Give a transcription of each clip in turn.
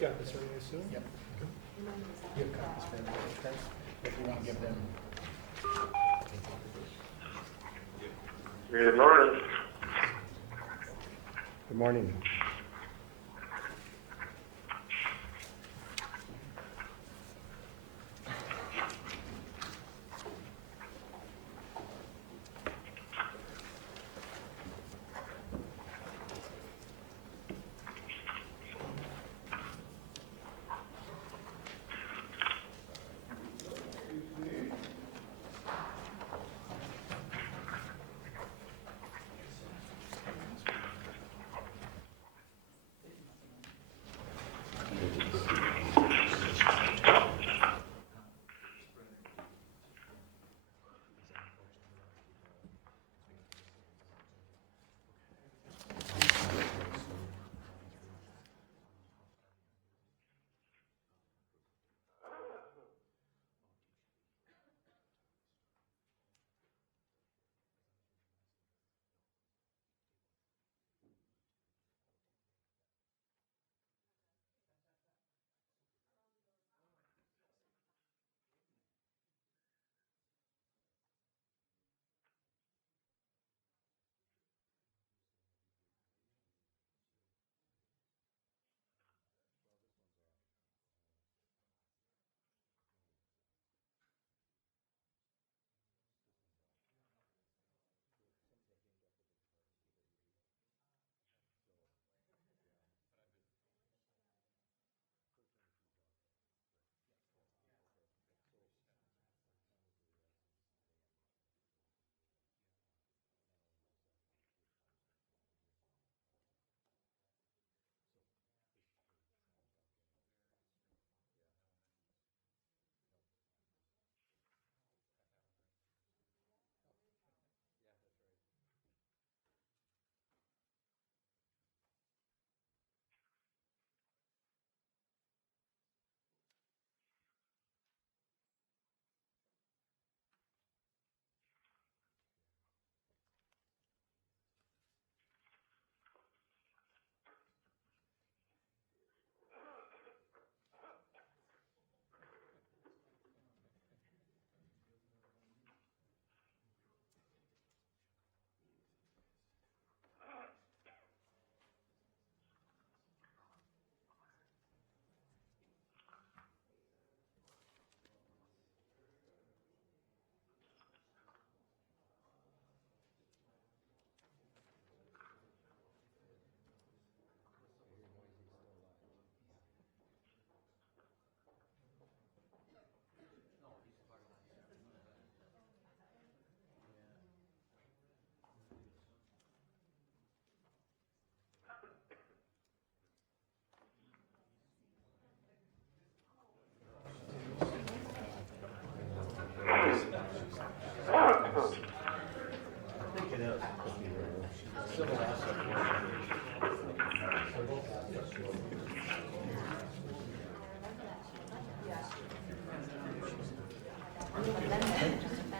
got this already, I assume? Yep. You have copies for everybody, okay? If you want to give them. Good morning. Good morning.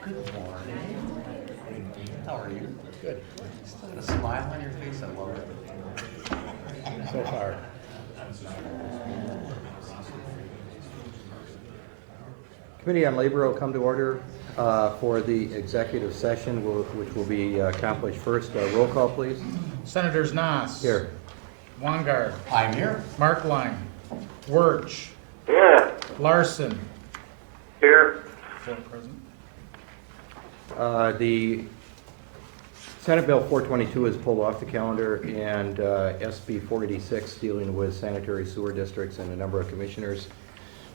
Good morning. How are you? Good. Still got a smile on your face, I love it. So far. Committee on Labor will come to order for the executive session, which will be accomplished first. Roll call, please. Senators Nass. Here. Wongard. I'm here. Markline. Wirch. Here. Larson. Here. Four present. The Senate Bill 422 is pulled off the calendar, and SB 486, dealing with sanitary sewer districts and a number of commissioners,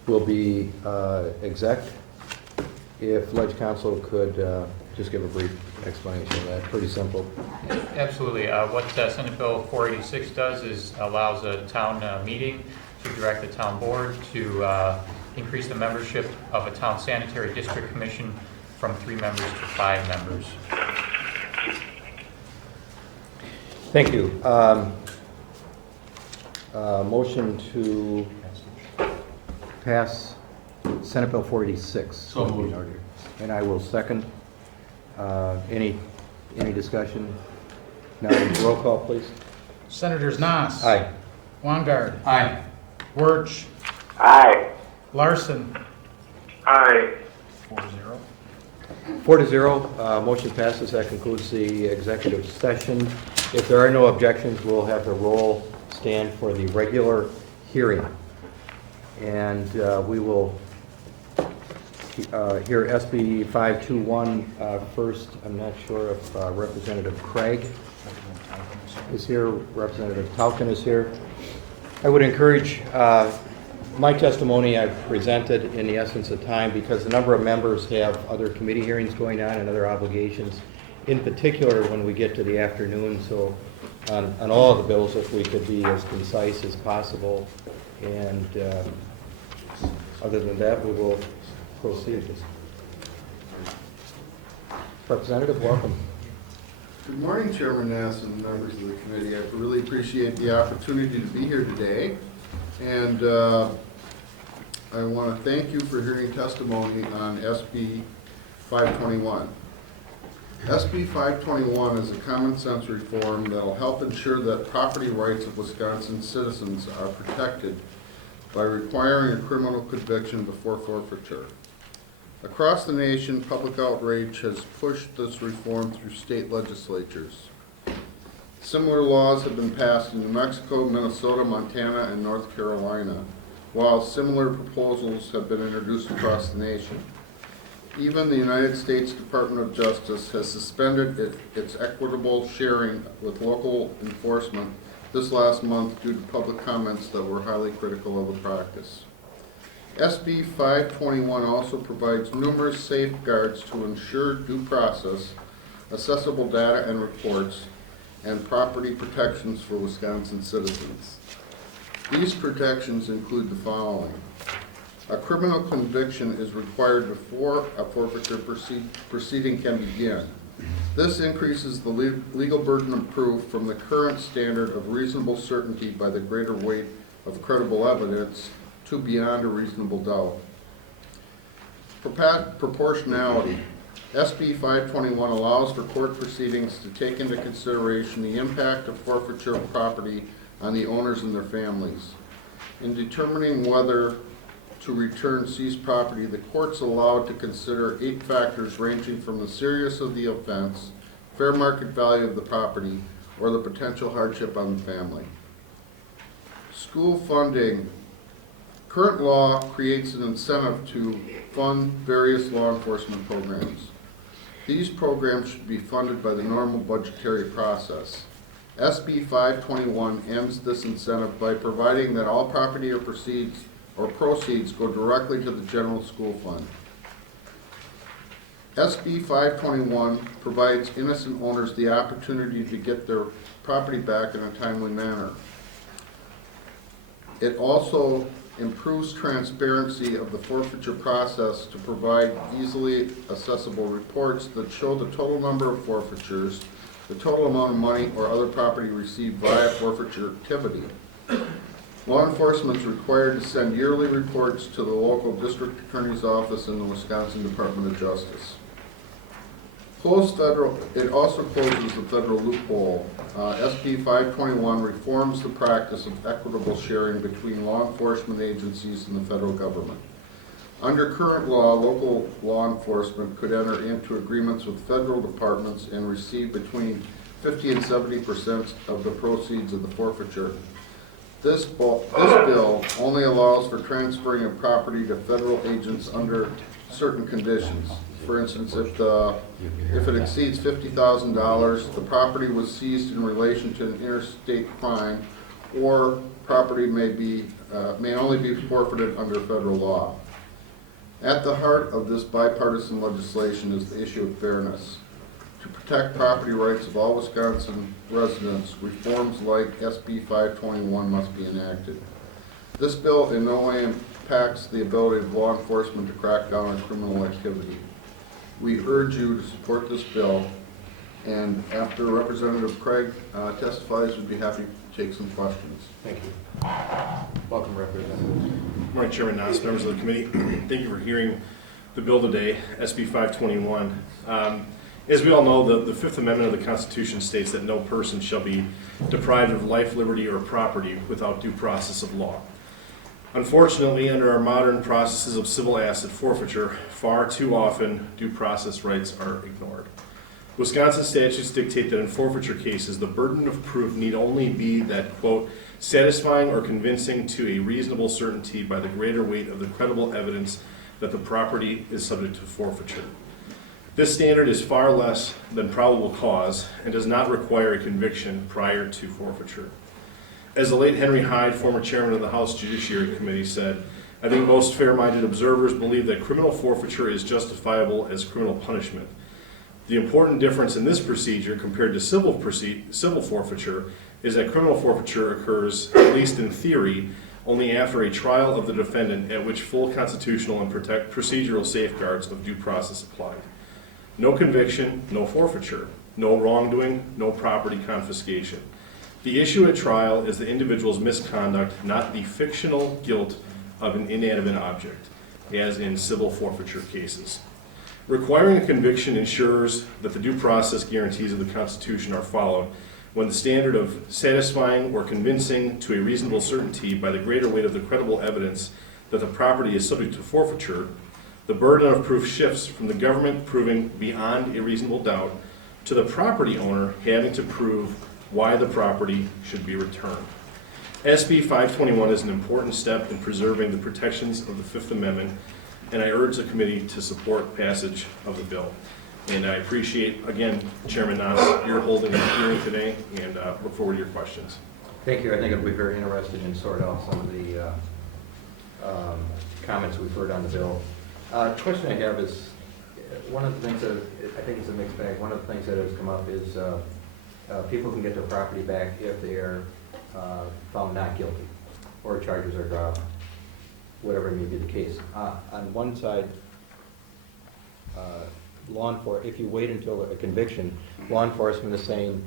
will be exec. If Ledge Council could just give a brief explanation of that. Pretty simple. Absolutely. What Senate Bill 486 does is allows a town meeting to direct the town board to increase the membership of a town sanitary district commission from 3 members to 5 members. Thank you. Motion to pass Senate Bill 486. So moved. And I will second. Any discussion? Now, roll call, please. Senators Nass. Aye. Wongard. Aye. Wirch. Aye. Larson. Aye. 4-0. 4-0, motion passes. That concludes the executive session. If there are no objections, we'll have the roll stand for the regular hearing. And we will hear SB 521 first. I'm not sure if Representative Craig is here, Representative Talkin is here. I would encourage my testimony I've presented in the essence of time because a number of members have other committee hearings going on and other obligations, in particular when we get to the afternoon. So on all of the bills, if we could be as concise as possible. And other than that, we will proceed. Representative, welcome. Good morning, Chairman Nass and members of the committee. I really appreciate the opportunity to be here today. And I want to thank you for hearing testimony on SB 521. SB 521 is a common sense reform that will help ensure that property rights of Wisconsin citizens are protected by requiring a criminal conviction before forfeiture. Across the nation, public outrage has pushed this reform through state legislatures. Similar laws have been passed in New Mexico, Minnesota, Montana, and North Carolina, while similar proposals have been introduced across the nation. Even the United States Department of Justice has suspended its equitable sharing with local enforcement this last month due to public comments that were highly critical of the practice. SB 521 also provides numerous safeguards to ensure due process, accessible data and reports, and property protections for Wisconsin citizens. These protections include the following. A criminal conviction is required before a forfeiture proceeding can begin. This increases the legal burden of proof from the current standard of reasonable certainty by the greater weight of credible evidence to beyond a reasonable doubt. Proportionality. SB 521 allows for court proceedings to take into consideration the impact of forfeiture of property on the owners and their families. In determining whether to return seized property, the court's allowed to consider 8 factors ranging from the seriousness of the offense, fair market value of the property, or the potential hardship on the family. School funding. Current law creates an incentive to fund various law enforcement programs. These programs should be funded by the normal budgetary process. SB 521 ends this incentive by providing that all property or proceeds go directly to the general school fund. SB 521 provides innocent owners the opportunity to get their property back in a timely manner. It also improves transparency of the forfeiture process to provide easily accessible reports that show the total number of forfeitures, the total amount of money or other property received via forfeiture activity. Law enforcement is required to send yearly reports to the local district attorney's office and the Wisconsin Department of Justice. It also closes the federal loophole. SB 521 reforms the practice of equitable sharing between law enforcement agencies and the federal government. Under current law, local law enforcement could enter into agreements with federal departments and receive between 50 and 70% of the proceeds of the forfeiture. This bill only allows for transferring of property to federal agents under certain conditions. For instance, if it exceeds $50,000, the property was seized in relation to an interstate crime, or property may only be forfeited under federal law. At the heart of this bipartisan legislation is the issue of fairness. To protect property rights of all Wisconsin residents, reforms like SB 521 must be enacted. This bill in no way impacts the ability of law enforcement to crack down on criminal activity. We urge you to support this bill, and after Representative Craig testifies, we'd be happy to take some questions. Thank you. Welcome, Representative. Good morning, Chairman Nass, members of the committee. Thank you for hearing the bill today, SB 521. As we all know, the Fifth Amendment of the Constitution states that no person shall be deprived of life, liberty, or property without due process of law. Unfortunately, under our modern processes of civil asset forfeiture, far too often due process rights are ignored. Wisconsin statutes dictate that in forfeiture cases, the burden of proof need only be that, quote, satisfying or convincing to a reasonable certainty by the greater weight of the credible evidence that the property is subject to forfeiture. This standard is far less than probable cause and does not require a conviction prior to forfeiture. As the late Henry Hyde, former chairman of the House Judiciary Committee, said, I think most fair-minded observers believe that criminal forfeiture is justifiable as criminal punishment. The important difference in this procedure compared to civil forfeiture is that criminal forfeiture occurs, at least in theory, only after a trial of the defendant at which full constitutional and procedural safeguards of due process apply. No conviction, no forfeiture. No wrongdoing, no property confiscation. The issue at trial is the individual's misconduct, not the fictional guilt of an inanimate object, as in civil forfeiture cases. Requiring a conviction ensures that the due process guarantees of the Constitution are followed when the standard of satisfying or convincing to a reasonable certainty by the greater weight of the credible evidence that the property is subject to forfeiture, the burden of proof shifts from the government proving beyond a reasonable doubt to the property owner having to prove why the property should be returned. SB 521 is an important step in preserving the protections of the Fifth Amendment, and I urge the committee to support passage of the bill. And I appreciate, again, Chairman Noss, your holding the hearing today, and look forward to your questions. Thank you. I think it'll be very interesting in sort out some of the comments we've heard on the bill. The question I have is, one of the things that I think is a mixed bag. One of the things that has come up is people can get their property back if they are found not guilty or charges are dropped, whatever may be the case. On one side, if you wait until a conviction, law enforcement is saying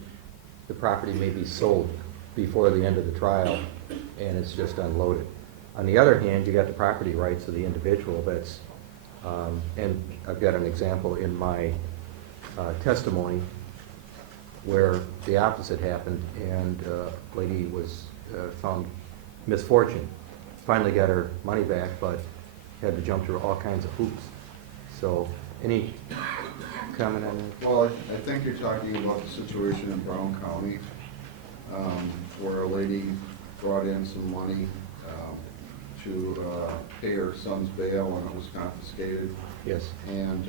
the property may be sold before the end of the trial and it's just unloaded. On the other hand, you got the property rights of the individual that's, and I've got an example in my testimony where the opposite happened, and a lady was found misfortune, finally got her money back, but had to jump through all kinds of hoops. So, any comment on that? Well, I think you're talking about the situation in Brown County, where a lady brought in some money to pay her son's bail when it was confiscated. Yes. And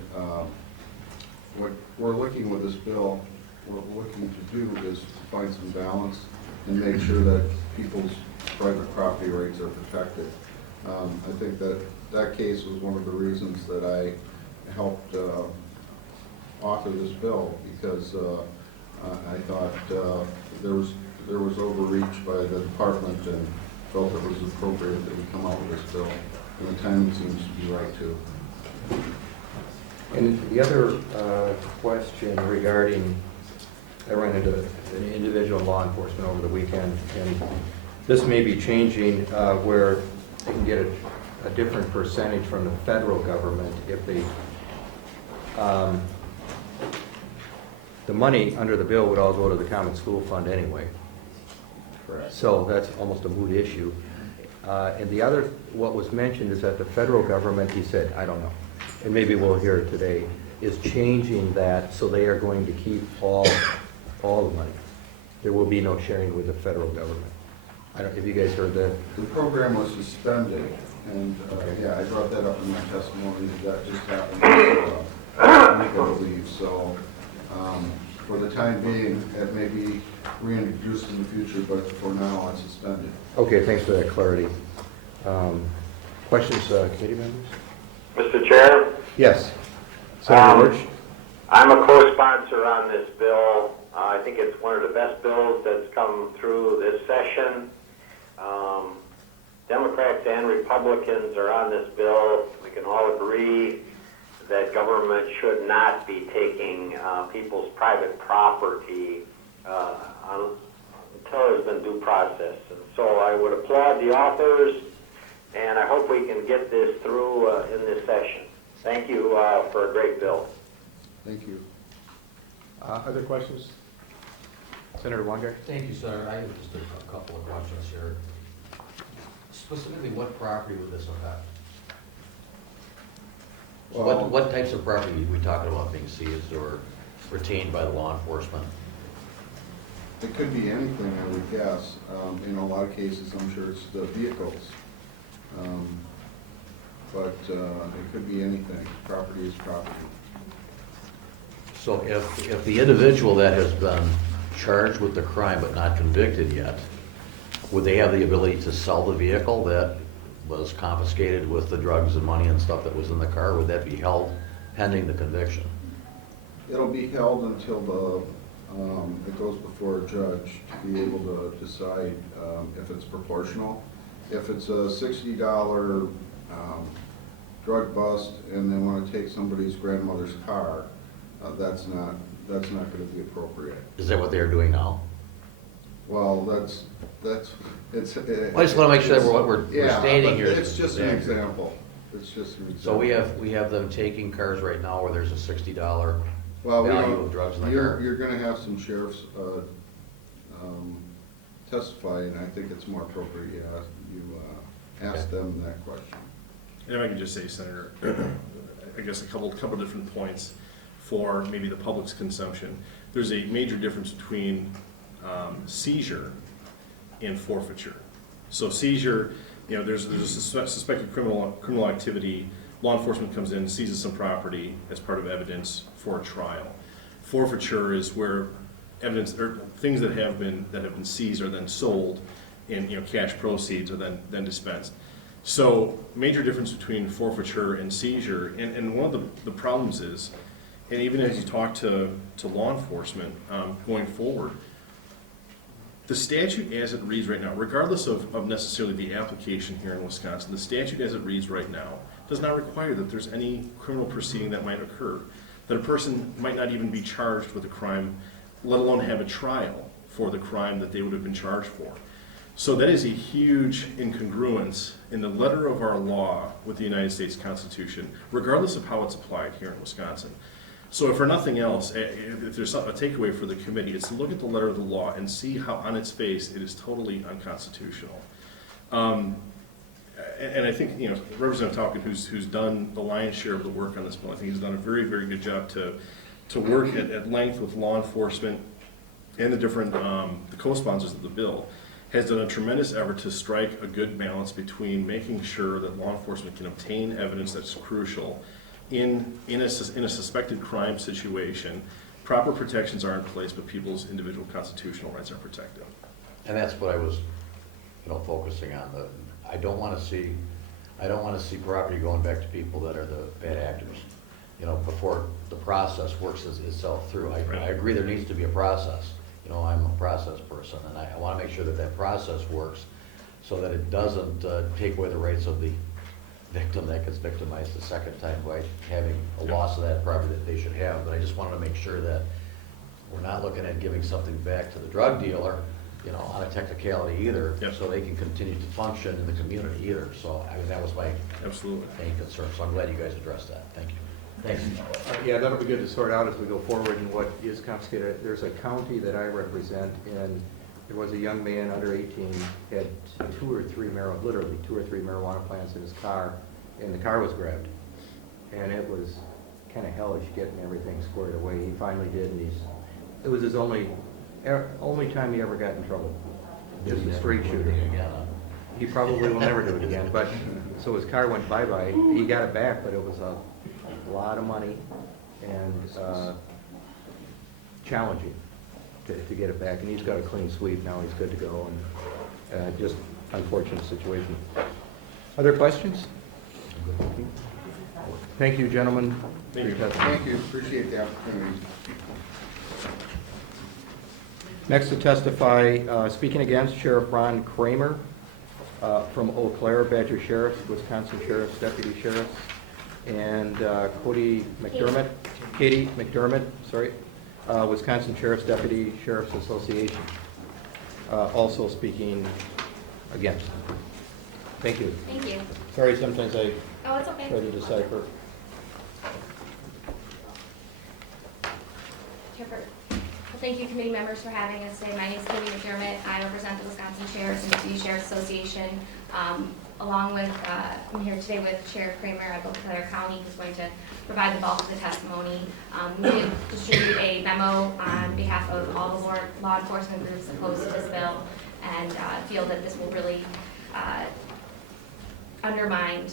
what we're looking with this bill, what we're looking to do is find some balance and make sure that people's private property rights are protected. I think that case was one of the reasons that I helped author this bill, because I thought there was overreach by the department, and felt it was appropriate that we come out with this bill, and the timing seems to be right too. And the other question regarding, I ran into an individual law enforcement over the weekend, and this may be changing where they can get a different percentage from the federal government if they, the money under the bill would all go to the common school fund anyway. Correct. So that's almost a moot issue. And the other, what was mentioned is that the federal government, he said, I don't know, and maybe we'll hear it today, is changing that so they are going to keep all the money. There will be no sharing with the federal government. I don't, have you guys heard that? The program was suspended, and yeah, I brought that up in my testimony. That just happened I believe. So for the time being, it may be reintroduced in the future, but for now, it's suspended. Okay, thanks for that clarity. Questions, committee members? Mr. Chair, Yes. Senator Lurch? I'm a co-sponsor on this bill. I think it's one of the best bills that's come through this session. Democrats and Republicans are on this bill. We can all agree that government should not be taking people's private property until there's been due process. And so I would applaud the authors, and I hope we can get this through in this session. Thank you for a great bill. Thank you. Other questions? Senator Wanger? Thank you, sir. I have just a couple of questions here. Specifically, what property would this affect? So Well- what types of property are we talking about being seized or retained by the law enforcement? It could be anything, I would guess. In a lot of cases, I'm sure it's the vehicles. But it could be anything. Property is property. So if the individual that has been charged with the crime but not convicted yet, would they have the ability to sell the vehicle that was confiscated with the drugs and money and stuff that was in the car? Would that be held pending the conviction? It'll be held until it goes before a judge to be able to decide if it's proportional. If it's a $60 drug bust and they want to take somebody's grandmother's car, that's not going to be appropriate. Is that what they're doing now? Well, it's. I just want to make sure that what we're Yeah, stating but here. it's is just an accurate. example. It's just an example. So we have them taking cars right now where there's a $60 Well, we value don't- of drugs in the you're, car. you're gonna have some sheriffs, testify, and I think it's more appropriate you ask them that question. And if I could just say, Senator, I guess a couple different points for maybe the public's consumption. There's a major difference between seizure and forfeiture. So seizure, there's a suspected criminal activity, law enforcement comes in, seizes some property as part of evidence for a trial. Forfeiture is where evidence, or things that have been seized are then sold, and cash proceeds are then dispensed. So major difference between forfeiture and seizure, and one of the problems is, and even as you talk to law enforcement going forward, the statute as it reads right now, regardless of necessarily the application here in Wisconsin, the statute as it reads right now does not require that there's any criminal proceeding that might occur, that a person might not even be charged with a crime, let alone have a trial for the crime that they would have been charged for. So that is a huge incongruence in the letter of our law with the United States Constitution, regardless of how it's applied here in Wisconsin. So if for nothing else, if there's a takeaway for the committee, it's to look at the letter of the law and see how on its face it is totally unconstitutional. And I think, Representative Talkin, who's done the lion's share of the work on this bill, I think he's done a very, very good job to work at length with law enforcement and the different the co-sponsors of the bill, has done a tremendous effort to strike a good balance between making sure that law enforcement can obtain evidence that's crucial in a suspected crime situation. Proper protections are in place, but people's individual constitutional rights are protected. And that's what I was, focusing on. I don't want to see property going back to people that are the bad actors, before the process works itself through. I agree there needs to be a process. I'm a process person, and I want to make sure that process works so that it doesn't take away the rights of the victim that gets victimized the second time by having a loss of that property that they should have. But I just wanted to make sure that we're not looking at giving something back to the drug dealer, on a technicality either, Yep. so they can continue to function in the community either. So that was my Absolutely. main concern. So I'm glad you guys addressed that. Thank you. Thanks. Yeah, that'll be good to sort out as we go forward and what is confiscated. There's a county that I represent, and there was a young man under 18, had two or three marijuana plants in his car, and the car was grabbed. And it was kind of hellish getting everything squared away. He finally did, and it was his only time he ever got in trouble. Just a straight shooter. Again, He probably will never do it again, but, so his car went bye-bye. He got it back, but it was a lot of money and challenging to get it back. And he's got a clean sweep now, he's good to go, and just unfortunate situation. Other questions? Thank you, gentlemen. for your testimony. Thank you, appreciate the opportunity. Next to testify, speaking against Sheriff Ron Kramer from Eau Claire, Badger Sheriff's, Wisconsin Sheriff's Deputy Sheriff, and Katie McDermott, Wisconsin Sheriff's Deputy Sheriff's Association, also speaking against. Thank you. Thank you. Sorry, sometimes I Oh, it's okay. try to decipher. Well, thank you, committee members, for having us today. My name is Katie McDermott. I represent the Wisconsin Sheriff's and Deputy Sheriff's Association. Along with, I'm here today with Sheriff Kramer at Butler County, who's going to provide the bulk of the testimony. We did distribute a memo on behalf of all the law enforcement groups opposed to this bill, and feel that this will really undermine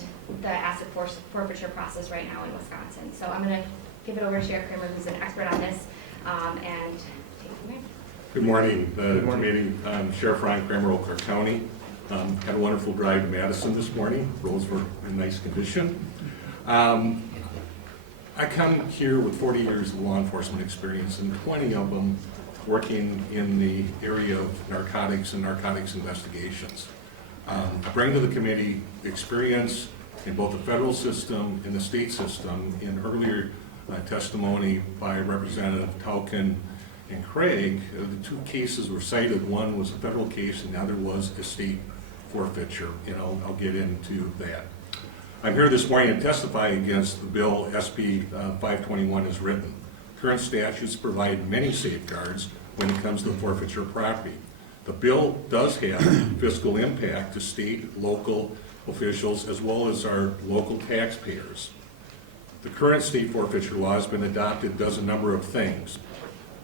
the asset forfeiture process right now in Wisconsin. So I'm going to give it over to Sheriff Kramer, who's an expert on this, and take it from there. Good morning, Good morning. committee. Sheriff Ron Kramer, Eau Claire County. Had a wonderful drive to Madison this morning. Roads were in nice condition. I come here with 40 years of law enforcement experience, and 20 of them working in the area of narcotics and narcotics investigations. I bring to the committee experience in both the federal system and the state system. In earlier testimony by Representative Tauken and Craig, the two cases were cited. One was a federal case and the other was a state forfeiture, and I'll get into that. I'm here this morning to testify against the bill SB 521 as written. Current statutes provide many safeguards when it comes to the forfeiture of property. The bill does have fiscal impact to state, local officials, as well as our local taxpayers. The current state forfeiture law has been adopted, does a number of things.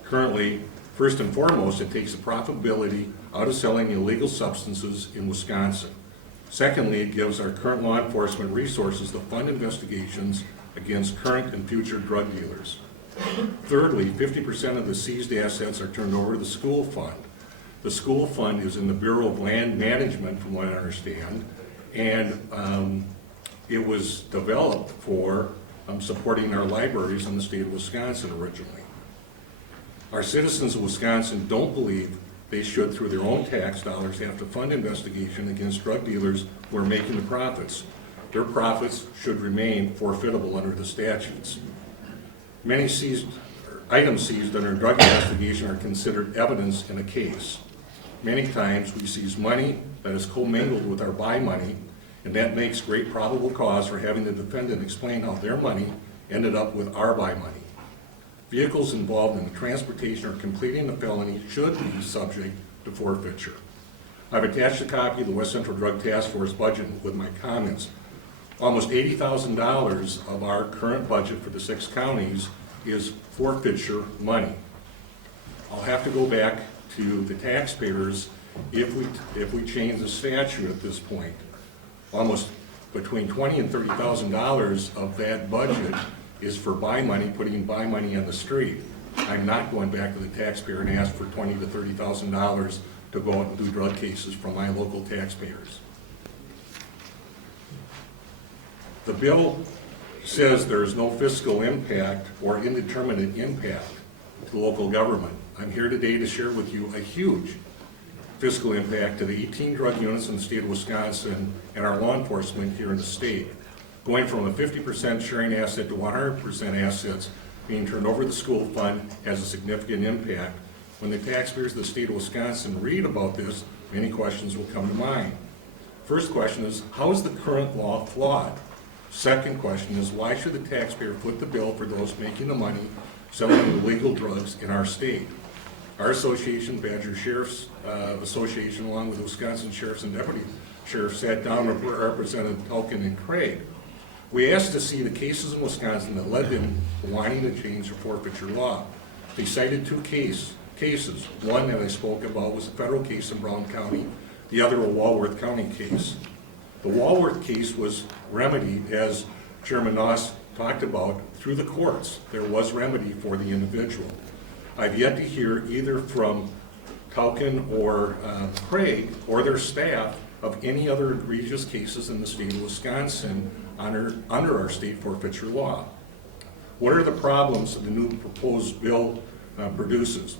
Currently, first and foremost, it takes the profitability out of selling illegal substances in Wisconsin. Secondly, it gives our current law enforcement resources to fund investigations against current and future drug dealers. Thirdly, 50% of the seized assets are turned over to the school fund. The school fund is in the Bureau of Land Management, from what I understand, and it was developed for supporting our libraries in the state of Wisconsin originally. Our citizens of Wisconsin don't believe they should, through their own tax dollars, have to fund investigation against drug dealers who are making the profits. Their profits should remain forfeitable under the statutes. Many items seized under drug investigation are considered evidence in a case. Many times we seize money that is commingled with our buy money, and that makes great probable cause for having the defendant explain how their money ended up with our buy money. Vehicles involved in the transportation or completing the felony should be subject to forfeiture. I've attached a copy of the West Central Drug Task Force budget with my comments. Almost $80,000 of our current budget for the 6 counties is forfeiture money. I'll have to go back to the taxpayers if we change the statute at this point. Almost between $20,000 and $30,000 of that budget is for buy money, putting buy money on the street. I'm not going back to the taxpayer and ask for $20,000 to $30,000 to go out and do drug cases from my local taxpayers. The bill says there is no fiscal impact or indeterminate impact to local government. I'm here today to share with you a huge fiscal impact to the 18 drug units in the state of Wisconsin and our law enforcement here in the state. Going from a 50% sharing asset to 100% assets being turned over to the school fund has a significant impact. When the taxpayers of the state of Wisconsin read about this, many questions will come to mind. First question is, how is the current law flawed? Second question is, why should the taxpayer foot the bill for those making the money selling illegal drugs in our state? Our association, Badger Sheriff's Association, along with the Wisconsin Sheriffs and Deputy Sheriffs, sat down with Representative Tauken and Craig. We asked to see the cases in Wisconsin that led them to wanting to change the forfeiture law. They cited 2 cases. One that I spoke about was a federal case in Brown County, the other a Walworth County case. The Walworth case was remedied, as Chairman Noss talked about, through the courts. There was remedy for the individual. I've yet to hear either from Tauken or Craig or their staff of any other egregious cases in the state of Wisconsin under our state forfeiture law. What are the problems that the new proposed bill produces?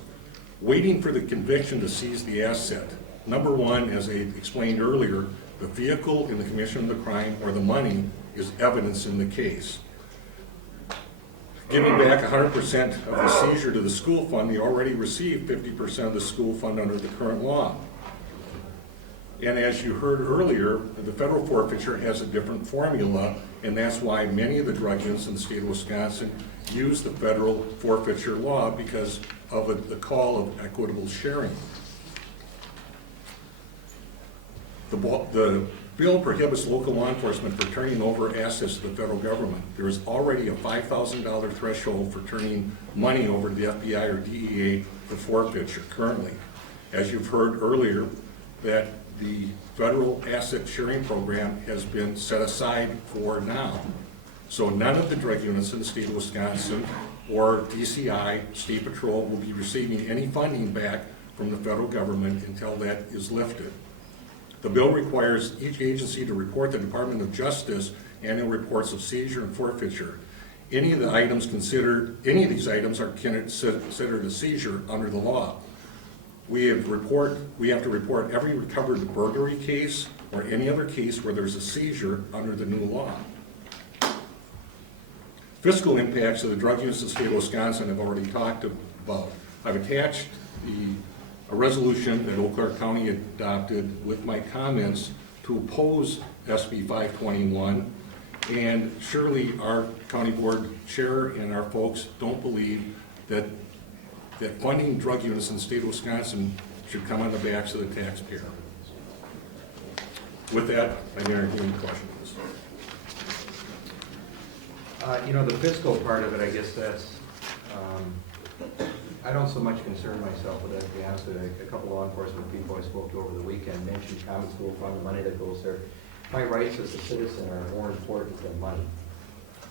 Waiting for the conviction to seize the asset. Number one, as I explained earlier, the vehicle in the commission of the crime or the money is evidence in the case. Giving back 100% of the seizure to the school fund, they already received 50% of the school fund under the current law. And as you heard earlier, the federal forfeiture has a different formula, and that's why many of the drug units in the state of Wisconsin use the federal forfeiture law, because of the call of equitable sharing. The bill prohibits local law enforcement from turning over assets to the federal government. There is already a $5,000 threshold for turning money over to the FBI or DEA for forfeiture currently. As you've heard earlier, that the federal asset sharing program has been set aside for now. So none of the drug units in the state of Wisconsin or DCI, State Patrol, will be receiving any funding back from the federal government until that is lifted. The bill requires each agency to report the Department of Justice annual reports of seizure and forfeiture. Any of these items are considered a seizure under the law. We have to report every recovered burglary case or any other case where there's a seizure under the new law. Fiscal impacts of the drug use in the state of Wisconsin I've already talked about. I've attached a resolution that Eau Claire County adopted with my comments to oppose SB 521, and surely our county board chair and our folks don't believe that funding drug units in the state of Wisconsin should come on the backs of the taxpayer. With that, I entertain questions. The fiscal part of it, I guess that's, I don't so much concern myself with that, to be honest with you. A couple law enforcement people I spoke to over the weekend mentioned common school fund, the money that goes there. My rights as a citizen are more important than money.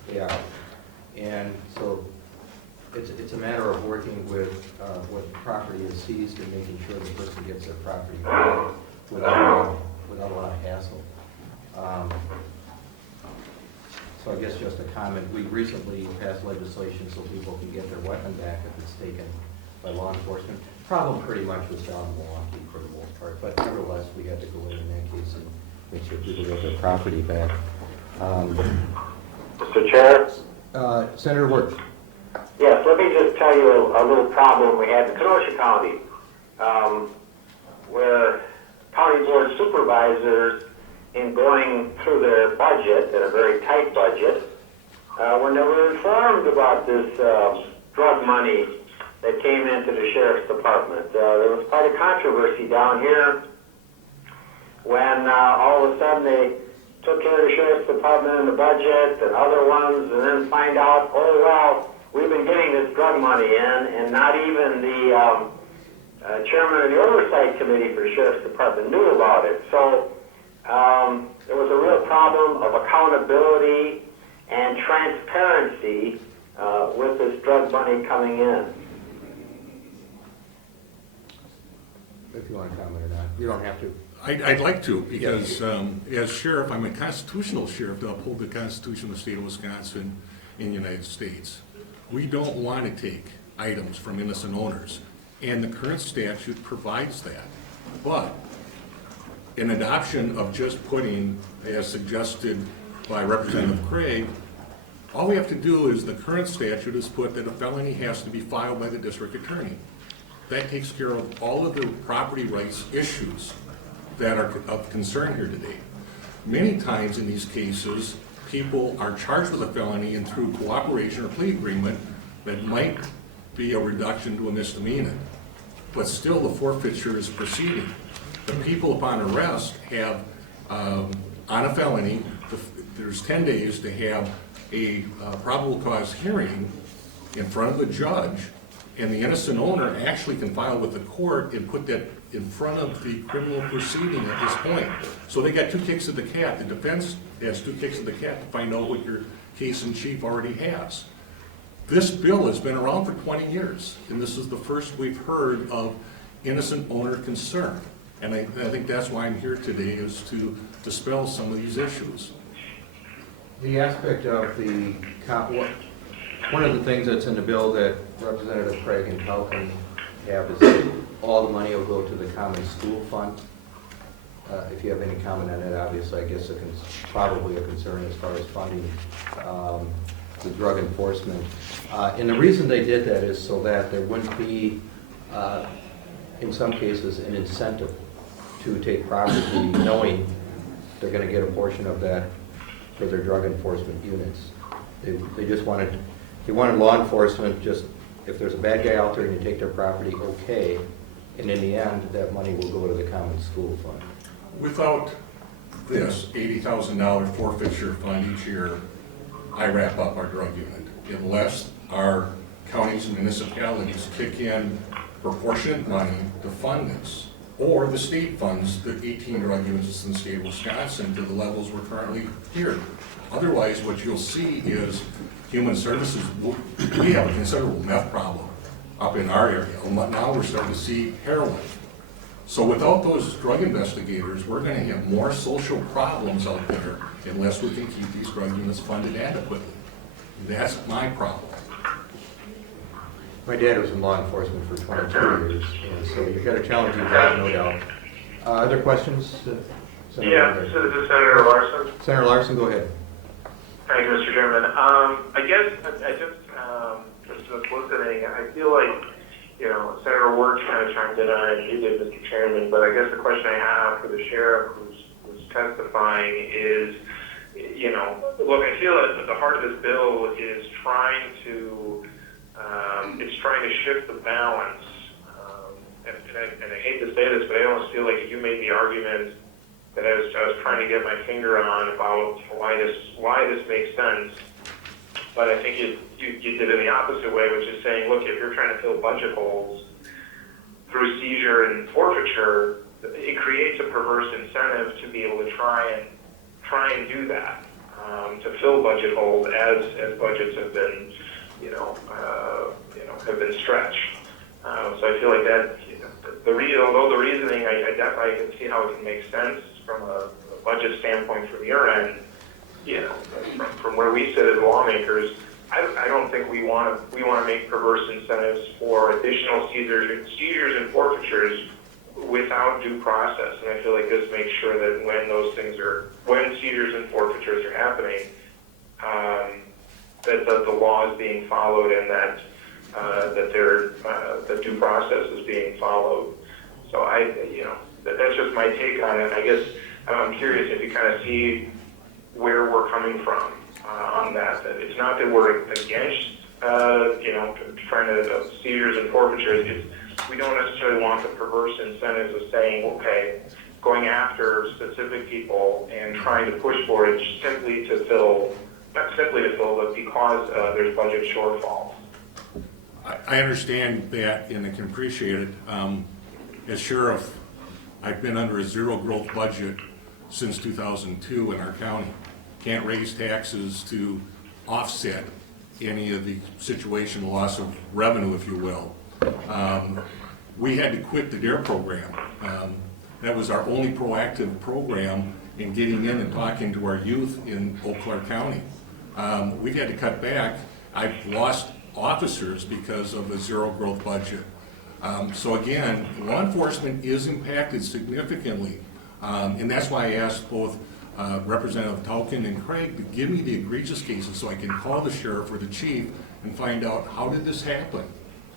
They are. And so it's a matter of working with what property is seized and making sure the person gets their property back without a lot of hassle. So I guess just a comment, we recently passed legislation so people can get their weapon back if it's taken by law enforcement. Problem pretty much was down in Milwaukee for the most part, but nevertheless, we had to go in that case and make sure people get their property back. Mr. Chair? Senator Wirtz. Yes, let me just tell you a little problem we had in Kenosha County, where county board supervisors, in going through their budget, and a very tight budget, were never informed about this drug money that came into the sheriff's department. There was quite a controversy down here when all of a sudden they took care of the sheriff's department and the budget and other ones, and then find out, oh well, we've been getting this drug money in, and not even the chairman of the oversight committee for the sheriff's department knew about it. So there was a real problem of accountability and transparency with this drug money coming in. If you want to comment or not, you don't have to. I'd like to, because as sheriff, I'm a constitutional sheriff to uphold the Constitution of the state of Wisconsin in the United States. We don't want to take items from innocent owners, and the current statute provides that. But an adoption of just putting, as suggested by Representative Craig, all we have to do is the current statute is put that a felony has to be filed by the district attorney. That takes care of all of the property rights issues that are of concern here today. Many times in these cases, people are charged with a felony, and through cooperation or plea agreement, that might be a reduction to a misdemeanor. But still, the forfeiture is proceeding. The people upon arrest have, on a felony, there's 10 days to have a probable cause hearing in front of the judge, and the innocent owner actually can file with the court and put that in front of the criminal proceeding at this point. So they got two kicks of the cat. The defense has two kicks of the cat to find out what your case in chief already has. This bill has been around for 20 years, and this is the first we've heard of innocent owner concern. And I think that's why I'm here today, is to dispel some of these issues. The aspect of the, one of the things that's in the bill that Representative Craig and Calkin have is that all the money will go to the common school fund. If you have any comment on that, obviously, I guess probably a concern as far as funding the drug enforcement. And the reason they did that is so that there wouldn't be, in some cases, an incentive to take property knowing they're going to get a portion of that for their drug enforcement units. They just wanted law enforcement, just if there's a bad guy out there and you take their property, okay, and in the end, that money will go to the common school fund. Without this $80,000 forfeiture fund each year, I wrap up our drug unit, unless our counties and municipalities kick in proportionate money to fund this, or the state funds the 18 drug units in the state of Wisconsin to the levels we're currently here. Otherwise, what you'll see is human services, we have a considerable meth problem up in our area. Now we're starting to see heroin. So without those drug investigators, we're going to have more social problems out there unless we can keep these drug units funded adequately. That's my problem. My dad was in law enforcement for 22 years, and so you've got a challenging job, no doubt. Other questions? Senator Yeah, Larson? this is Senator Larson. Senator Larson, go ahead. Thank you, Mr. Chairman. I guess I just listening, I feel like, Senator Ward kind of chimed in on it, you did, Mr. Chairman, but I guess the question I have for the sheriff who's testifying is, look, I feel that the heart of this bill is trying to shift the balance. And I hate to say this, but I almost feel like you made the argument that I was trying to get my finger on about why this makes sense. But I think you did it in the opposite way, which is saying, look, if you're trying to fill budget holes through seizure and forfeiture, it creates a perverse incentive to be able to try and do that, to fill budget holes as budgets have been, have been stretched. So I feel like that, although the reasoning, I definitely can see how it can make sense from a budget standpoint from your end, from where we sit as lawmakers, I don't think we want to make perverse incentives for additional seizures and forfeitures without due process. And I feel like this makes sure that when seizures and forfeitures are happening, that the law is being followed and that the due process is being followed. So that's just my take on it. I guess I'm curious if you kind of see where we're coming from on that. That it's not that we're against, trying to seizures and forfeitures. We don't necessarily want the perverse incentives of saying, okay, going after specific people and trying to push for it simply to fill, not simply to fill, but because there's budget shortfalls. I understand that and I can appreciate it. As sheriff, I've been under a zero growth budget since 2002 in our county. Can't raise taxes to offset any of the situational loss of revenue, if you will. We had to quit the DARE program. That was our only proactive program in getting in and talking to our youth in Eau Claire County. We've had to cut back. I've lost officers because of a zero growth budget. So again, law enforcement is impacted significantly. And that's why I asked both Representative Tolkien and Craig to give me the egregious cases so I can call the sheriff or the chief and find out how did this happen.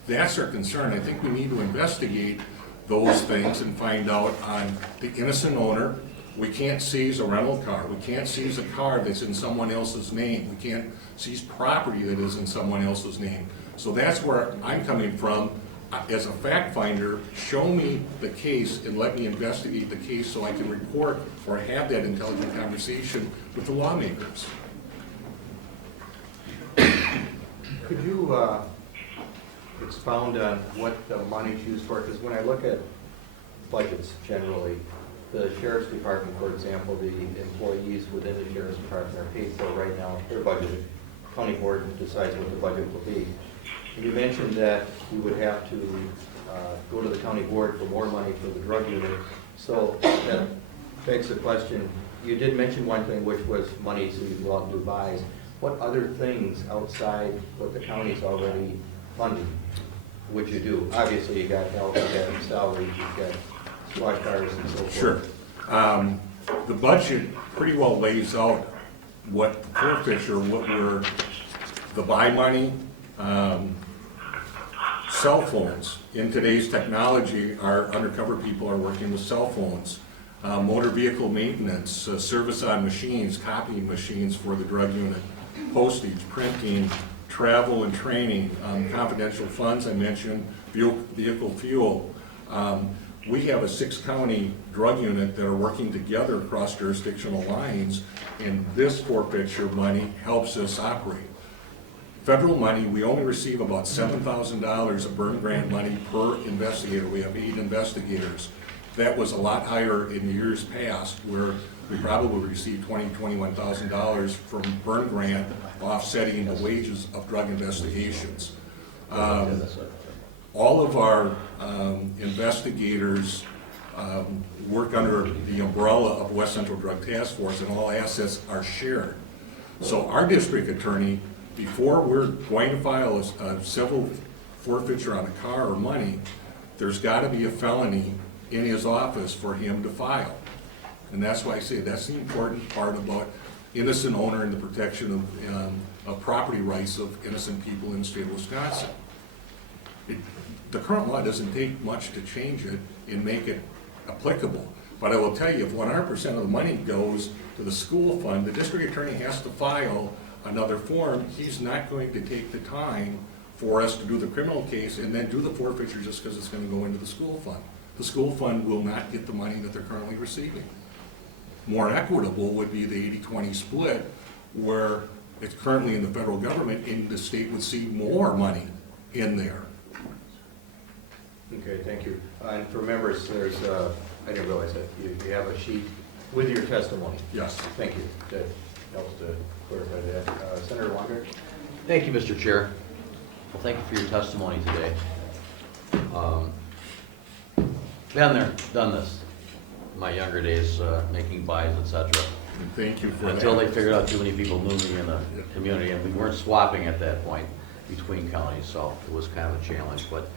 That's our concern. I think we need to investigate those things and find out on the innocent owner. We can't seize a rental car. We can't seize a car that's in someone else's name. We can't seize property that is in someone else's name. So that's where I'm coming from. As a fact finder, show me the case and let me investigate the case so I can report or have that intelligent conversation with the lawmakers. Could you expound on what the money's used for? Because when I look at budgets generally, the sheriff's department, for example, the employees within the sheriff's department are paid for right now. They're budgeted. County board decides what the budget will be. You mentioned that you would have to go to the county board for more money for the drug unit. So that begs the question, you did mention one thing, which was money so you can go out and do buys. What other things outside what the county's already funded would you do? Obviously, you got health, you got salaries, you've got squad cars and so forth. Sure. The budget pretty well lays out what the forfeiture, what were the buy money, cell phones. In today's technology, our undercover people are working with cell phones, motor vehicle maintenance, service on machines, copying machines for the drug unit, postage, printing, travel and training, confidential funds I mentioned, vehicle fuel. we have a 6-county drug unit that are working together across jurisdictional lines, and this forfeiture money helps us operate. Federal money, we only receive about $7,000 of burn grant money per investigator. We have 8 investigators. That was a lot higher in years past, where we probably received $21,000 from burn grant offsetting the wages of drug investigations. All of our investigators work under the umbrella of West Central Drug Task Force, and all assets are shared. So our district attorney, before we're going to file a civil forfeiture on a car or money, there's got to be a felony in his office for him to file. And that's why I say that's the important part about innocent owner and the protection of property rights of innocent people in the state of Wisconsin. The current law doesn't take much to change it and make it applicable. But I will tell you, if 100% of the money goes to the school fund, the district attorney has to file another form. He's not going to take the time for us to do the criminal case and then do the forfeiture just because it's going to go into the school fund. The school fund will not get the money that they're currently receiving. More equitable would be the 80-20 split, where it's currently in the federal government and the state would see more money in there. Okay, thank you. And for members, there's, I didn't realize that, you have a sheet with your testimony. Yes. Thank you. That helps to clarify that. Senator Longer? Thank you, Mr. Chair. Well, thank you for your testimony today. Been there, done this. In my younger days, making buys, etc. And thank you for that. Until they figured out too many people knew me in the community, and we weren't swapping at that point between counties, so it was kind of a challenge. But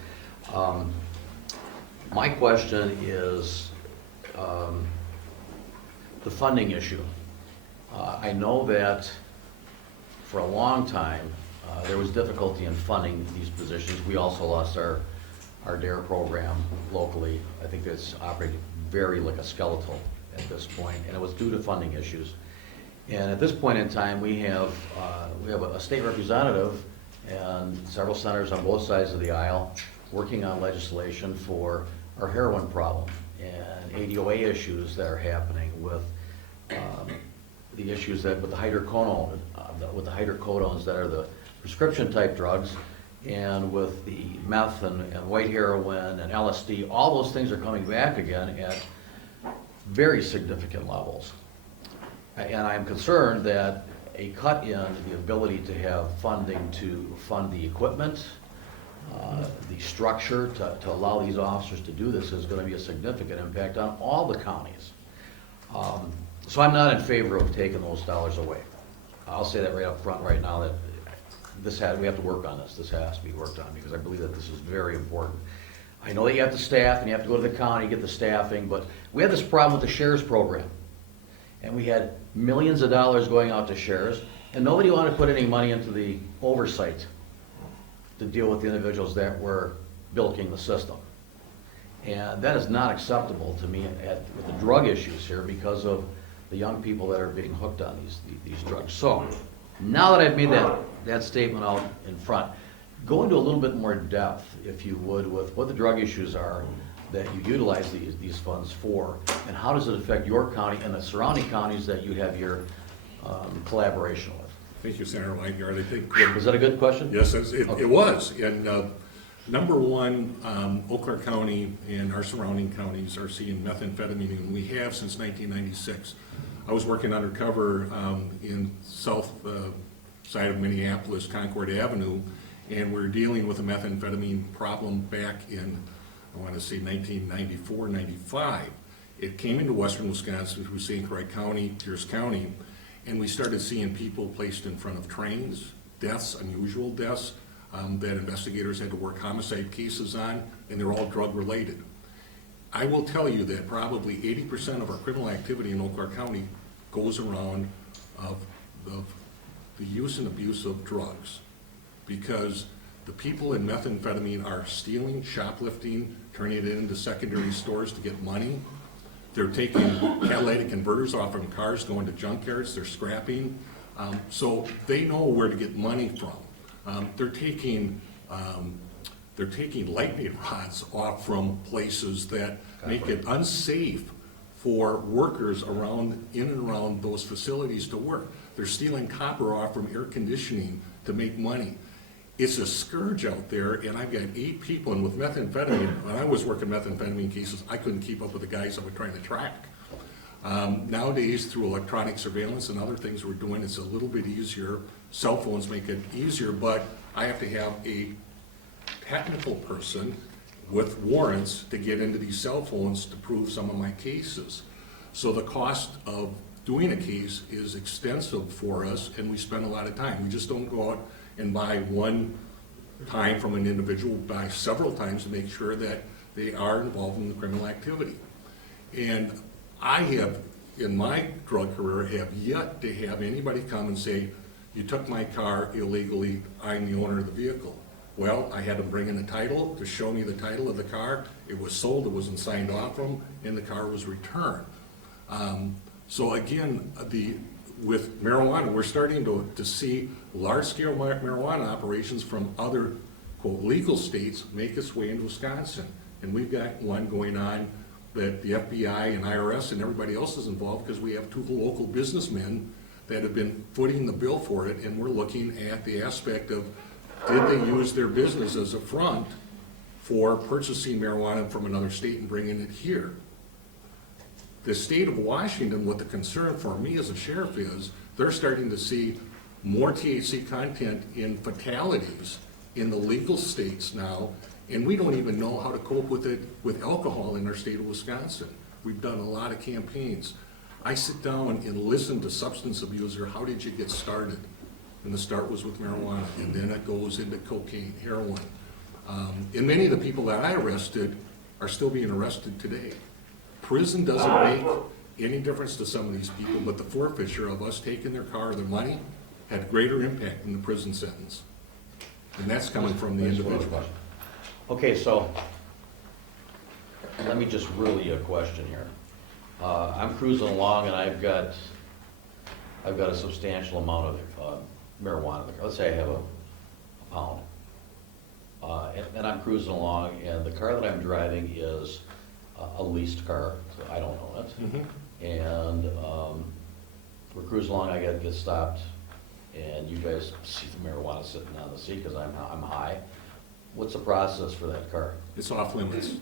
my question is the funding issue. I know that for a long time there was difficulty in funding these positions. We also lost our DARE program locally. I think that's operating very like a skeletal at this point, and it was due to funding issues. And at this point in time, we have a state representative and several senators on both sides of the aisle working on legislation for our heroin problem and ADOA issues that are happening with the issues that with the hydrocodones that are the prescription type drugs, and with the meth and white heroin and LSD. All those things are coming back again at very significant levels. And I'm concerned that a cut in the ability to have funding to fund the equipment, the structure to allow these officers to do this is going to be a significant impact on all the counties. So I'm not in favor of taking those dollars away. I'll say that right up front right now, that we have to work on this. This has to be worked on, because I believe that this is very important. I know that you have to staff and you have to go to the county, get the staffing, but we had this problem with the sheriff's program. And we had millions of dollars going out to sheriffs, and nobody wanted to put any money into the oversight to deal with the individuals that were bilking the system. And that is not acceptable to me with the drug issues here, because of the young people that are being hooked on these drugs. So now that I've made that statement out in front, go into a little bit more depth, if you would, with what the drug issues are that you utilize these funds for, and how does it affect your county and the surrounding counties that you have your collaboration with. Thank you, Senator Weingart. I think Was that a good question? yes, it was. And number one, Eau Claire County and our surrounding counties are seeing methamphetamine, and we have since 1996. I was working undercover in south side of Minneapolis, Concord Avenue, and we're dealing with a methamphetamine problem back in, I want to say 1994, 95. It came into western Wisconsin through St. Croix County, Pierce County, and we started seeing people placed in front of trains, deaths, unusual deaths, that investigators had to work homicide cases on, and they're all drug related. I will tell you that probably 80% of our criminal activity in Eau Claire County goes around of the use and abuse of drugs, because the people in methamphetamine are stealing, shoplifting, turning it into secondary stores to get money. They're taking catalytic converters off of cars, going to junkyards, they're scrapping. So they know where to get money from. They're taking they're taking lightning rods off from places that make it unsafe for workers around, in and around those facilities to work. They're stealing copper off from air conditioning to make money. It's a scourge out there, and I've got 8 people, and with methamphetamine, when I was working methamphetamine cases, I couldn't keep up with the guys that were trying to track. Nowadays, through electronic surveillance and other things we're doing, it's a little bit easier. Cell phones make it easier, but I have to have a technical person with warrants to get into these cell phones to prove some of my cases. So the cost of doing a case is extensive for us, and we spend a lot of time. We just don't go out and buy one time from an individual, buy several times to make sure that they are involved in the criminal activity. And I have, in my drug career, have yet to have anybody come and say, you took my car illegally, I'm the owner of the vehicle. Well, I had them bring in the title to show me the title of the car. It was sold, it wasn't signed off from, and the car was returned. So again, with marijuana, we're starting to see large-scale marijuana operations from other, quote, legal states make its way into Wisconsin. And we've got one going on that the FBI and IRS and everybody else is involved because we have 2 local businessmen that have been footing the bill for it, and we're looking at the aspect of, did they use their business as a front for purchasing marijuana from another state and bringing it here? The state of Washington, what the concern for me as a sheriff is, they're starting to see more THC content in fatalities in the legal states now, and we don't even know how to cope with it with alcohol in our state of Wisconsin. We've done a lot of campaigns. I sit down and listen to substance abuser, how did you get started? And the start was with marijuana, and then it goes into cocaine, heroin. And many of the people that I arrested are still being arrested today. Prison doesn't make any difference to some of these people, but the forfeiture of us taking their car or their money had greater impact than the prison sentence. And that's coming from the individual. Okay, so let me just really a question here. I'm cruising along and I've got a substantial amount of marijuana. Let's say I have a pound. And I'm cruising along and the car that I'm driving is a leased car, so I don't own it. Mm-hmm. And we're cruising along, I get stopped, and you guys see the marijuana sitting on the seat because I'm high. What's the process for that car? It's off limits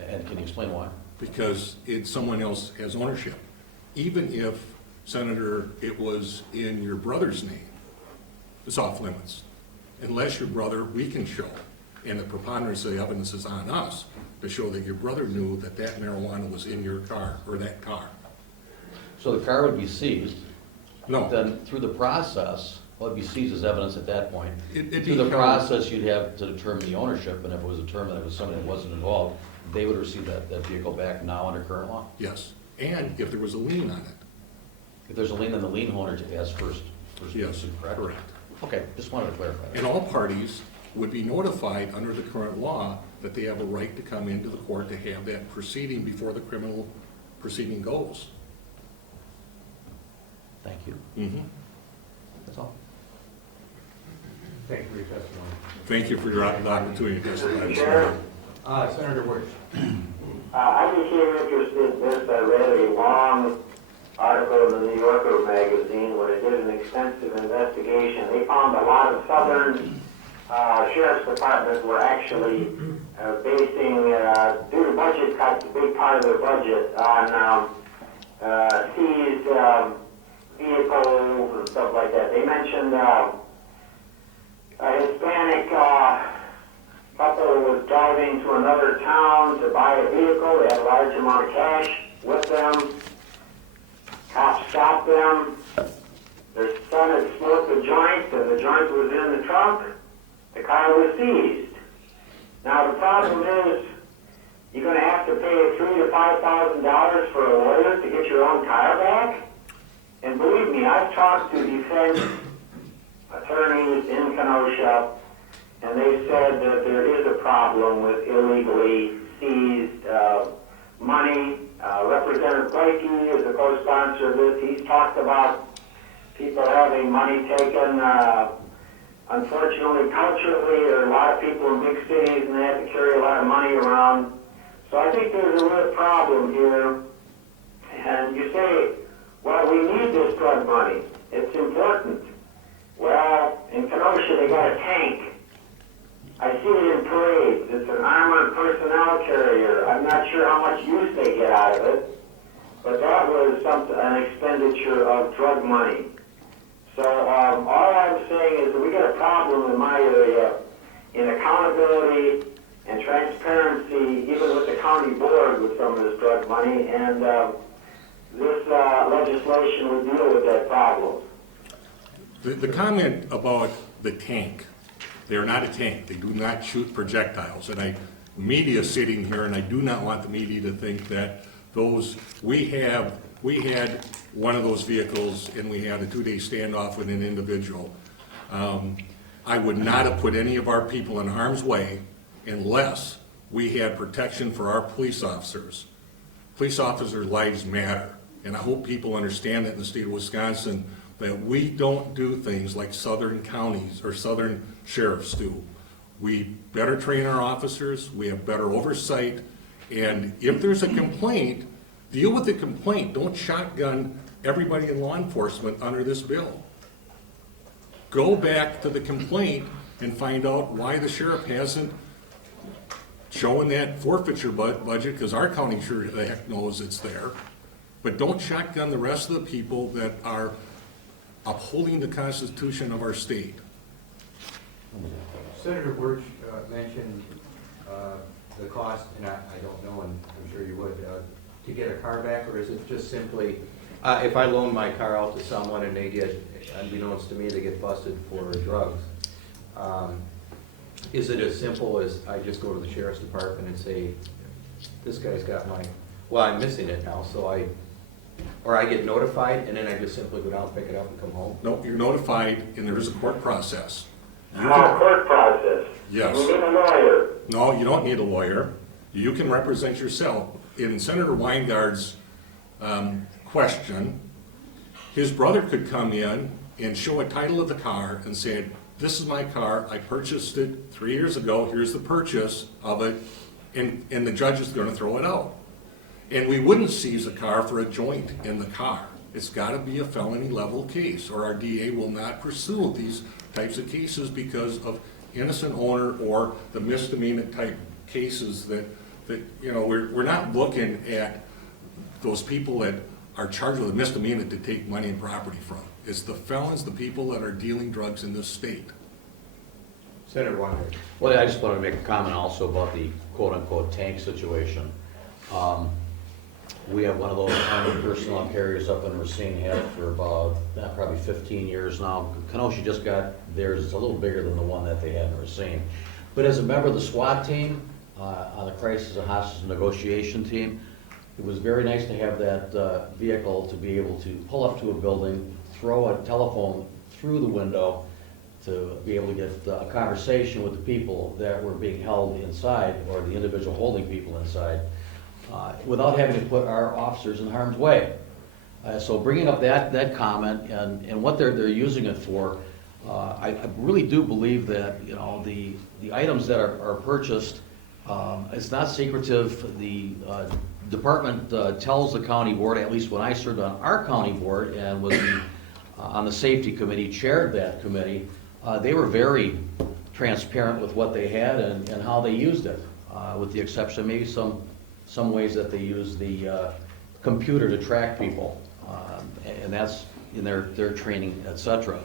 And can you explain why? because someone else has ownership. Even if, Senator, it was in your brother's name, it's off limits. Unless your brother, we can show, and the preponderance of the evidence is on us, to show that your brother knew that that marijuana was in your car, or that car. So the car would be seized. No. Then through the process, well, it'd be seized as evidence at that point. It'd Through the be- process, you'd have to determine the ownership, and if it was determined that it was somebody that wasn't involved, they would receive that vehicle back now under current law. Yes, and if there was a lien on it. If there's a lien, then the lien holder has first Yes, suit, correct? correct. Okay, just wanted to clarify that. And all parties would be notified under the current law that they have a right to come into the court to have that proceeding before the criminal proceeding goes. Thank you. Mm-hmm. That's all. Thank you for your testimony. Thank you for your opportunity to testify. Chair? Senator Wirtz. I became interested in this. I read a long article in the New Yorker magazine where they did an extensive investigation. They found a lot of southern sheriff's departments were actually basing, due to budget cuts, a big part of their budget on seized vehicles and stuff like that. They mentioned a Hispanic couple was driving to another town to buy a vehicle. They had a large amount of cash with them. Cops stopped them. Their son had smoked a joint, and the joint was in the trunk. The car was seized. Now the problem is, you're going to have to pay $3,000 to $5,000 for a lawyer to get your own car back. And believe me, I've talked to defense attorneys in Kenosha, and they said that there is a problem with illegally seized money. Representative Blakey is a co-sponsor of this. He's talked about people having money taken unfortunately, culturally, there are a lot of people in big cities and they have to carry a lot of money around. So I think there's a real problem here. And you say, well, we need this drug money. It's important. Well, in Kenosha, they got a tank. I see it in parades. It's an armored personnel carrier. I'm not sure how much use they get out of it, but that was an expenditure of drug money. So all I'm saying is that we got a problem in my area in accountability and transparency, even with the county board with some of this drug money, and this legislation would deal with that problem. The comment about the tank, they are not a tank. They do not shoot projectiles. And media sitting here, and I do not want the media to think that we had one of those vehicles and we had a 2-day standoff with an individual. I would not have put any of our people in harm's way unless we had protection for our police officers. Police officers' lives matter. And I hope people understand that in the state of Wisconsin, that we don't do things like southern counties or southern sheriffs do. We better train our officers, we have better oversight, and if there's a complaint, deal with the complaint. Don't shotgun everybody in law enforcement under this bill. Go back to the complaint and find out why the sheriff hasn't shown that forfeiture budget, because our county sure the heck knows it's there. But don't shotgun the rest of the people that are upholding the Constitution of our state. Senator Burch mentioned the cost, and I don't know, and I'm sure you would, to get a car back, or is it just simply, if I loan my car out to someone and they get, unbeknownst to me, they get busted for drugs, is it as simple as I just go to the sheriff's department and say, this guy's got my, well, I'm missing it now, so or I get notified, and then I just simply go down, pick it up, and come home? No, you're notified, and there is a court process. Court process. Yes. You need a lawyer. No, you don't need a lawyer. You can represent yourself. In Senator Weingard's question, his brother could come in and show a title of the car and say, this is my car, I purchased it 3 years ago, here's the purchase of it, and the judge is going to throw it out. And we wouldn't seize a car for a joint in the car. It's got to be a felony level case, or our DA will not pursue these types of cases because of innocent owner or the misdemeanor type cases that you know, we're not looking at those people that are charged with a misdemeanor to take money and property from. It's the felons, the people that are dealing drugs in this state. Senator Weingart. Well, I just wanted to make a comment also about the quote-unquote tank situation. We have one of those armored personnel carriers up in Racine, had it for about probably 15 years now. Kenosha just got theirs. It's a little bigger than the one that they had in Racine. But as a member of the SWAT team, on the crisis and hostage negotiation team, it was very nice to have that vehicle to be able to pull up to a building, throw a telephone through the window to be able to get a conversation with the people that were being held inside, or the individual holding people inside, without having to put our officers in harm's way. So bringing up that comment and what they're using it for, I really do believe that, you know, the items that are purchased, it's not secretive. The department tells the county board, at least when I served on our county board and was on the safety committee, chaired that committee, they were very transparent with what they had and how they used it, with the exception of maybe some ways that they use the computer to track people, and that's in their training, etc.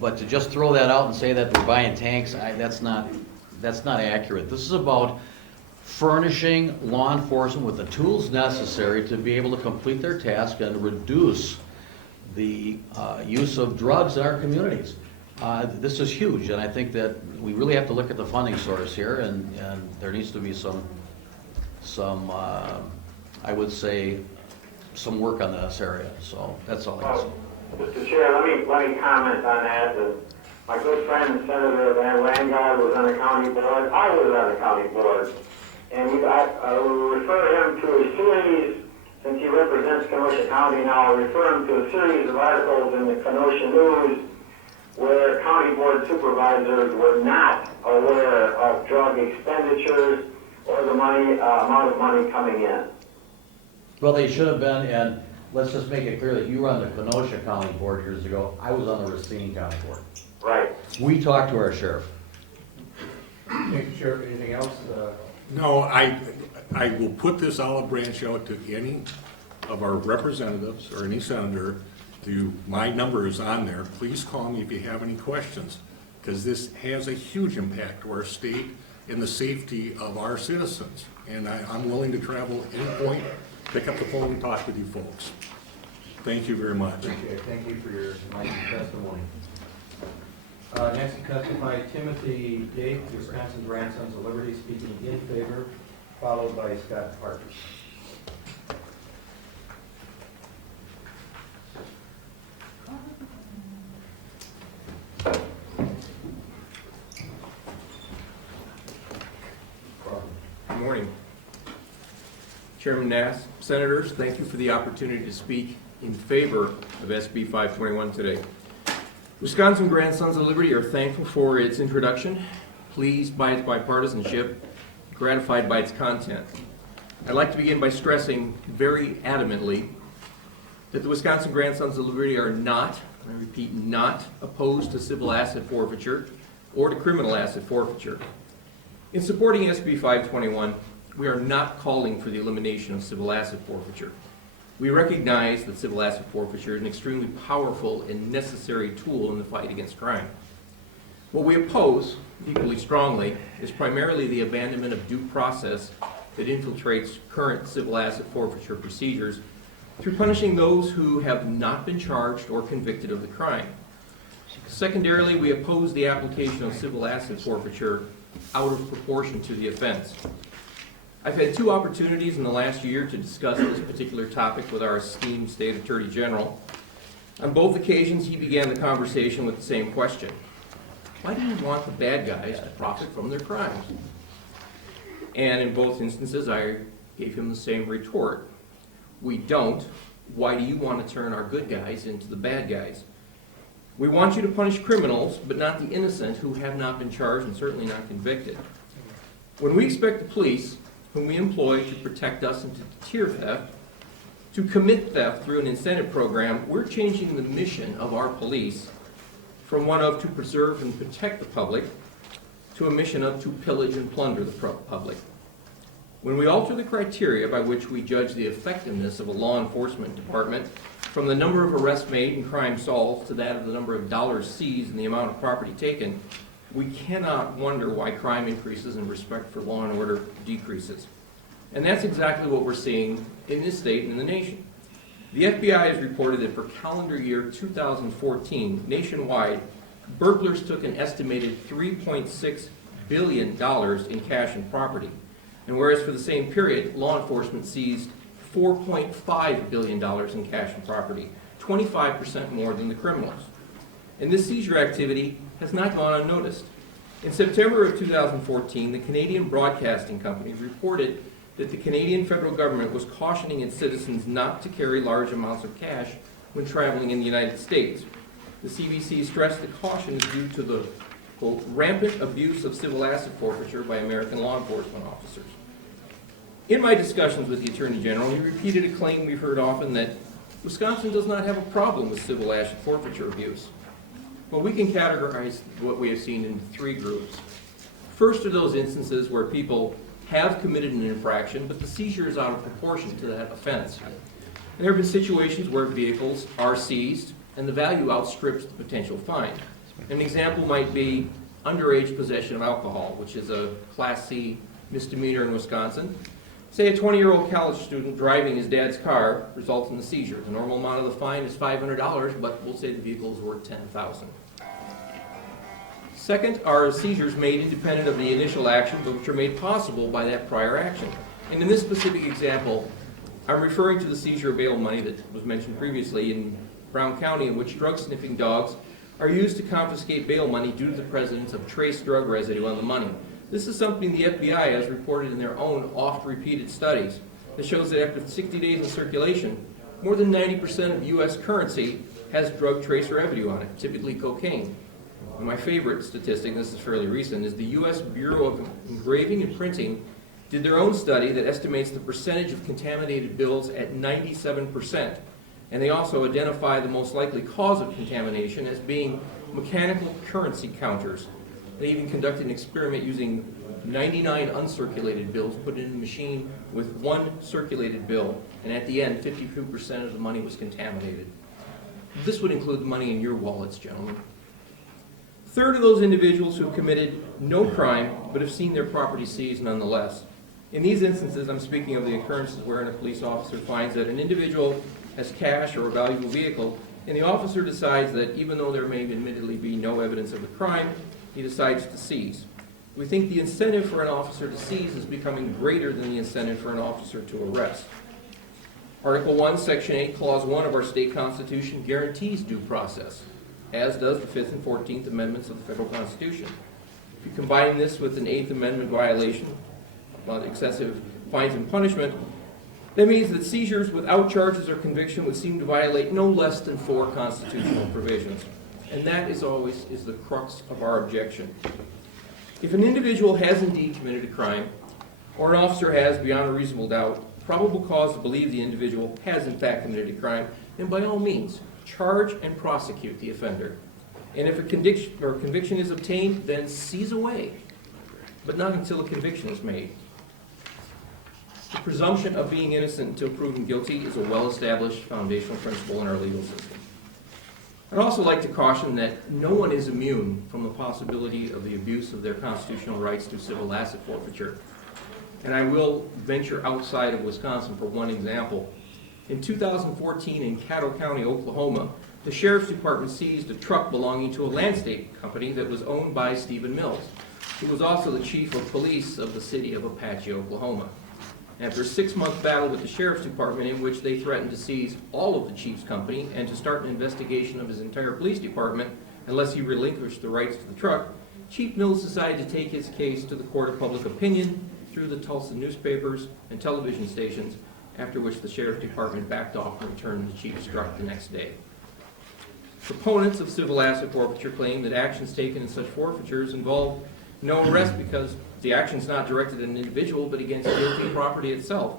But to just throw that out and say that they're buying tanks, that's not accurate. This is about furnishing law enforcement with the tools necessary to be able to complete their task and reduce the use of drugs in our communities. This is huge, and I think that we really have to look at the funding source here, and there needs to be some I would say, some work on this area. So that's all I can say. Mr. Chair, let me comment on that. My good friend Senator Van Wangard was on the county board. I was on the county board, and I will refer him to a series. Since he represents Kenosha County now, I'll refer him to a series of articles in the Kenosha News where county board supervisors were not aware of drug expenditures or the money, amount of money coming in. Well, they should have been, and let's just make it clear that you were on the Kenosha County Board years ago. I was on the Racine County Board. Right. We talked to our sheriff. Thank you, Sheriff. Anything else? No, I will put this olive branch out to any of our representatives or any senator. My number is on there. Please call me if you have any questions, because this has a huge impact to our state and the safety of our citizens. And I'm willing to travel any point, pick up the phone and talk with you folks. Thank you very much. Okay, thank you for your enlightening testimony. Next to testify, Timothy Dake, Wisconsin Grandsons of Liberty, speaking in favor, followed by Scott Parker. Good morning. Chairman Nass, Senators, thank you for the opportunity to speak in favor of SB 521 today. Wisconsin Grandsons of Liberty are thankful for its introduction, pleased by its bipartisanship, gratified by its content. I'd like to begin by stressing very adamantly that the Wisconsin Grandsons of Liberty are not, I repeat, not opposed to civil asset forfeiture or to criminal asset forfeiture. In supporting SB 521, we are not calling for the elimination of civil asset forfeiture. We recognize that civil asset forfeiture is an extremely powerful and necessary tool in the fight against crime. What we oppose, equally strongly, is primarily the abandonment of due process that infiltrates current civil asset forfeiture procedures through punishing those who have not been charged or convicted of the crime. Secondarily, we oppose the application of civil asset forfeiture out of proportion to the offense. I've had two opportunities in the last year to discuss this particular topic with our esteemed State Attorney General. On both occasions, he began the conversation with the same question. Why do you want the bad guys to profit from their crimes? And in both instances, I gave him the same retort. We don't. Why do you want to turn our good guys into the bad guys? We want you to punish criminals, but not the innocent who have not been charged and certainly not convicted. When we expect the police, whom we employ to protect us and to deter theft, to commit theft through an incentive program, we're changing the mission of our police from one of to preserve and protect the public to a mission of to pillage and plunder the public. When we alter the criteria by which we judge the effectiveness of a law enforcement department from the number of arrests made and crime solved to that of the number of dollars seized and the amount of property taken, we cannot wonder why crime increases and respect for law and order decreases. And that's exactly what we're seeing in this state and in the nation. The FBI has reported that for calendar year 2014, nationwide, burglars took an estimated $3.6 billion in cash and property. And whereas for the same period, law enforcement seized $4.5 billion in cash and property, 25% more than the criminals. And this seizure activity has not gone unnoticed. In September of 2014, the Canadian Broadcasting Company reported that the Canadian federal government was cautioning its citizens not to carry large amounts of cash when traveling in the United States. The CBC stressed the caution is due to the, quote, rampant abuse of civil asset forfeiture by American law enforcement officers. In my discussions with the Attorney General, he repeated a claim we've heard often that Wisconsin does not have a problem with civil asset forfeiture abuse. Well, we can categorize what we have seen into three groups. First are those instances where people have committed an infraction, but the seizure is out of proportion to that offense. And there have been situations where vehicles are seized and the value outstrips the potential fine. An example might be underage possession of alcohol, which is a Class C misdemeanor in Wisconsin. Say a 20-year-old college student driving his dad's car results in the seizure. The normal amount of the fine is $500, but we'll say the vehicle is worth $10,000. Second are seizures made independent of the initial action, but which are made possible by that prior action. And in this specific example, I'm referring to the seizure of bail money that was mentioned previously in Brown County, in which drug-sniffing dogs are used to confiscate bail money due to the presence of trace drug residue on the money. This is something the FBI has reported in their own oft-repeated studies that shows that after 60 days in circulation, more than 90% of U.S. currency has drug trace residue on it, typically cocaine. And my favorite statistic, this is fairly recent, is the U.S. Bureau of Engraving and Printing did their own study that estimates the percentage of contaminated bills at 97%. And they also identify the most likely cause of contamination as being mechanical currency counters. They even conducted an experiment using 99 uncirculated bills put in a machine with one circulated bill, and at the end, 52% of the money was contaminated. This would include the money in your wallets, gentlemen. A third of those individuals who have committed no crime but have seen their property seized nonetheless. In these instances, I'm speaking of the occurrences wherein a police officer finds that an individual has cash or a valuable vehicle, and the officer decides that even though there may admittedly be no evidence of the crime, he decides to seize. We think the incentive for an officer to seize is becoming greater than the incentive for an officer to arrest. Article 1, Section 8, Clause 1 of our state constitution guarantees due process, as does the 5th and 14th Amendments of the federal Constitution. If you combine this with an 8th Amendment violation about excessive fines and punishment, that means that seizures without charges or conviction would seem to violate no less than 4 constitutional provisions. And that is always the crux of our objection. If an individual has indeed committed a crime, or an officer has, beyond a reasonable doubt, probable cause to believe the individual has in fact committed a crime, then by all means, charge and prosecute the offender. And if a conviction is obtained, then seize away, but not until a conviction is made. The presumption of being innocent until proven guilty is a well-established foundational principle in our legal system. I'd also like to caution that no one is immune from the possibility of the abuse of their constitutional rights through civil asset forfeiture. And I will venture outside of Wisconsin for one example. In 2014 in Caddo County, Oklahoma, the Sheriff's Department seized a truck belonging to a landscape company that was owned by Stephen Mills, who was also the chief of police of the city of Apache, Oklahoma. After a 6-month battle with the Sheriff's Department in which they threatened to seize all of the chief's company and to start an investigation of his entire police department unless he relinquished the rights to the truck, Chief Mills decided to take his case to the court of public opinion through the Tulsa newspapers and television stations, after which the Sheriff's Department backed off and returned the chief's truck the next day. Proponents of civil asset forfeiture claim that actions taken in such forfeitures involve no arrest because the action is not directed at an individual but against guilty property itself.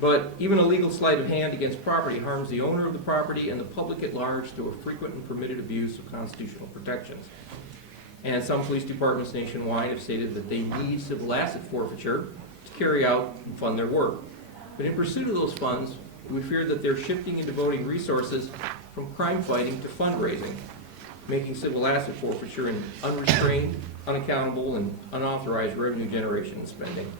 But even a legal sleight of hand against property harms the owner of the property and the public at large through a frequent and permitted abuse of constitutional protections. And some police departments nationwide have stated that they need civil asset forfeiture to carry out and fund their work. But in pursuit of those funds, we fear that they're shifting and devoting resources from crime fighting to fundraising, making civil asset forfeiture an unrestrained, unaccountable, and unauthorized revenue generation and spending.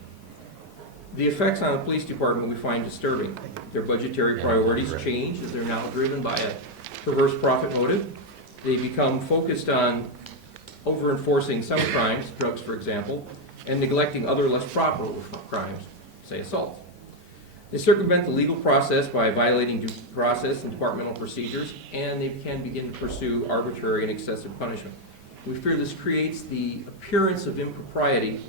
The effects on the police department we find disturbing. Their budgetary priorities change as they're now driven by a perverse profit motive. They become focused on over-enforcing some crimes, drugs for example, and neglecting other less profitable crimes, say assault. They circumvent the legal process by violating due process and departmental procedures, and they can begin to pursue arbitrary and excessive punishment. We fear this creates the appearance of impropriety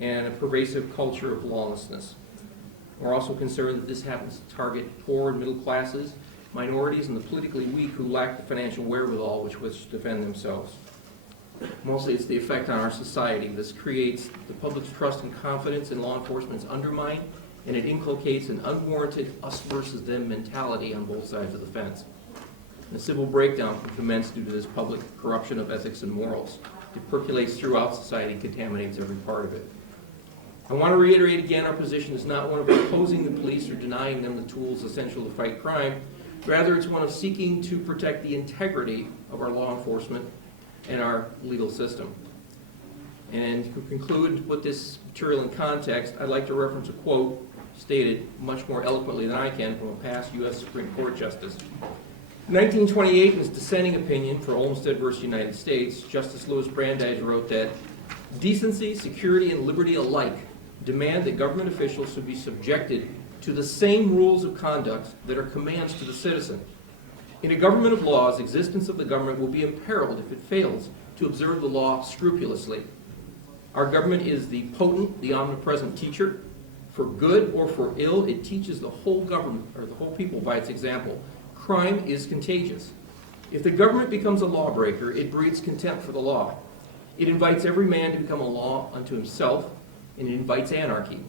and a pervasive culture of lawlessness. We're also concerned that this happens to target poor and middle classes, minorities, and the politically weak who lack the financial wherewithal with which to defend themselves. Mostly it's the effect on our society. This creates the public's trust and confidence in law enforcement is undermined, and it inculcates an unwarranted us versus them mentality on both sides of the fence. And a civil breakdown can commence due to this public corruption of ethics and morals. It percolates throughout society and contaminates every part of it. I want to reiterate again, our position is not one of opposing the police or denying them the tools essential to fight crime. Rather, it's one of seeking to protect the integrity of our law enforcement and our legal system. And to conclude, to put this material in context, I'd like to reference a quote stated much more eloquently than I can from a past U.S. Supreme Court justice. In 1928, in his dissenting opinion for Olmstead versus United States, Justice Louis Brandeis wrote that decency, security, and liberty alike demand that government officials should be subjected to the same rules of conduct that are commands to the citizen. In a government of laws, existence of the government will be imperiled if it fails to observe the law scrupulously. Our government is the potent, the omnipresent teacher. For good or for ill, it teaches the whole government, or the whole people by its example. Crime is contagious. If the government becomes a lawbreaker, it breeds contempt for the law. It invites every man to become a law unto himself, and it invites anarchy.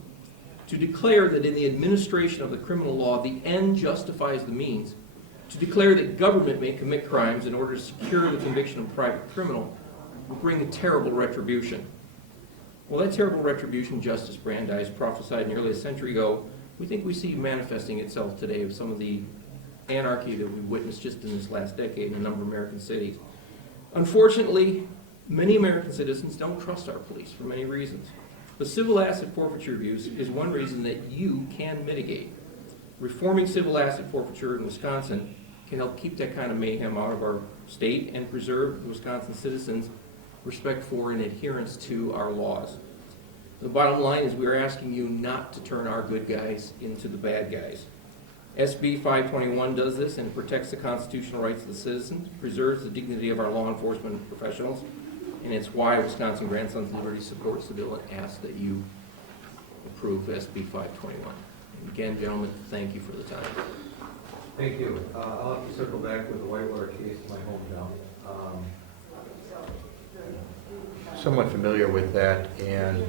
To declare that in the administration of the criminal law, the end justifies the means, to declare that government may commit crimes in order to secure the conviction of a private criminal, will bring a terrible retribution. Well, that terrible retribution Justice Brandeis prophesied nearly a century ago, we think we see manifesting itself today with some of the anarchy that we've witnessed just in this last decade in a number of American cities. Unfortunately, many American citizens don't trust our police for many reasons. The civil asset forfeiture abuse is one reason that you can mitigate. Reforming civil asset forfeiture in Wisconsin can help keep that kind of mayhem out of our state and preserve Wisconsin citizens' respect for and adherence to our laws. The bottom line is we are asking you not to turn our good guys into the bad guys. SB 521 does this, and it protects the constitutional rights of the citizens, preserves the dignity of our law enforcement professionals, and it's why Wisconsin Grandsons Liberty supports the bill and asks that you approve SB 521. And again, gentlemen, thank you for the time. Thank you. I'll have to circle back with the Whitewater case in my hometown. Somewhat familiar with that, and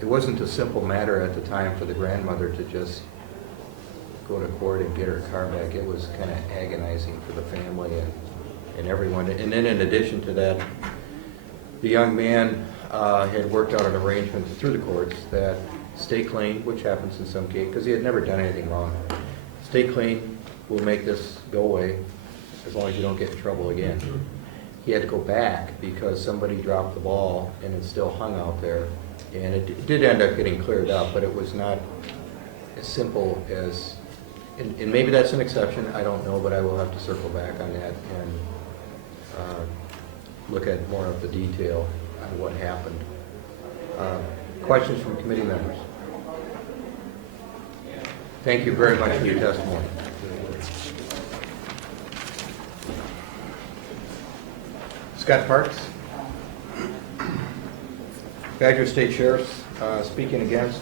it wasn't a simple matter at the time for the grandmother to just go to court and get her car back. It was kind of agonizing for the family and everyone. And then in addition to that, the young man had worked out an arrangement through the courts that stay clean, which happens in some cases, because he had never done anything wrong. Stay clean, we'll make this go away as long as you don't get in trouble again. He had to go back because somebody dropped the ball and it still hung out there. And it did end up getting cleared up, but it was not as simple as, and maybe that's an exception, I don't know, but I will have to circle back on that and look at more of the detail on what happened. Questions from committee members? Thank you very much for your testimony. Scott Parks? Badger State Sheriff's speaking against,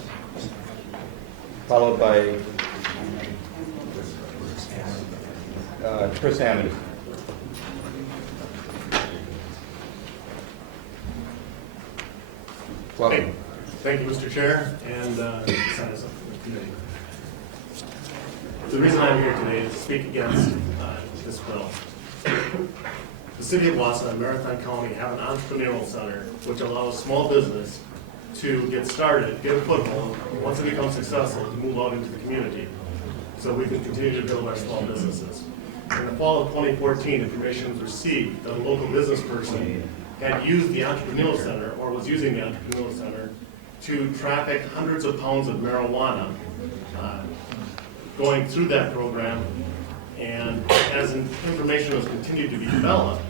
followed by Chris Hammond. Welcome. Thank you, Mr. Chair, and Senate Committee. The reason I'm here today is to speak against this bill. The City of Wausau and Marathon County have an entrepreneurial center which allows small business to get started, get a foothold, once it becomes successful, to move out into the community so we can continue to build our small businesses. In the fall of 2014, information was received that a local business person had used the entrepreneurial center, or was using the entrepreneurial center, to traffic hundreds of pounds of marijuana going through that program. And as information was continued to be developed,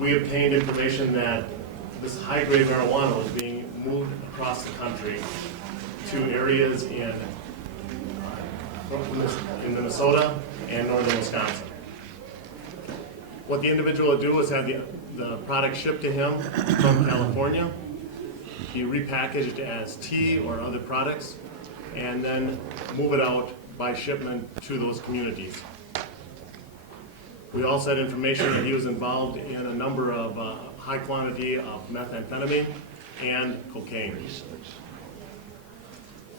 we obtained information that this high-grade marijuana was being moved across the country to areas in Minnesota and northern Wisconsin. What the individual would do was have the product shipped to him from California. He repackaged it as tea or other products, and then move it out by shipment to those communities. We also had information that he was involved in a number of high quantity of methamphetamine and cocaine.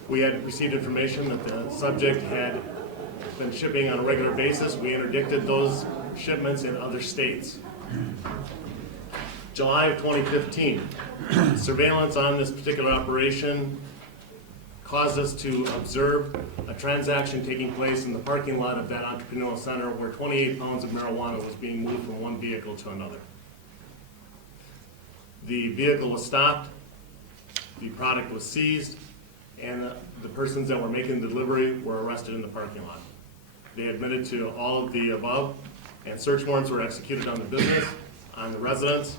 We had received information that the subject had been shipping on a regular basis. We interdicted those shipments in other states. July of 2015, surveillance on this particular operation caused us to observe a transaction taking place in the parking lot of that entrepreneurial center where 28 pounds of marijuana was being moved from one vehicle to another. The vehicle was stopped, the product was seized, and the persons that were making the delivery were arrested in the parking lot. They admitted to all of the above, and search warrants were executed on the business, on the residence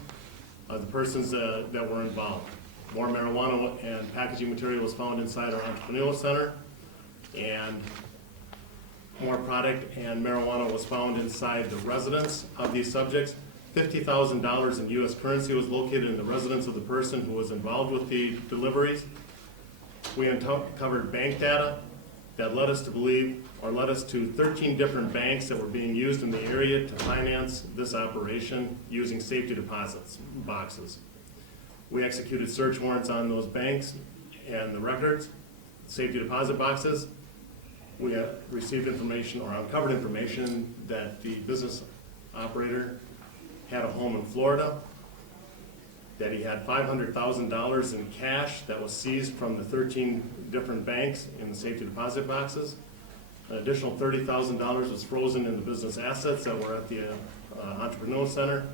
of the persons that were involved. More marijuana and packaging material was found inside our entrepreneurial center, and more product and marijuana was found inside the residence of these subjects. $50,000 in U.S. currency was located in the residence of the person who was involved with the deliveries. We uncovered bank data that led us to believe, or led us to 13 different banks that were being used in the area to finance this operation using safety deposits boxes. We executed search warrants on those banks and the records, safety deposit boxes. We received information or uncovered information that the business operator had a home in Florida, that he had $500,000 in cash that was seized from the 13 different banks in the safety deposit boxes. An additional $30,000 was frozen in the business assets that were at the Entrepreneur Center.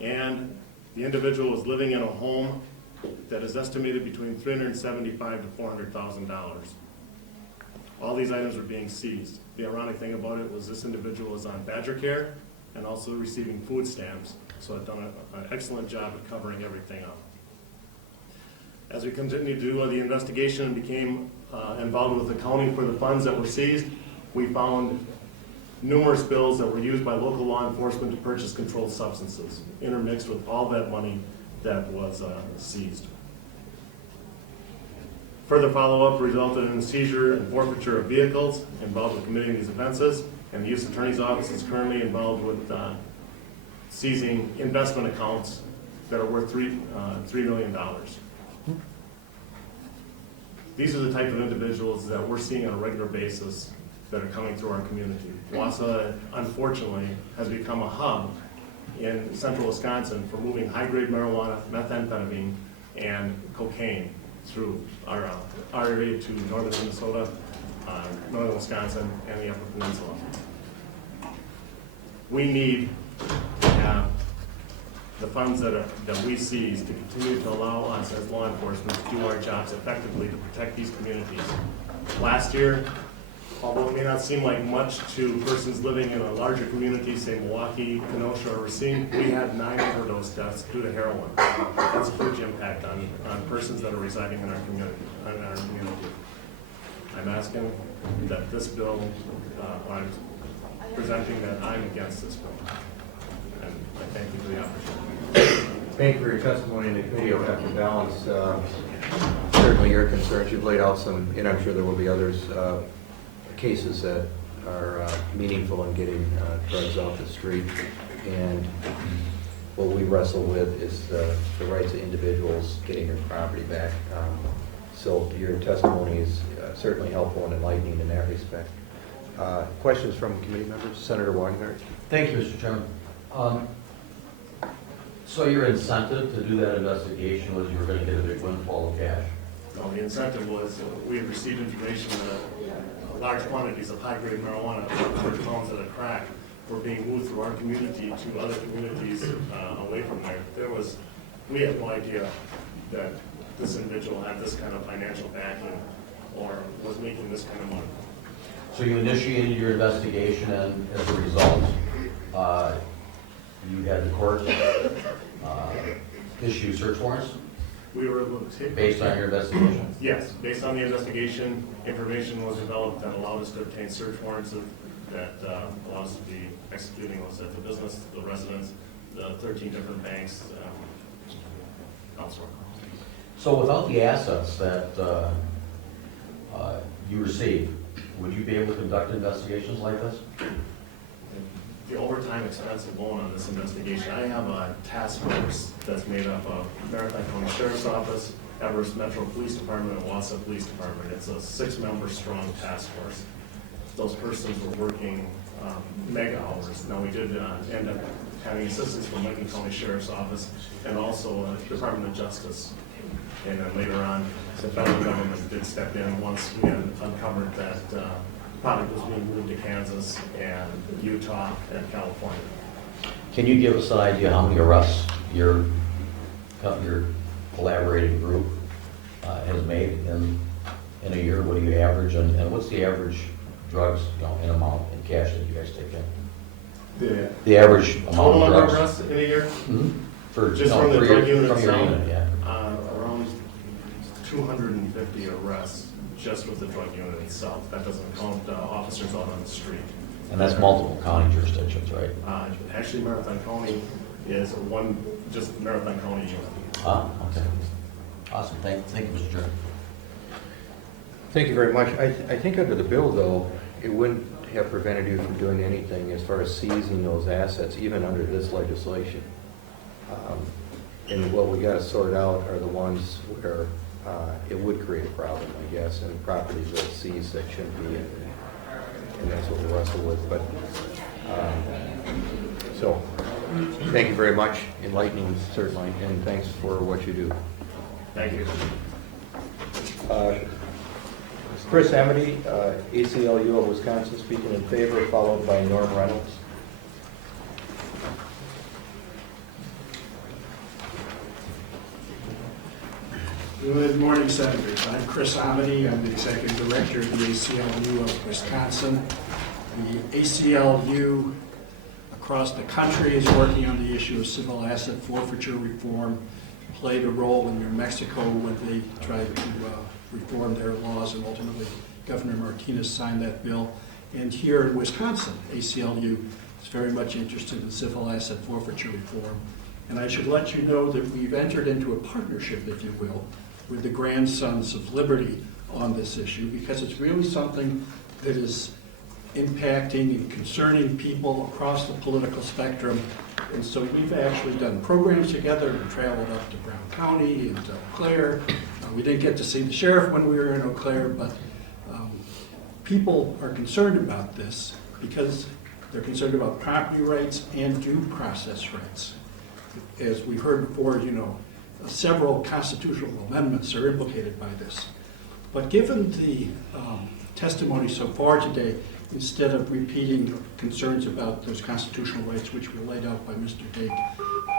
And the individual was living in a home that is estimated between $375,000 to $400,000. All these items were being seized. The ironic thing about it was this individual was on Badger Care and also receiving food stamps, so I've done an excellent job at covering everything up. As we continued to do the investigation and became involved with accounting for the funds that were seized, we found numerous bills that were used by local law enforcement to purchase controlled substances, intermixed with all that money that was seized. Further follow-up resulted in the seizure and forfeiture of vehicles involved with committing these offenses, and the U.S. Attorney's Office is currently involved with seizing investment accounts that are worth $3 million. These are the type of individuals that we're seeing on a regular basis that are coming through our community. Wausau, unfortunately, has become a hub in central Wisconsin for moving high-grade marijuana, methamphetamine, and cocaine through our area to northern Minnesota, northern Wisconsin, and the Upper Peninsula. We need to have the funds that we seize to continue to allow us as law enforcement to do our jobs effectively to protect these communities. Last year, although it may not seem like much to persons living in a larger community, say Milwaukee, Kenosha, or Racine, we had 9 overdose deaths due to heroin. That's a huge impact on persons that are residing in our community. I'm asking that this bill, I'm presenting that I'm against this bill. And I thank you for the opportunity. Thank you for your testimony in the committee. You'll have to balance certainly your concerns. You've laid out some, and I'm sure there will be others, cases that are meaningful in getting drugs off the street. And what we wrestle with is the rights of individuals getting their property back. So your testimony is certainly helpful and enlightening in that respect. Questions from committee members? Senator Weingart. Thank you, Mr. Chairman. So your incentive to do that investigation was you were going to get a big windfall of cash? No, the incentive was we had received information that large quantities of high-grade marijuana, 100 pounds at a crack, were being moved through our community to other communities away from there. We had no idea that this individual had this kind of financial backing or was making this kind of money. So you initiated your investigation, and as a result, you had the court issue search warrants We were able to take... based on your investigation? Yes, based on the investigation, information was developed that allowed us to obtain search warrants that allow us to be executing those at the business, the residents, the 13 different banks, elsewhere. So without the assets that you receive, would you be able to conduct investigations like this? The overtime expense alone on this investigation, I have a task force that's made up of Marathon County Sheriff's Office, Everest Metro Police Department, and Wausau Police Department. It's a 6-member strong task force. Those persons were working mega hours. Now, we did end up having assistance from Lincoln County Sheriff's Office and also Department of Justice. And then later on, the federal government did step in once we had uncovered that product was being moved to Kansas and Utah and California. Can you give us an idea how many arrests your collaborating group has made in a year? What do you average, and what's the average drugs, in amount in cash that you guys take in? The average amount Total of number of drugs arrests in a year? Mm-hmm. For Just from the drug unit from your itself? unit, yeah. Around 250 arrests just with the drug unit itself. That doesn't count officers out on the street. And that's multiple county jurisdictions, right? Actually, Marathon County is just Marathon County unit. Okay. Awesome. Thank you, Mr. Chairman. Thank you very much. I think under the bill, though, it wouldn't have prevented you from doing anything as far as seizing those assets, even under this legislation. And what we got to sort out are the ones where it would create a problem, I guess, and properties that seized that shouldn't be, and that's what we'll wrestle with. But so, thank you very much, enlightening certainly, and thanks for what you do. Thank you. Chris Amity, ACLU of Wisconsin, speaking in favor, followed by Norm Reynolds. Good morning, Senators. I'm Chris Amity. I'm the Executive Director of the ACLU of Wisconsin. The ACLU across the country is working on the issue of civil asset forfeiture reform, played a role in New Mexico when they tried to reform their laws, and ultimately Governor Martinez signed that bill. And here in Wisconsin, ACLU is very much interested in civil asset forfeiture reform. And I should let you know that we've entered into a partnership, if you will, with the Grandsons of Liberty on this issue, because it's really something that is impacting and concerning people across the political spectrum. And so we've actually done programs together and traveled up to Brown County and to Eau Claire. We didn't get to see the sheriff when we were in Eau Claire, but people are concerned about this because they're concerned about property rights and due process rights. As we've heard before, you know, several constitutional amendments are implicated by this. But given the testimony so far today, instead of repeating concerns about those constitutional rights which were laid out by Mr. Dake,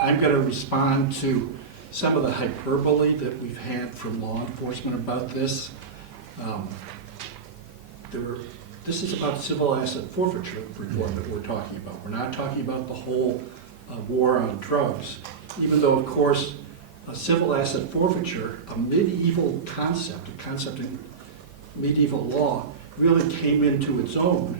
I'm going to respond to some of the hyperbole that we've had from law enforcement about this. This is about civil asset forfeiture reform that we're talking about. We're not talking about the whole war on drugs, even though, of course, civil asset forfeiture, a medieval concept, a concept in medieval law, really came into its own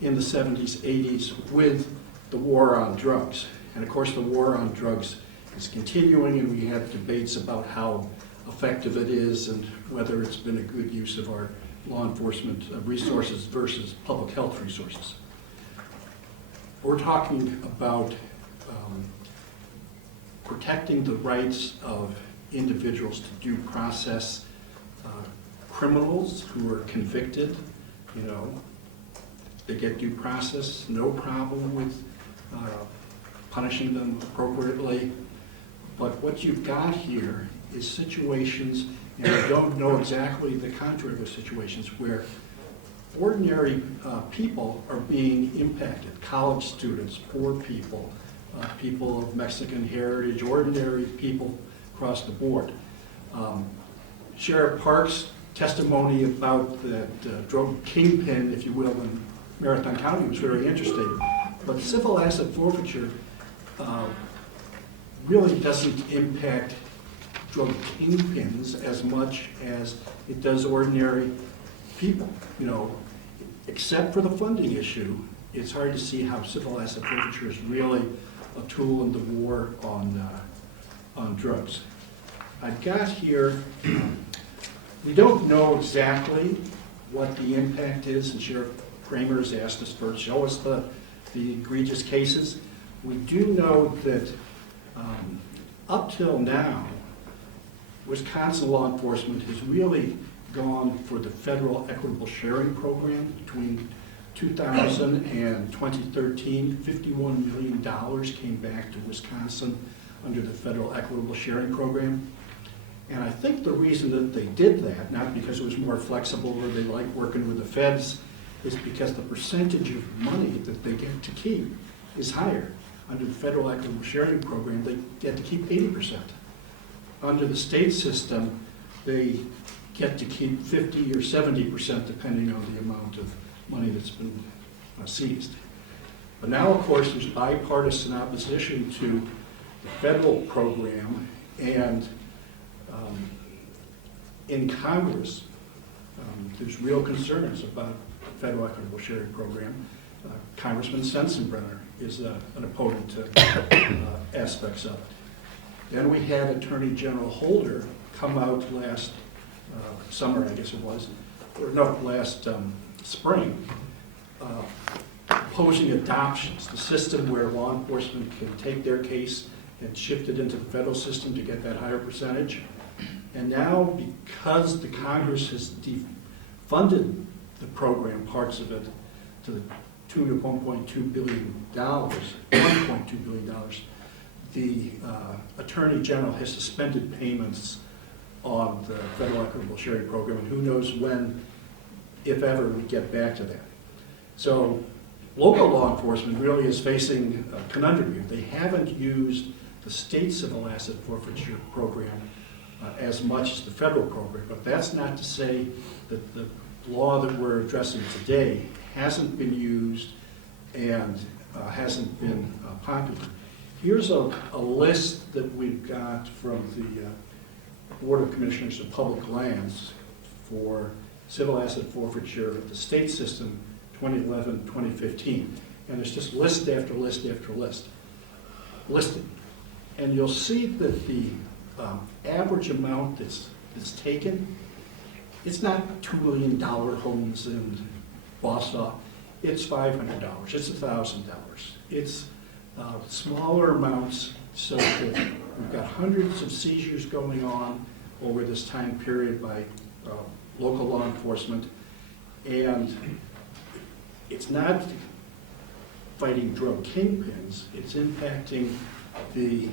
in the 70s, 80s with the war on drugs. And of course, the war on drugs is continuing, and we have debates about how effective it is and whether it's been a good use of our law enforcement resources versus public health resources. We're talking about protecting the rights of individuals to due process. Criminals who are convicted, you know, they get due process, no problem with punishing them appropriately. But what you've got here is situations, and I don't know exactly the contour of the situations, where ordinary people are being impacted. College students, poor people, people of Mexican heritage, ordinary people across the board. Sheriff Parks' testimony about that drug kingpin, if you will, in Marathon County was very interesting. But civil asset forfeiture really doesn't impact drug kingpins as much as it does ordinary people. You know, except for the funding issue, it's hard to see how civil asset forfeiture is really a tool in the war on drugs. I've got here, we don't know exactly what the impact is, and Sheriff Kramer has asked us first, show us the egregious cases. We do know that up till now, Wisconsin law enforcement has really gone for the federal equitable sharing program. Between 2000 and 2013, $51 million came back to Wisconsin under the federal equitable sharing program. And I think the reason that they did that, not because it was more flexible or they like working with the feds, is because the percentage of money that they get to keep is higher. Under the federal equitable sharing program, they get to keep 80%. Under the state system, they get to keep 50 or 70%, depending on the amount of money that's been seized. But now, of course, there's bipartisan opposition to the federal program, and in Congress, there's real concerns about the federal equitable sharing program. Congressman Sensenbrenner is an opponent to aspects of it. Then we had Attorney General Holder come out last summer, I guess it was, last spring, opposing adoptions, the system where law enforcement can take their case and shift it into the federal system to get that higher percentage. And now, because the Congress has defunded the program, parts of it, to the tune of $1.2 billion, the Attorney General has suspended payments on the Federal Equitable Sharing Program, and who knows when, if ever, we get back to that. So local law enforcement really is facing a conundrum here. They haven't used the state civil asset forfeiture program as much as the federal program, but that's not to say that the law that we're addressing today hasn't been used and hasn't been popular. Here's a list that we've got from the Board of Commissioners of Public Lands for civil asset forfeiture of the state system 2011-2015. And there's just list after list after list listed. And you'll see that the average amount that's taken, it's not $2 million homes in Wausau. It's $500, it's $1,000. It's smaller amounts, so that we've got hundreds of seizures going on over this time period by local law enforcement. And it's not fighting drug kingpins, it's impacting the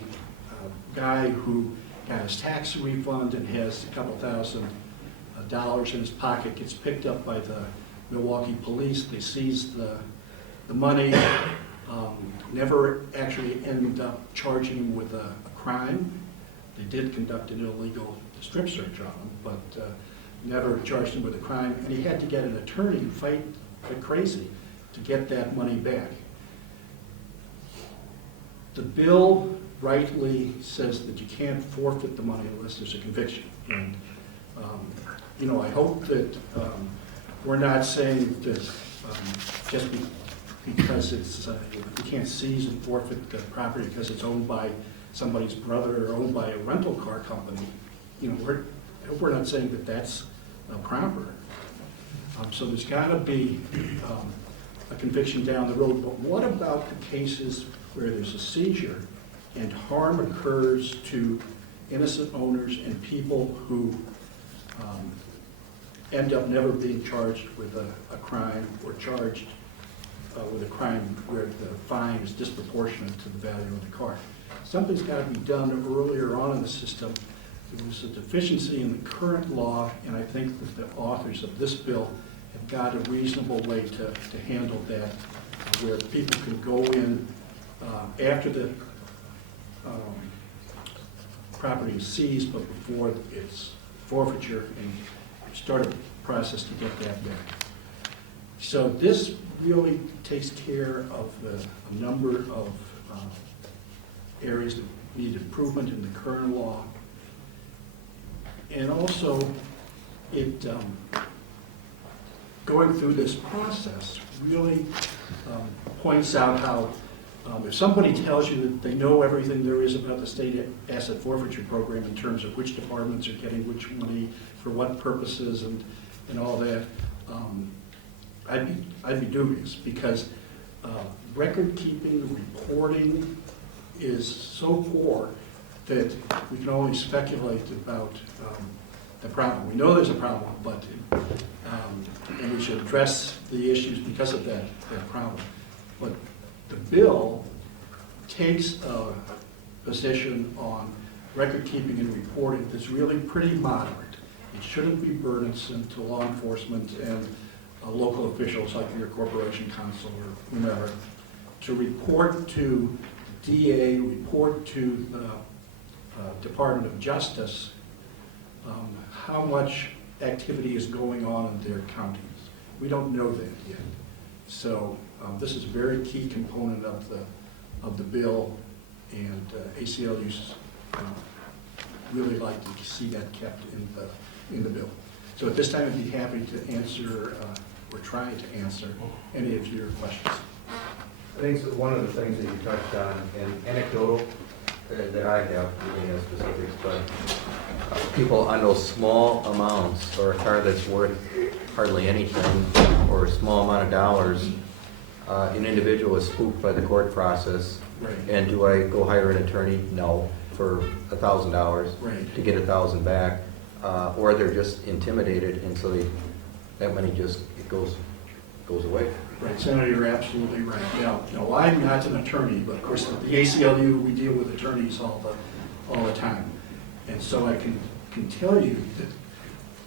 guy who got his tax refund and has a couple $1,000 in his pocket, gets picked up by the Milwaukee police, they seize the money, never actually end up charging him with a crime. They did conduct an illegal strip search on him, but never charged him with a crime, and he had to get an attorney and fight like crazy to get that money back. The bill rightly says that you can't forfeit the money unless there's a conviction. And, you know, I hope that we're not saying that just because it's, you can't seize and forfeit the property because it's owned by somebody's brother or owned by a rental car company. You know, I hope we're not saying that that's proper. So there's got to be a conviction down the road. But what about the cases where there's a seizure and harm occurs to innocent owners and people who end up never being charged with a crime or charged with a crime where the fine is disproportionate to the value of the car? Something's got to be done earlier on in the system. There was a deficiency in the current law, and I think that the authors of this bill have got a reasonable way to handle that, where people can go in after the property is seized, but before its forfeiture, and start a process to get that back. So this really takes care of a number of areas that need improvement in the current law. And also, it going through this process really points out how if somebody tells you that they know everything there is about the state asset forfeiture program in terms of which departments are getting which money for what purposes and all that, I'd be dubious, because record keeping, reporting is so poor that we can only speculate about the problem. We know there's a problem, but and we should address the issues because of that problem. But the bill takes a position on record keeping and reporting that's really pretty moderate. It shouldn't be burdensome to law enforcement and local officials like your corporation counsel or whomever to report to the DA, report to the Department of Justice how much activity is going on in their counties. We don't know that yet. So this is a very key component of the bill, and ACLU's really like to see that kept in the bill. So at this time, I'd be happy to answer or try to answer any of your questions. I think one of the things that you touched on, and anecdotal, that I have, really no specifics, but people on those small amounts, or a car that's worth hardly anything or a small amount of dollars, an individual is spooked by the court process. Right. And do I go hire an attorney? No, for $1,000 Right. to get 1,000 back. Or they're just intimidated, and so that money just, it goes away. Right, Senator, you're absolutely right. Now, I'm not an attorney, but of course, at the ACLU, we deal with attorneys all the time. And so I can tell you that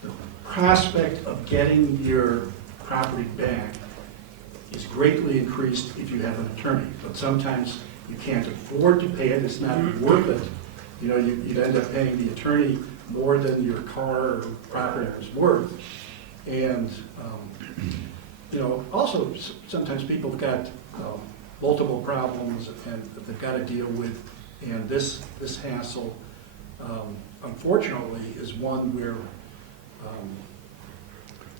the prospect of getting your property back is greatly increased if you have an attorney. But sometimes you can't afford to pay it, it's not worth it. You know, you'd end up paying the attorney more than your car or property is worth. And, you know, also, sometimes people have got multiple problems and that they've got to deal with. And this hassle, unfortunately, is one where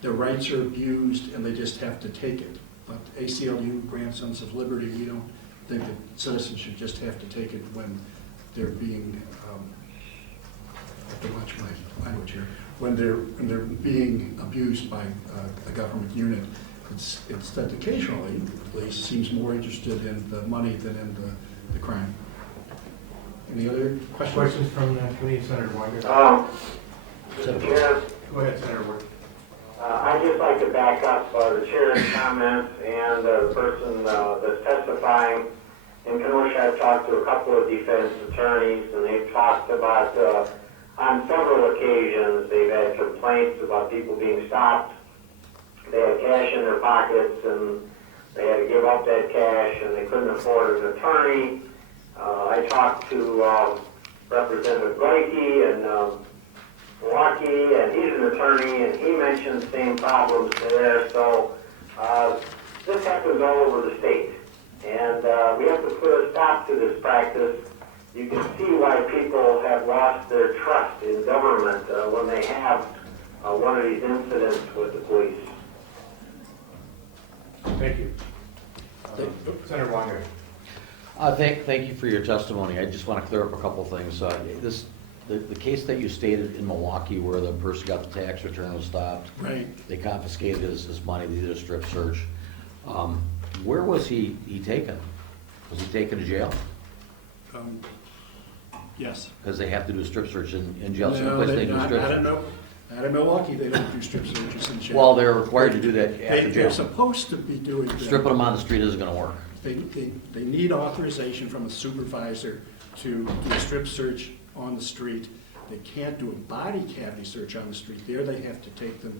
their rights are abused and they just have to take it. But ACLU, Grandsons of Liberty, we don't think that citizens should just have to take it when they're being, I have to watch my language here, when they're being abused by a government unit. It's that occasionally, at least, seems more interested in the money than in the crime. Any other questions? Questions from the committee, Senator Weiner? Mr. Chair, Go ahead, Senator Weiner. I'd just like to back up the chair's comments and the person that's testifying. In Kenosha, I've talked to a couple of defense attorneys, and they've talked about, on several occasions, they've had complaints about people being stopped. They had cash in their pockets, and they had to give up that cash, and they couldn't afford an attorney. I talked to Representative Goike in Milwaukee, and he's an attorney, and he mentioned the same problems there. So this happens all over the state, and we have to put a stop to this practice. You can see why people have lost their trust in government when they have one of these incidents with the police. Thank you. Senator Weiner. Thank you for your testimony. I just want to clear up a couple things. The case that you stated in Milwaukee where the person got the tax return was stopped. Right. They confiscated his money, they did a strip search. Where was he taken? Was he taken to jail? Yes. Because they have to do a strip search in jail. Some No, place they they do not, strip not search. in Milwaukee, they don't do strip searches in jail. Well, they're required to do that after They're jail. supposed to be doing that. Stripping them on the street isn't gonna work. They need authorization from a supervisor to do a strip search on the street. They can't do a body cavity search on the street. There they have to take them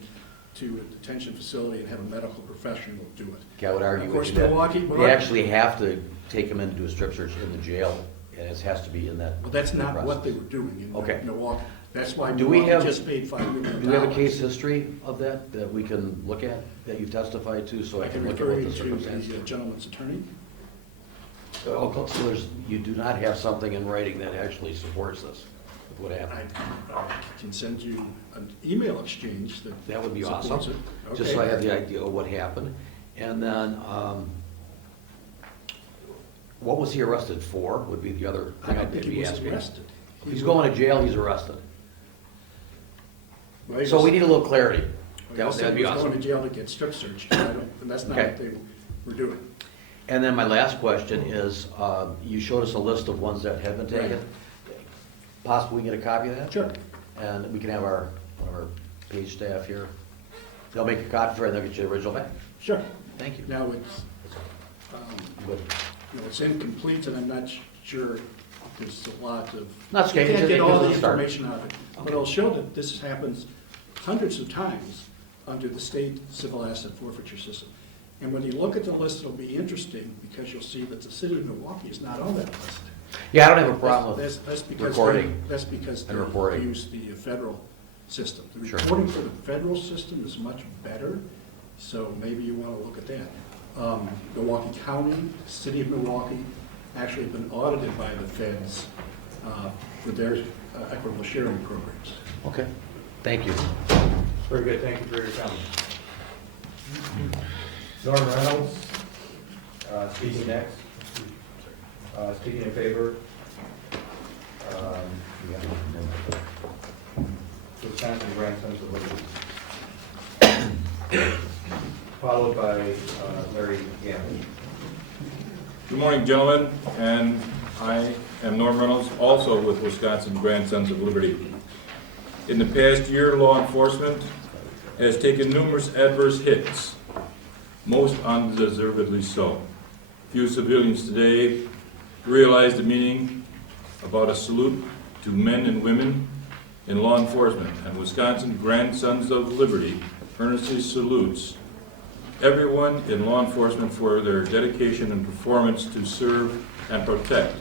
to a detention facility and have a medical professional do it. Okay, I would argue Of with course, you that Milwaukee. they actually have to take him in to do a strip search in the jail, and it has to be in that. Well, that's not process. what they were doing in Okay. Milwaukee. That's why Do we Milwaukee have- just paid $5 million. Do we have a case history of that we can look at, that you testified to, so I I can can look at refer what you the to circumstances? the gentleman's attorney. Oh, so you do not have something in writing that actually supports this, with what happened? I can send you an email exchange That would be supports awesome, it. just so Okay. I have the idea of what happened. And then, what was he arrested for, would be the other I thing don't I'd think he be was asking. arrested. If he's going to jail, he's arrested. Well, he So was- we need a little clarity. well, he said That'd be he was going awesome. to jail to get strip searched, and that's not Okay. what they were doing. And then my last question is, you showed us a list of ones that have been taken. Right. Possibly we can get a copy of that? Sure. And we can have one of our page staff here. They'll make a copy for it, and they'll get you the original back. Sure. Thank you. Now, it's, Good. it's incomplete, and I'm not sure if there's a lot of. That's okay. You can't get It all gives the us a start. information out of it. But it'll show that this happens hundreds of times under the state civil asset forfeiture system. And when you look at the list, it'll be interesting, because you'll see that the city of Milwaukee is not on that list. Yeah, I don't have a problem That's with because recording. That's because and they reporting. use the federal system. The Sure. reporting for the federal system is much better, so maybe you want to look at that. Milwaukee County, City of Milwaukee, actually have been audited by the feds for their equitable sharing programs. Okay, thank you. Very good, thank you for your comments. Norm Reynolds, speaking next. Speaking in favor. Wisconsin Grandsons of Liberty. followed by Larry Gammon. Good morning, gentlemen, and I am Norm Reynolds, also with Wisconsin Grandsons of Liberty. In the past year, law enforcement has taken numerous adverse hits, most undeservedly so. Few civilians today realize the meaning about a salute to men and women in law enforcement, and Wisconsin Grandsons of Liberty earnestly salutes everyone in law enforcement for their dedication and performance to serve and protect.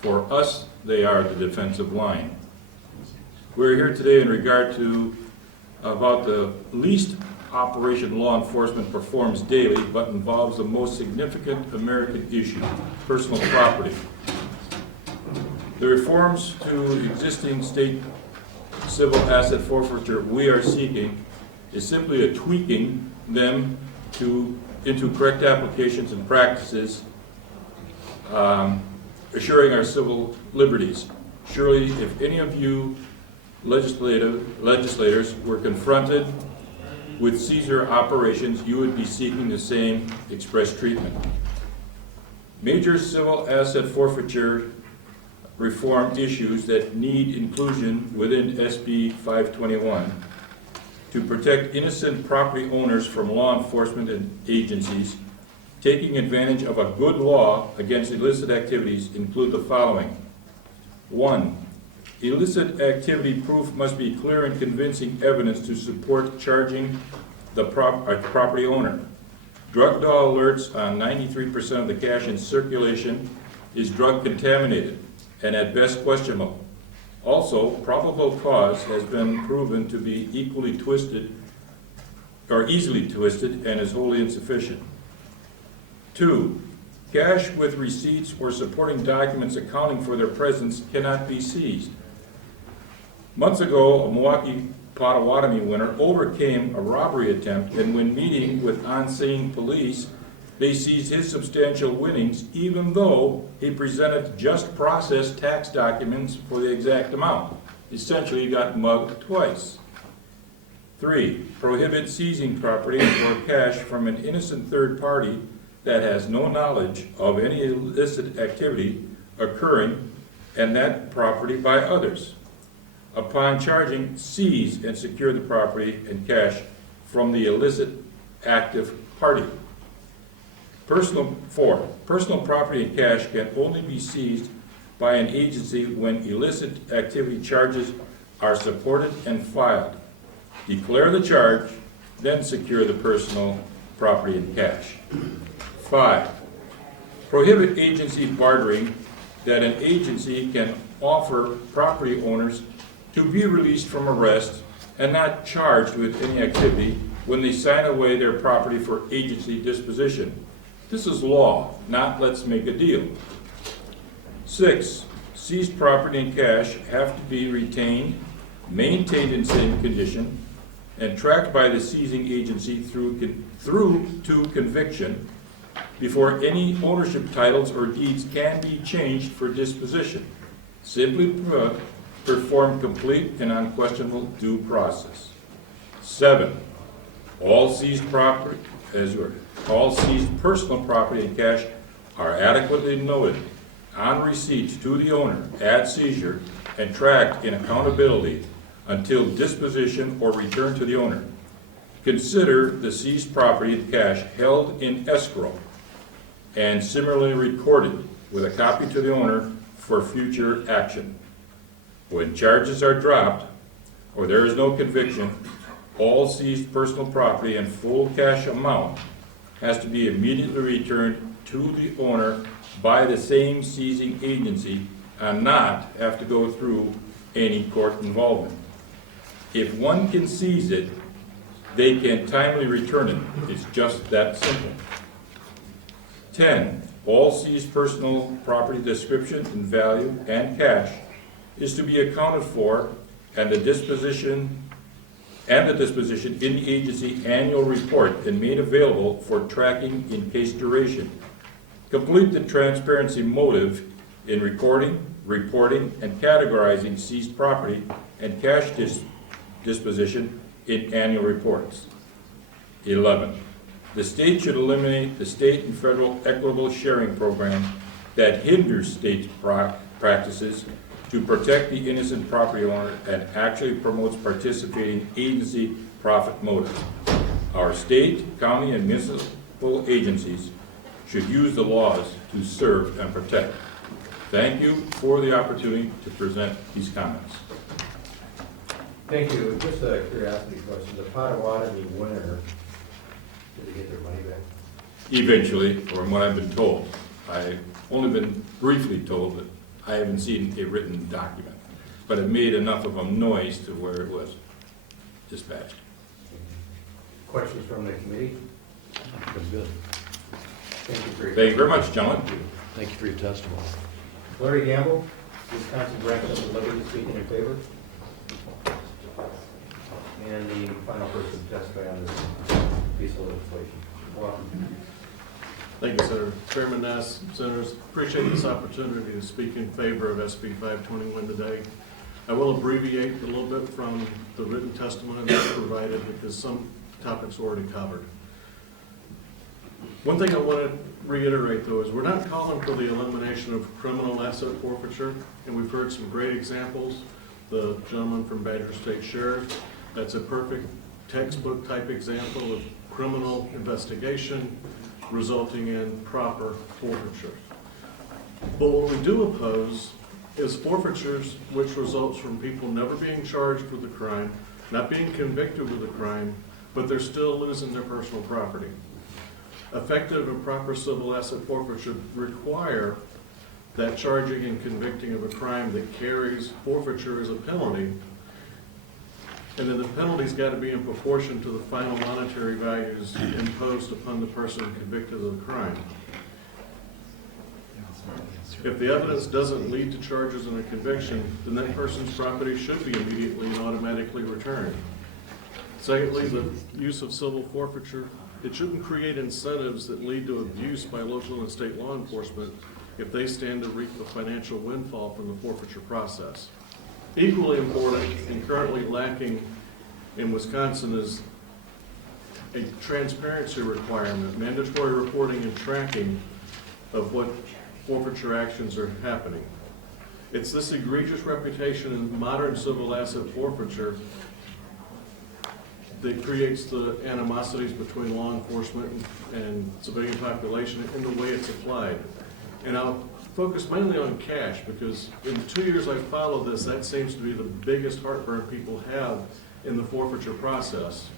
For us, they are the defensive line. We're here today in regard to about the least operation law enforcement performs daily, but involves the most significant American issue, personal property. The reforms to existing state civil asset forfeiture we are seeking is simply a tweaking them into correct applications and practices, assuring our civil liberties. Surely, if any of you legislators were confronted with seizure operations, you would be seeking the same express treatment. Major civil asset forfeiture reform issues that need inclusion within SB 521 to protect innocent property owners from law enforcement and agencies taking advantage of a good law against illicit activities include the following. 1. Illicit activity proof must be clear and convincing evidence to support charging the property owner. Drug law alerts on 93% of the cash in circulation is drug contaminated and at best questionable. Also, probable cause has been proven to be equally twisted or easily twisted and is wholly insufficient. 2. Cash with receipts or supporting documents accounting for their presence cannot be seized. Months ago, a Milwaukee Potawatomi winner overcame a robbery attempt, and when meeting with on-scene police, they seized his substantial winnings even though he presented just processed tax documents for the exact amount. Essentially, he got mugged twice. 3. Prohibit seizing property or cash from an innocent third party that has no knowledge of any illicit activity occurring and that property by others. Upon charging, seize and secure the property and cash from the illicit active party. 4. Personal property and cash can only be seized by an agency when illicit activity charges are supported and filed. Declare the charge, then secure the personal property and cash. 5. Prohibit agency bartering, that an agency can offer property owners to be released from arrest and not charged with any activity when they sign away their property for agency disposition. This is law, not let's make a deal. 6. Seized property and cash have to be retained, maintained in same condition, and tracked by the seizing agency through to conviction before any ownership titles or deeds can be changed for disposition. Simply perform complete and unquestionable due process. 7. All seized property, all seized personal property and cash are adequately noted on receipt to the owner at seizure and tracked in accountability until disposition or return to the owner. Consider the seized property and cash held in escrow and similarly recorded with a copy to the owner for future action. When charges are dropped or there is no conviction, all seized personal property and full cash amount has to be immediately returned to the owner by the same seizing agency and not have to go through any court involvement. If one can seize it, they can timely return it. It's just that simple. 10. All seized personal property description and value and cash is to be accounted for and the disposition in the agency annual report and made available for tracking in case duration. Complete the transparency motive in recording, reporting, and categorizing seized property and cash disposition in annual reports. 11, the state should eliminate the state and federal equitable sharing program that hinders state practices to protect the innocent property owner and actually promotes participating agency profit motives. Our state, county, and municipal agencies should use the laws to serve and protect. Thank you for the opportunity to present these comments. Thank you. Just a curiosity question. The Potawatomi winner, did they get their money back? Eventually, or from what I've been told. I've only been briefly told that I haven't seen a written document, but it made enough of a noise to where it was dispatched. Questions from the committee? Been good. Thank you for your Thank you very much, gentlemen. Thank you for your testimony. Larry Gamble, Wisconsin Grandsons of Liberty, speaking in favor. And the final person to testify on this piece of legislation. Welcome. Thank you, Senator. Chairman Nass, Senators, appreciate this opportunity to speak in favor of SB 521 today. I will abbreviate a little bit from the written testimony that's provided because some topics are already covered. One thing I want to reiterate, though, is we're not calling for the elimination of criminal asset forfeiture, and we've heard some great examples. The gentleman from Badger State Sheriff, that's a perfect textbook type example of criminal investigation resulting in proper forfeiture. But what we do oppose is forfeitures which results from people never being charged with a crime, not being convicted with a crime, but they're still losing their personal property. Effective and proper civil asset forfeiture require that charging and convicting of a crime that carries forfeiture as a penalty, and then the penalty's got to be in proportion to the final monetary values imposed upon the person convicted of the crime. If the evidence doesn't lead to charges and a conviction, then that person's property should be immediately and automatically returned. Secondly, the use of civil forfeiture, it shouldn't create incentives that lead to abuse by local and state law enforcement if they stand to reap a financial windfall from the forfeiture process. Equally important and currently lacking in Wisconsin is a transparency requirement, mandatory reporting and tracking of what forfeiture actions are happening. It's this egregious reputation in modern civil asset forfeiture that creates the animosities between law enforcement and civilian population in the way it's applied. And I'll focus mainly on cash because in the 2 years I've followed this, that seems to be the biggest heartburn people have in the forfeiture process.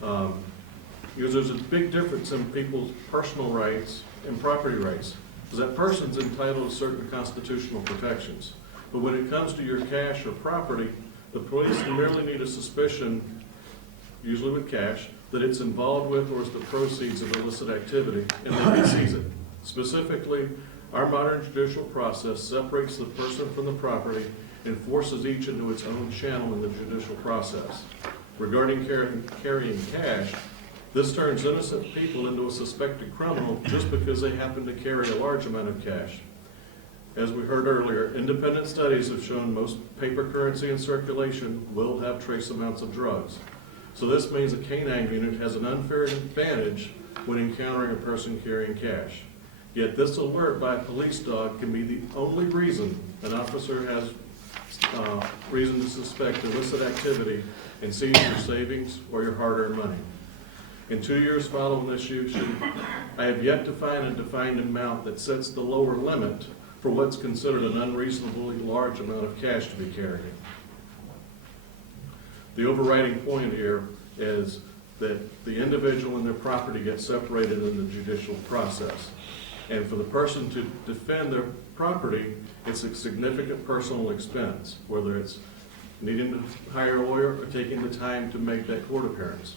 Because there's a big difference in people's personal rights and property rights. Because that person's entitled to certain constitutional protections. But when it comes to your cash or property, the police merely need a suspicion, usually with cash, that it's involved with or is the proceeds of illicit activity, and they can seize it. Specifically, our modern judicial process separates the person from the property and forces each into its own channel in the judicial process. Regarding carrying cash, this turns innocent people into a suspected criminal just because they happen to carry a large amount of cash. As we heard earlier, independent studies have shown most paper currency in circulation will have trace amounts of drugs. So this means a canine unit has an unfair advantage when encountering a person carrying cash. Yet this alert by a police dog can be the only reason an officer has reason to suspect illicit activity and seize your savings or your hard-earned money. In 2 years following this use, I have yet to find a defined amount that sets the lower limit for what's considered an unreasonably large amount of cash to be carrying. The overriding point here is that the individual and their property get separated in the judicial process. And for the person to defend their property, it's a significant personal expense, whether it's needing to hire a lawyer or taking the time to make that court appearance.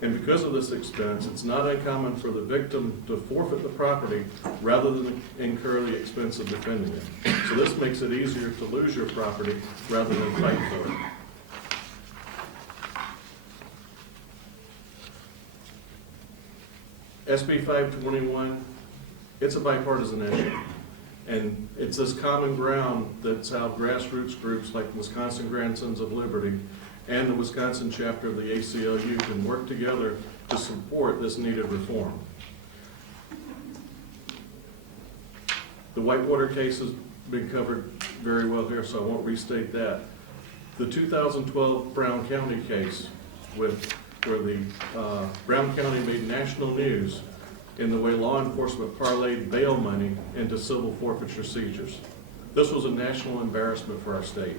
And because of this expense, it's not uncommon for the victim to forfeit the property rather than incur the expense of defending it. So this makes it easier to lose your property rather than fight for it. SB 521, it's a bipartisan issue. And it's this common ground that's how grassroots groups like Wisconsin Grandsons of Liberty and the Wisconsin chapter of the ACLU can work together to support this needed reform. The Whitewater case has been covered very well here, so I won't restate that. The 2012 Brown County case where the Brown County made national news in the way law enforcement parlayed bail money into civil forfeiture seizures. This was a national embarrassment for our state.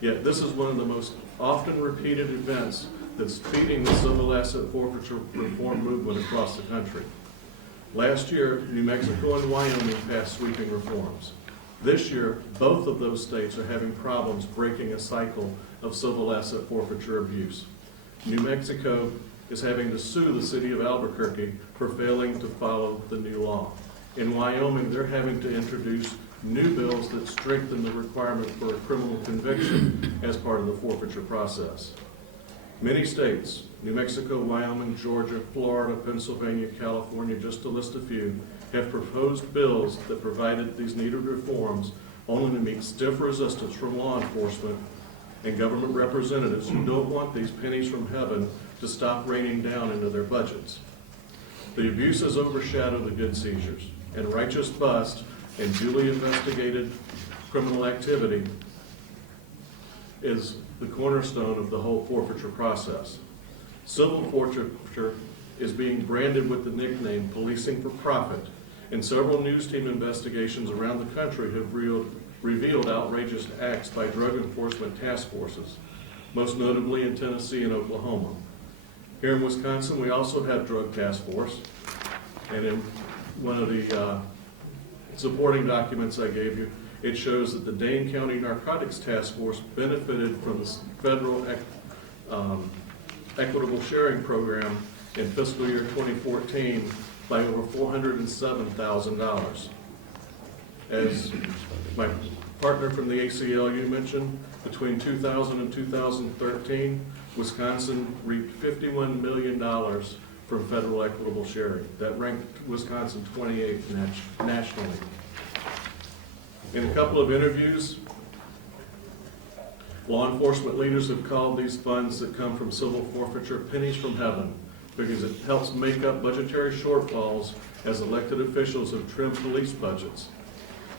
Yet this is one of the most often repeated events that's feeding the civil asset forfeiture reform movement across the country. Last year, New Mexico and Wyoming passed sweeping reforms. This year, both of those states are having problems breaking a cycle of civil asset forfeiture abuse. New Mexico is having to sue the city of Albuquerque for failing to follow the new law. In Wyoming, they're having to introduce new bills that strengthen the requirement for a criminal conviction as part of the forfeiture process. Many states, New Mexico, Wyoming, Georgia, Florida, Pennsylvania, California, just to list a few, have proposed bills that provided these needed reforms only to meet stiff resistance from law enforcement and government representatives who don't want these pennies from heaven to stop raining down into their budgets. The abuses overshadow the good seizures, and righteous bust and duly investigated criminal activity is the cornerstone of the whole forfeiture process. Civil forfeiture is being branded with the nickname policing for profit, and several news team investigations around the country have revealed outrageous acts by drug enforcement task forces, most notably in Tennessee and Oklahoma. Here in Wisconsin, we also have drug task force, and in one of the supporting documents I gave you, it shows that the Dane County Narcotics Task Force benefited from the federal equitable sharing program in fiscal year 2014 by over $407,000. As my partner from the ACLU mentioned, between 2000 and 2013, Wisconsin reaped $51 million from federal equitable sharing. That ranked Wisconsin 28th nationally. In a couple of interviews, law enforcement leaders have called these funds that come from civil forfeiture pennies from heaven because it helps make up budgetary shortfalls as elected officials have trimmed police budgets.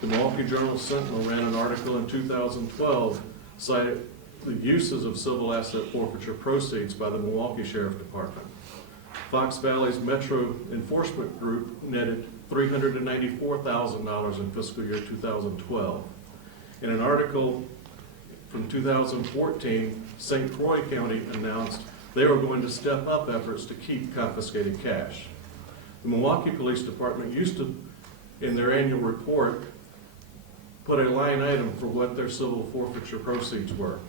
The Milwaukee Journal-Sentinel ran an article in 2012 citing the uses of civil asset forfeiture proceeds by the Milwaukee Sheriff Department. Fox Valley's Metro Enforcement Group netted $394,000 in fiscal year 2012. In an article from 2014, St. Croix County announced they were going to step up efforts to keep confiscated cash. The Milwaukee Police Department used to, in their annual report, put a line item for what their civil forfeiture proceeds were.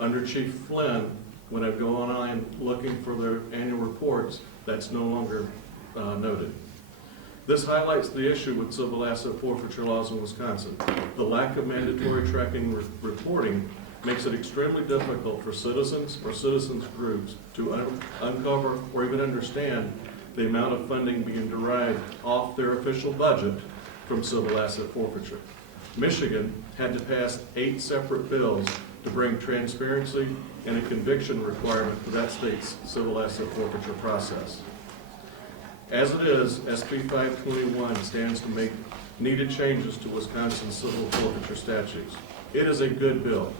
Under Chief Flynn, when I go online looking for their annual reports, that's no longer noted. This highlights the issue with civil asset forfeiture laws in Wisconsin. The lack of mandatory tracking reporting makes it extremely difficult for citizens or citizens groups to uncover or even understand the amount of funding being derived off their official budget from civil asset forfeiture. Michigan had to pass 8 separate bills to bring transparency and a conviction requirement for that state's civil asset forfeiture process. As it is, SB 521 stands to make needed changes to Wisconsin's civil forfeiture statutes. It is a good bill.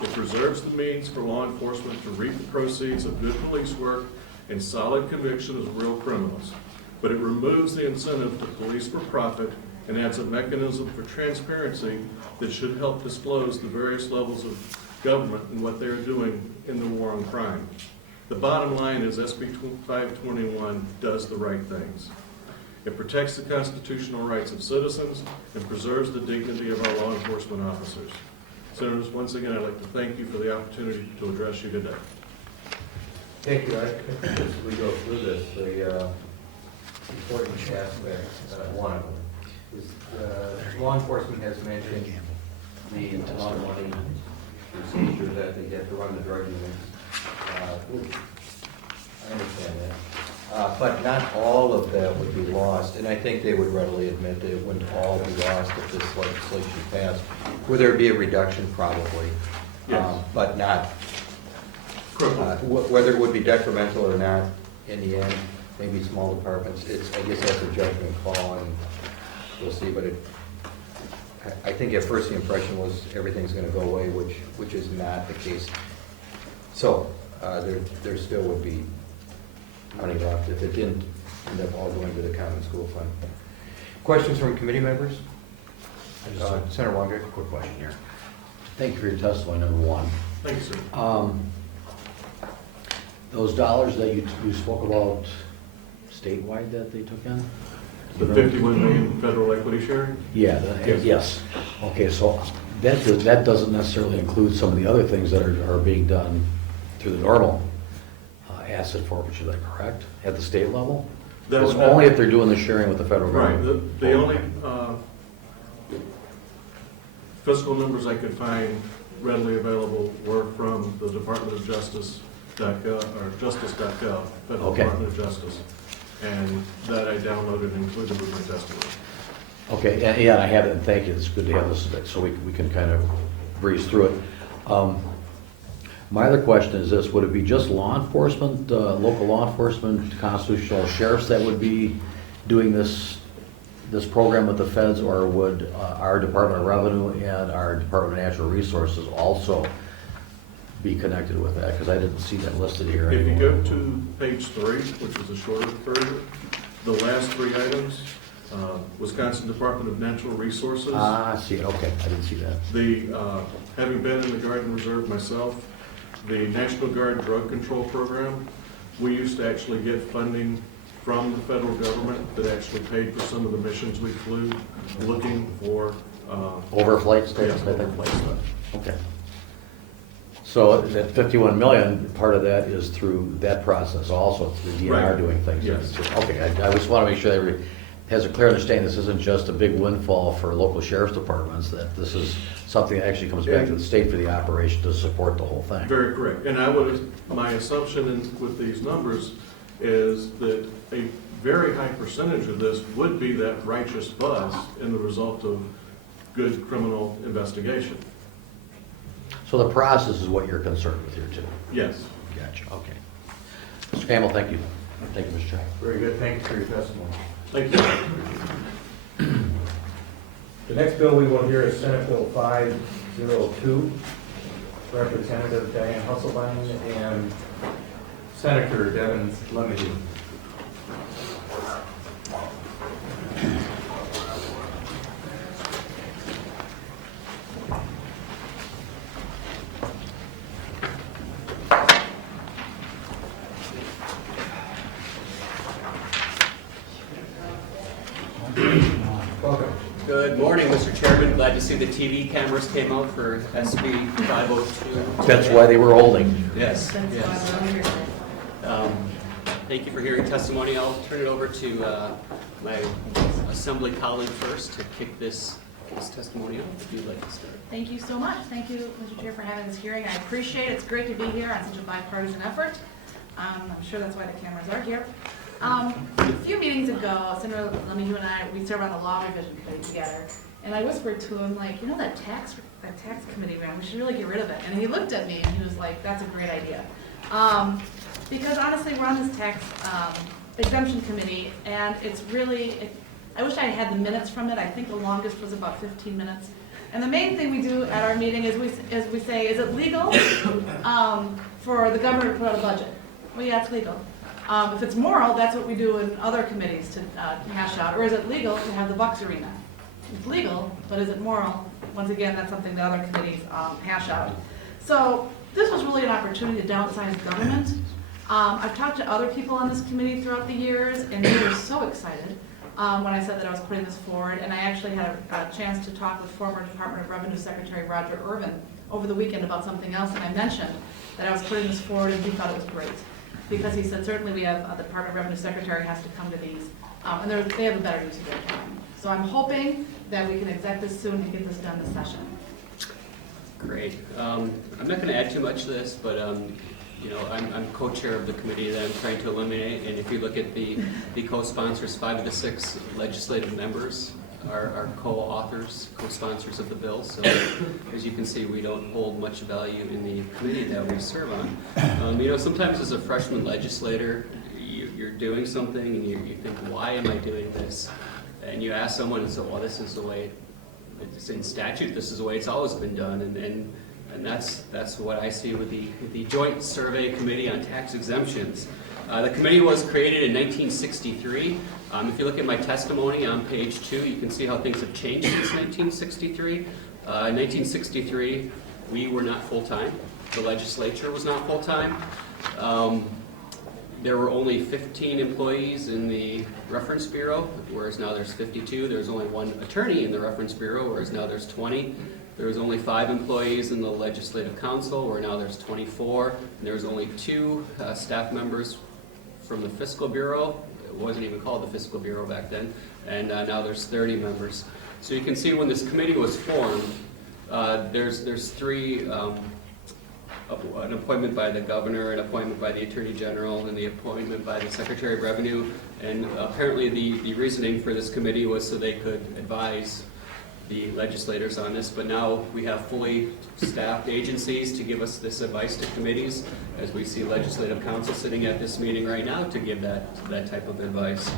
It preserves the means for law enforcement to reap the proceeds of good police work and solid convictions of real criminals. But it removes the incentive to police for profit and adds a mechanism for transparency that should help disclose the various levels of government and what they're doing in the war on crime. The bottom line is SB 521 does the right things. It protects the constitutional rights of citizens and preserves the dignity of our law enforcement officers. Senators, once again, I'd like to thank you for the opportunity to address you today. Thank you. I think as we go through this, the important aspect, one of them, is law enforcement has mentioned the amount of money procedure that they get to run the drug units. I understand that. But not all of that would be lost, and I think they would readily admit that it wouldn't all be lost if this legislation passed. Would there be a reduction? Probably. Yes. But not, whether it would be detrimental or not, in the end, maybe small departments, I guess that's a judgment call, and we'll see, but I think at first the impression was everything's gonna go away, which is not the case. So, there still would be money left if it didn't end up all going to the common school fund. Questions from committee members? Senator Wanger. Quick question here. Thank you for your testimony, number one. Thank you, sir. Those dollars that you spoke about statewide that they took in? The 51 million federal equity share? Yeah, yes. Okay, so that doesn't necessarily include some of the other things that are being done through the normal asset forfeiture, is that correct? At the state level? That It's would only if they're doing the sharing with the federal Right, government. the only fiscal numbers I could find readily available were from the Department of Justice.gov, or Justice.gov, Federal Okay. Department of Justice. And that I downloaded and included with my testimony. Okay, yeah, I have it, and thank you, it's good to have this, so we can kind of breeze through it. My other question is this, would it be just law enforcement, local law enforcement, constitutional sheriffs that would be doing this program with the feds, or would our Department of Revenue and our Department of Natural Resources also be connected with that? Because I didn't see that listed here. If you go to page 3, which is a shorter version, the last 3 items, Wisconsin Department of Natural Resources. I see it, okay, I didn't see that. Having been in the Guard and Reserve myself, the National Guard Drug Control Program, we used to actually get funding from the federal government that actually paid for some of the missions we flew, looking for. Overflight status, Yeah, I think. overflight stuff. Okay. So that 51 million, part of that is through that process also, through the DNR Right. doing things. Yes. Okay, I just want to make sure everybody has a clear understanding, this isn't just a big windfall for local sheriff's departments, that this is something that actually comes back to the state for the operation to support the whole thing. Very correct. And my assumption with these numbers is that a very high percentage of this would be that righteous buzz in the result of good criminal investigation. So the process is what you're concerned with here too? Yes. Gotcha, okay. Mr. Campbell, thank you. Thank you, Mr. Chairman. Very good, thank you for your testimony. Thank you. The next bill we will hear is Senate Bill 502, Representative Diane Husselbein and Senator Devin Lemedy. Welcome. Good morning, Mr. Chairman. Glad to see the TV cameras came out for SB 502. That's why they were holding. Yes. Thank you for hearing testimony. I'll turn it over to my assembly colleague first to kick this testimony off, if you'd like to start. Thank you so much. Thank you, Mr. Chair, for having this hearing. I appreciate it. It's great to be here on such a bipartisan effort. I'm sure that's why the cameras are here. A few meetings ago, Senator Lemmy, and I, we serve on the Law Revision Committee together, and I whispered to him, like, you know that tax committee, man, we should really get rid of it. And he looked at me and he was like, that's a great idea. Because honestly, we're on this tax exemption committee, and it's really, I wish I had the minutes from it. I think the longest was about 15 minutes. And the main thing we do at our meeting is we say, is it legal for the governor to put out a budget? Well, yeah, it's legal. If it's moral, that's what we do in other committees to hash out. Or is it legal to have the Bucks Arena? It's legal, but is it moral? Once again, that's something that other committees hash out. So this was really an opportunity to downsize government. I've talked to other people on this committee throughout the years, and they were so excited when I said that I was putting this forward. And I actually had a chance to talk with former Department of Revenue Secretary Roger Irvin over the weekend about something else, and I mentioned that I was putting this forward, and he thought it was great. Because he said, certainly we have, the Department of Revenue Secretary has to come to these, and they have a better use of their time. So I'm hoping that we can exec this soon and get this done this session. Great. I'm not going to add too much to this, but you know, I'm co-chair of the committee that I'm trying to eliminate, and if you look at the co-sponsors, 5 of the 6 legislative members are co-authors, co-sponsors of the bill. So as you can see, we don't hold much value in the committee that we serve on. You know, sometimes as a freshman legislator, you're doing something and you think, why am I doing this? And you ask someone and say, well, this is the way it's in statute, this is the way it's always been done. And that's what I see with the Joint Survey Committee on Tax Exemptions. The committee was created in 1963. If you look at my testimony on page 2, you can see how things have changed since 1963. In 1963, we were not full-time. The legislature was not full-time. There were only 15 employees in the Reference Bureau, whereas now there's 52. There's only 1 attorney in the Reference Bureau, whereas now there's 20. There was only 5 employees in the Legislative Council, where now there's 24. And there was only 2 staff members from the Fiscal Bureau. It wasn't even called the Fiscal Bureau back then. And now there's 30 members. So you can see when this committee was formed, there's 3, an appointment by the governor, an appointment by the attorney general, and the appointment by the secretary of revenue. And apparently the reasoning for this committee was so they could advise the legislators on this, but now we have fully staffed agencies to give us this advice to committees, as we see legislative counsel sitting at this meeting right now to give that type of advice.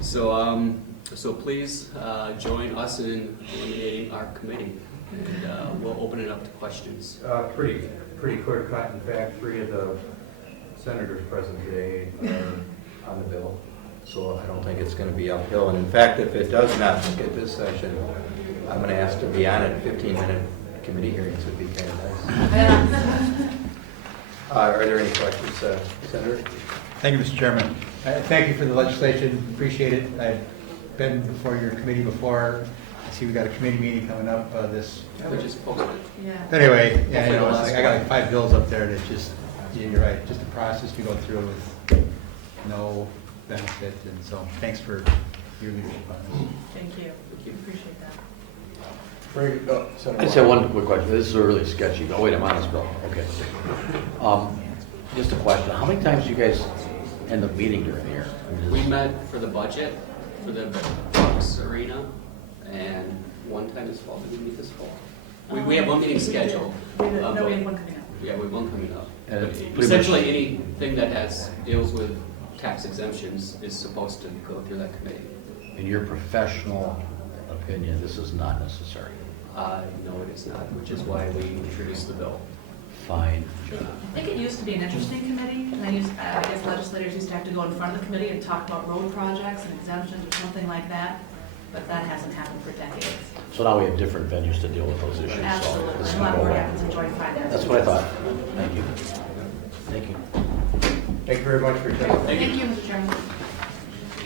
So so please join us in eliminating our committee, and we'll open it up to questions. Pretty clear cut. In fact, 3 of the senators present today are on the bill, so I don't think it's going to be uphill. And in fact, if it does not get this session, I'm going to ask to be on it. 15-minute committee hearings would be kind of nice. Are there any questions, Senator? Thank you, Mr. Chairman. Thank you for the legislation. Appreciate it. I've been before your committee before. I see we got a committee meeting coming up this. We just posted it. Yeah. Anyway, yeah, you know, it's like I got like 5 bills up there that just, yeah, you're right, just a process to go through with no benefit, and so thanks for your leadership on this. Thank you. Appreciate that. I just have one quick question. This is really sketchy. Oh, wait, I'm on this bill. Okay. Just a question. How many times do you guys end up meeting during the year? We met for the budget, for the Bucks Arena, and 1 time this fall. Did we meet this fall? We have 1 meeting scheduled. No, we have 1 coming up. Yeah, we have 1 coming up. And Essentially, anything that deals with tax exemptions is supposed to go through that committee. In your professional opinion, this is not necessary. No, it is not, which is why we introduced the bill. Fine. I think it used to be an interesting committee, and I guess legislators used to have to go in front of the committee and talk about road projects and exemptions or something like that, but that hasn't happened for decades. So now we have different venues to deal with those issues. Absolutely. So this A is lot more going happens in joint finance. That's what I thought. Thank you. Thank you. Thank you very much for your time. Thank you, Mr. Chairman.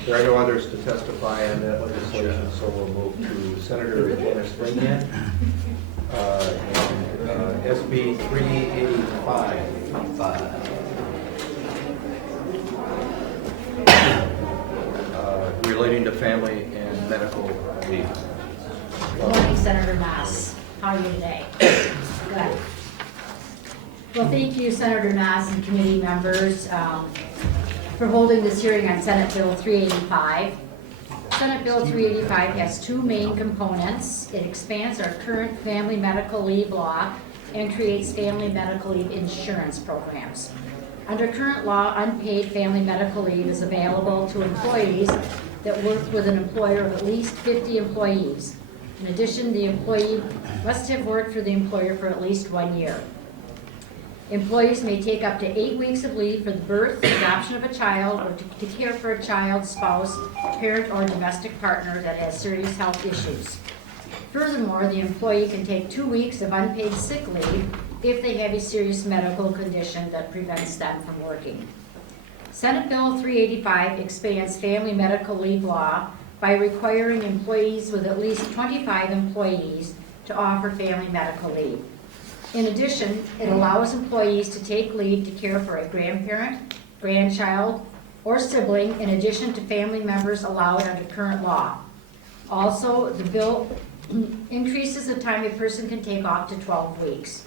There are no others to testify on that legislation, so we'll move to Senator Janice Springman. And SB 385. Relating to family and medical leave. Good morning, Senator Nass. How are you today? Good. Well, thank you, Senator Nass and committee members, for holding this hearing on Senate Bill 385. Senate Bill 385 has 2 main components. It expands our current family medical leave law and creates family medical leave insurance programs. Under current law, unpaid family medical leave is available to employees that work with an employer of at least 50 employees. In addition, the employee must have worked for the employer for at least 1 year. Employees may take up to 8 weeks of leave for the birth, adoption of a child, or to care for a child, spouse, parent, or domestic partner that has serious health issues. Furthermore, the employee can take 2 weeks of unpaid sick leave if they have a serious medical condition that prevents them from working. Senate Bill 385 expands family medical leave law by requiring employees with at least 25 employees to offer family medical leave. In addition, it allows employees to take leave to care for a grandparent, grandchild, or sibling in addition to family members allowed under current law. Also, the bill increases the time a person can take off to 12 weeks.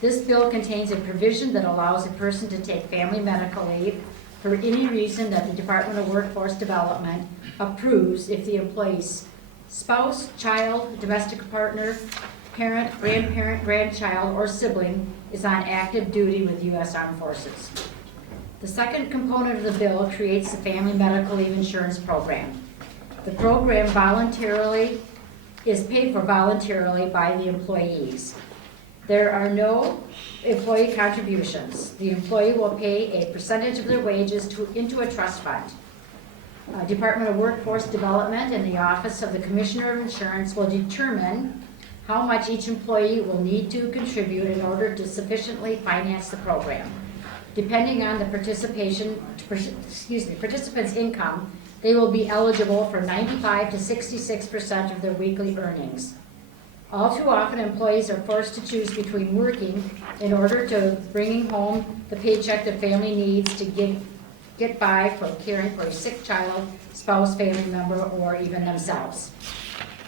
This bill contains a provision that allows a person to take family medical leave for any reason that the Department of Workforce Development approves if the employee's spouse, child, domestic partner, parent, grandparent, grandchild, or sibling is on active duty with U.S. Armed Forces. The second component of the bill creates the Family Medical Leave Insurance Program. The program is paid for voluntarily by the employees. There are no employee contributions. The employee will pay a percentage of their wages into a trust fund. Department of Workforce Development and the Office of the Commissioner of Insurance will determine how much each employee will need to contribute in order to sufficiently finance the program. Depending on the participant's income, they will be eligible for 95 to 66% of their weekly earnings. All too often, employees are forced to choose between working in order to bringing home the paycheck the family needs to get by from caring for a sick child, spouse, family member, or even themselves.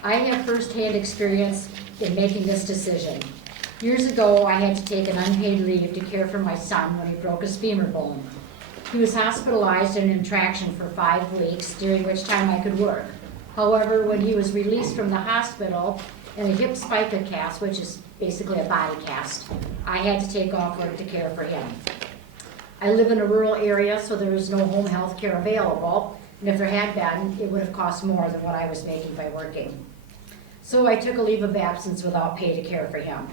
I have firsthand experience in making this decision. Years ago, I had to take an unpaid leave to care for my son when he broke his femur bone. He was hospitalized and in traction for 5 weeks, during which time I could work. However, when he was released from the hospital in a hip spica cast, which is basically a body cast, I had to take off work to care for him. I live in a rural area, so there is no home health care available, and if there had been, it would have cost more than what I was making by working. So I took a leave of absence without pay to care for him.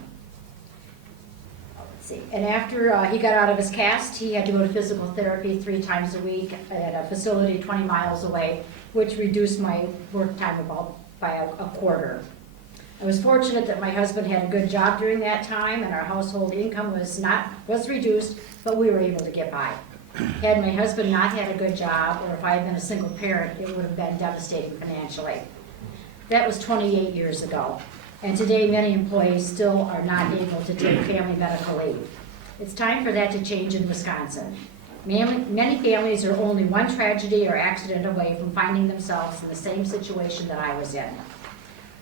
Let's see. And after he got out of his cast, he had to go to physical therapy 3 times a week at a facility 20 miles away, which reduced my work time by a quarter. I was fortunate that my husband had a good job during that time, and our household income was reduced, but we were able to get by. Had my husband not had a good job, or if I had been a single parent, it would have been devastating financially. That was 28 years ago, and today many employees still are not able to take family medical leave. It's time for that to change in Wisconsin. Many families are only one tragedy or accident away from finding themselves in the same situation that I was in.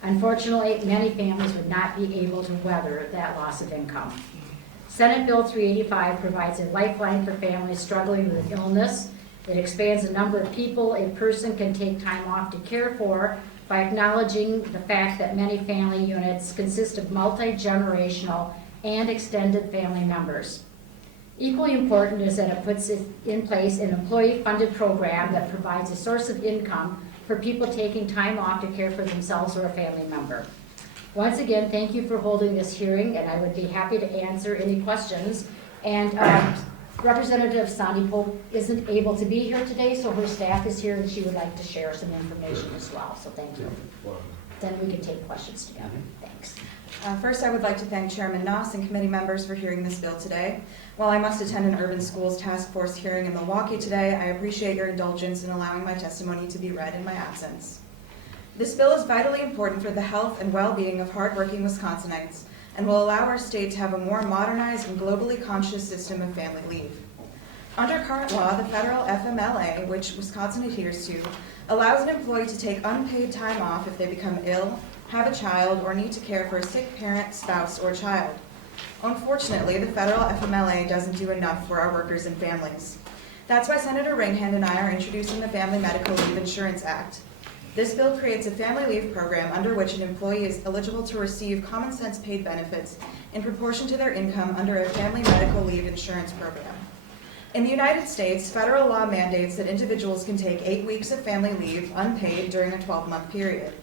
Unfortunately, many families would not be able to weather that loss of income. Senate Bill 385 provides a lifeline for families struggling with illness. It expands the number of people a person can take time off to care for by acknowledging the fact that many family units consist of multi-generational and extended family members. Equally important is that it puts in place an employee-funded program that provides a source of income for people taking time off to care for themselves or a family member. Once again, thank you for holding this hearing, and I would be happy to answer any questions. And Representative Sandy Pope isn't able to be here today, so her staff is here and she would like to share some information as well, so thank you. Then we can take questions together. Thanks. First, I would like to thank Chairman Noss and committee members for hearing this bill today. While I must attend an Urban Schools Task Force hearing in Milwaukee today, I appreciate your indulgence in allowing my testimony to be read in my absence. This bill is vitally important for the health and well-being of hardworking Wisconsinites and will allow our state to have a more modernized and globally conscious system of family leave. Under current law, the federal FMLA, which Wisconsin adheres to, allows an employee to take unpaid time off if they become ill, have a child, or need to care for a sick parent, spouse, or child. Unfortunately, the federal FMLA doesn't do enough for our workers and families. That's why Senator Ringhand and I are introducing the Family Medical Leave Insurance Act. This bill creates a family leave program under which an employee is eligible to receive common sense paid benefits in proportion to their income under a family medical leave insurance program. In the United States, federal law mandates that individuals can take 8 weeks of family leave unpaid during a 12-month period.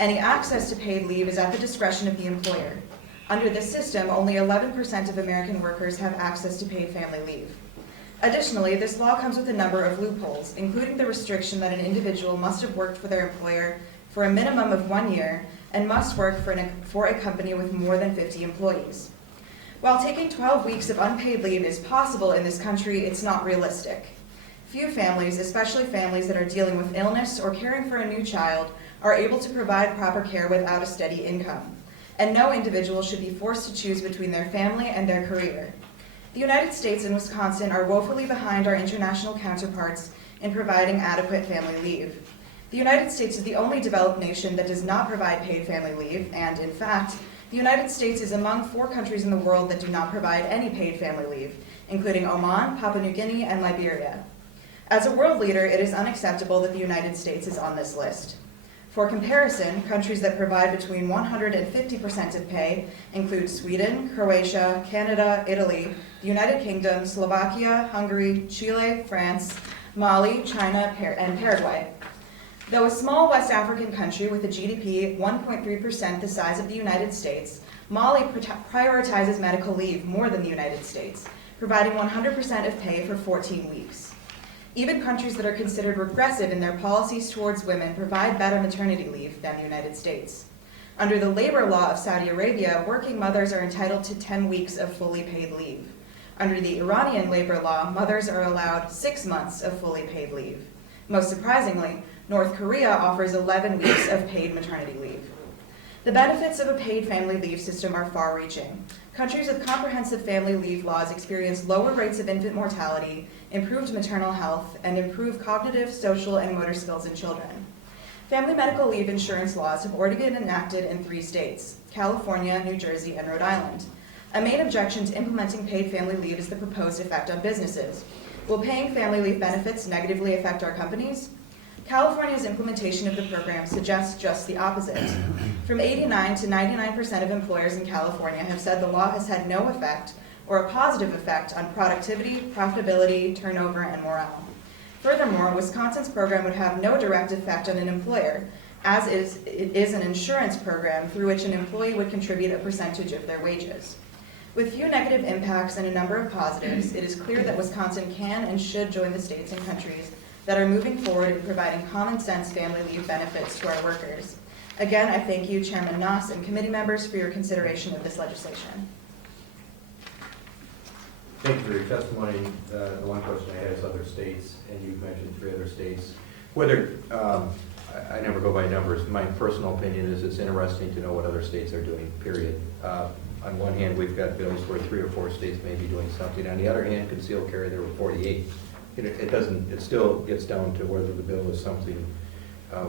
Any access to paid leave is at the discretion of the employer. Under this system, only 11% of American workers have access to paid family leave. Additionally, this law comes with a number of loopholes, including the restriction that an individual must have worked for their employer for a minimum of 1 year and must work for a company with more than 50 employees. While taking 12 weeks of unpaid leave is possible in this country, it's not realistic. Few families, especially families that are dealing with illness or caring for a new child, are able to provide proper care without a steady income. And no individual should be forced to choose between their family and their career. The United States and Wisconsin are woefully behind our international counterparts in providing adequate family leave. The United States is the only developed nation that does not provide paid family leave, and in fact, the United States is among 4 countries in the world that do not provide any paid family leave, including Oman, Papua New Guinea, and Liberia. As a world leader, it is unacceptable that the United States is on this list. For comparison, countries that provide between 100% and 50% of pay include Sweden, Croatia, Canada, Italy, the United Kingdom, Slovakia, Hungary, Chile, France, Mali, China, and Paraguay. Though a small West African country with a GDP 1.3% the size of the United States, Mali prioritizes medical leave more than the United States, providing 100% of pay for 14 weeks. Even countries that are considered regressive in their policies towards women provide better maternity leave than the United States. Under the labor law of Saudi Arabia, working mothers are entitled to 10 weeks of fully paid leave. Under the Iranian labor law, mothers are allowed 6 months of fully paid leave. Most surprisingly, North Korea offers 11 weeks of paid maternity leave. The benefits of a paid family leave system are far-reaching. Countries with comprehensive family leave laws experience lower rates of infant mortality, improved maternal health, and improved cognitive, social, and motor skills in children. Family medical leave insurance laws have already been enacted in 3 states, California, New Jersey, and Rhode Island. A main objection to implementing paid family leave is the proposed effect on businesses. Will paying family leave benefits negatively affect our companies? California's implementation of the program suggests just the opposite. From 89 to 99% of employers in California have said the law has had no effect or a positive effect on productivity, profitability, turnover, and morale. Furthermore, Wisconsin's program would have no direct effect on an employer, as it is an insurance program through which an employee would contribute a percentage of their wages. With few negative impacts and a number of positives, it is clear that Wisconsin can and should join the states and countries that are moving forward in providing common sense family leave benefits to our workers. Again, I thank you, Chairman Noss, and committee members for your consideration of this legislation. Thank you for your testimony. The one question I had is other states, and you've mentioned 3 other states. Whether, I never go by numbers. My personal opinion is it's interesting to know what other states are doing, period. On one hand, we've got bills where 3 or 4 states may be doing something. On the other hand, concealed carry, there were 48. It still gets down to whether the bill is something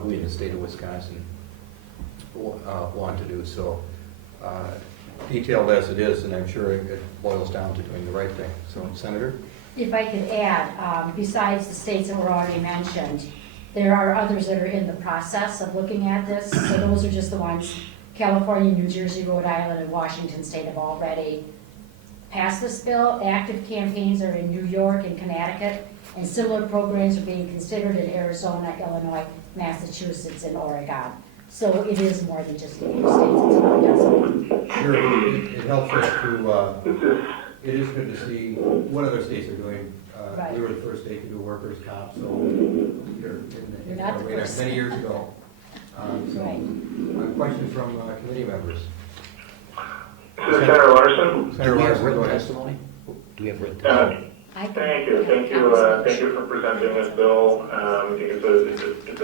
we in the state of Wisconsin want to do. So detailed as it is, and I'm sure it boils down to doing the right thing. So, Senator? If I could add, besides the states that were already mentioned, there are others that are in the process of looking at this. So those are just the ones, California, New Jersey, Rhode Island, and Washington State have already passed this bill. Active campaigns are in New York and Connecticut, and similar programs are being considered in Arizona, Illinois, Massachusetts, and Oregon. So it is more than just a few states. Sure. It helps us to, it is good to see what other states are doing. Right. We were the first state to do workers' comp, so You're not the first. many years ago. Questions from committee members? Senator Larson? Senator Larson, go ahead. Testimony? Do we have written Thank you. Thank you for presenting this bill. I think it's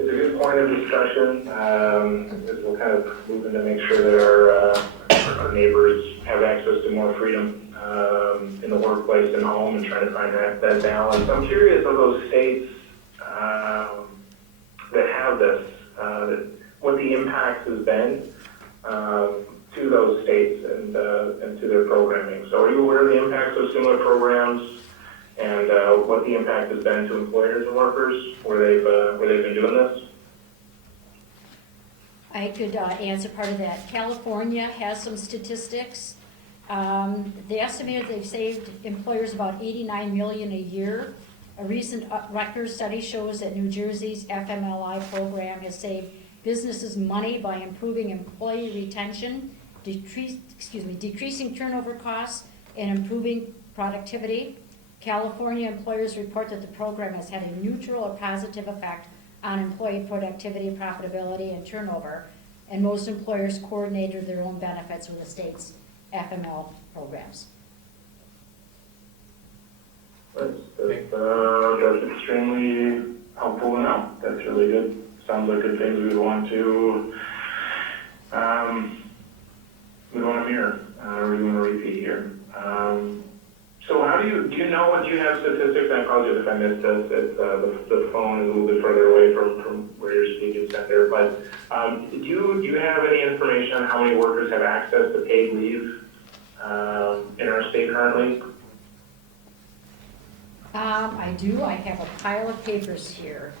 a good point of discussion. As we'll kind of move in to make sure that our neighbors have access to more freedom in the workplace and home, and trying to find that balance. I'm curious of those states that have this, what the impact has been to those states and to their programming. So are you aware of the impacts of similar programs and what the impact has been to employers and workers where they've been doing this? I could answer part of that. California has some statistics. They estimated they've saved employers about $89 million a year. A recent Rutgers study shows that New Jersey's FMLI program has saved businesses money by improving employee retention, decreasing turnover costs, and improving productivity. California employers report that the program has had a neutral or positive effect on employee productivity, profitability, and turnover, and most employers coordinated their own benefits with the state's FML programs. That's extremely helpful to know. That's really good. Sounds like good things we would want to mirror, or we want to repeat here. So how do you know, do you have statistics? I apologize if I missed this. The phone is a little bit further away from where you're speaking, Senator. But do you have any information on how many workers have access to paid leave in our state currently? I do. I have a pile of papers here.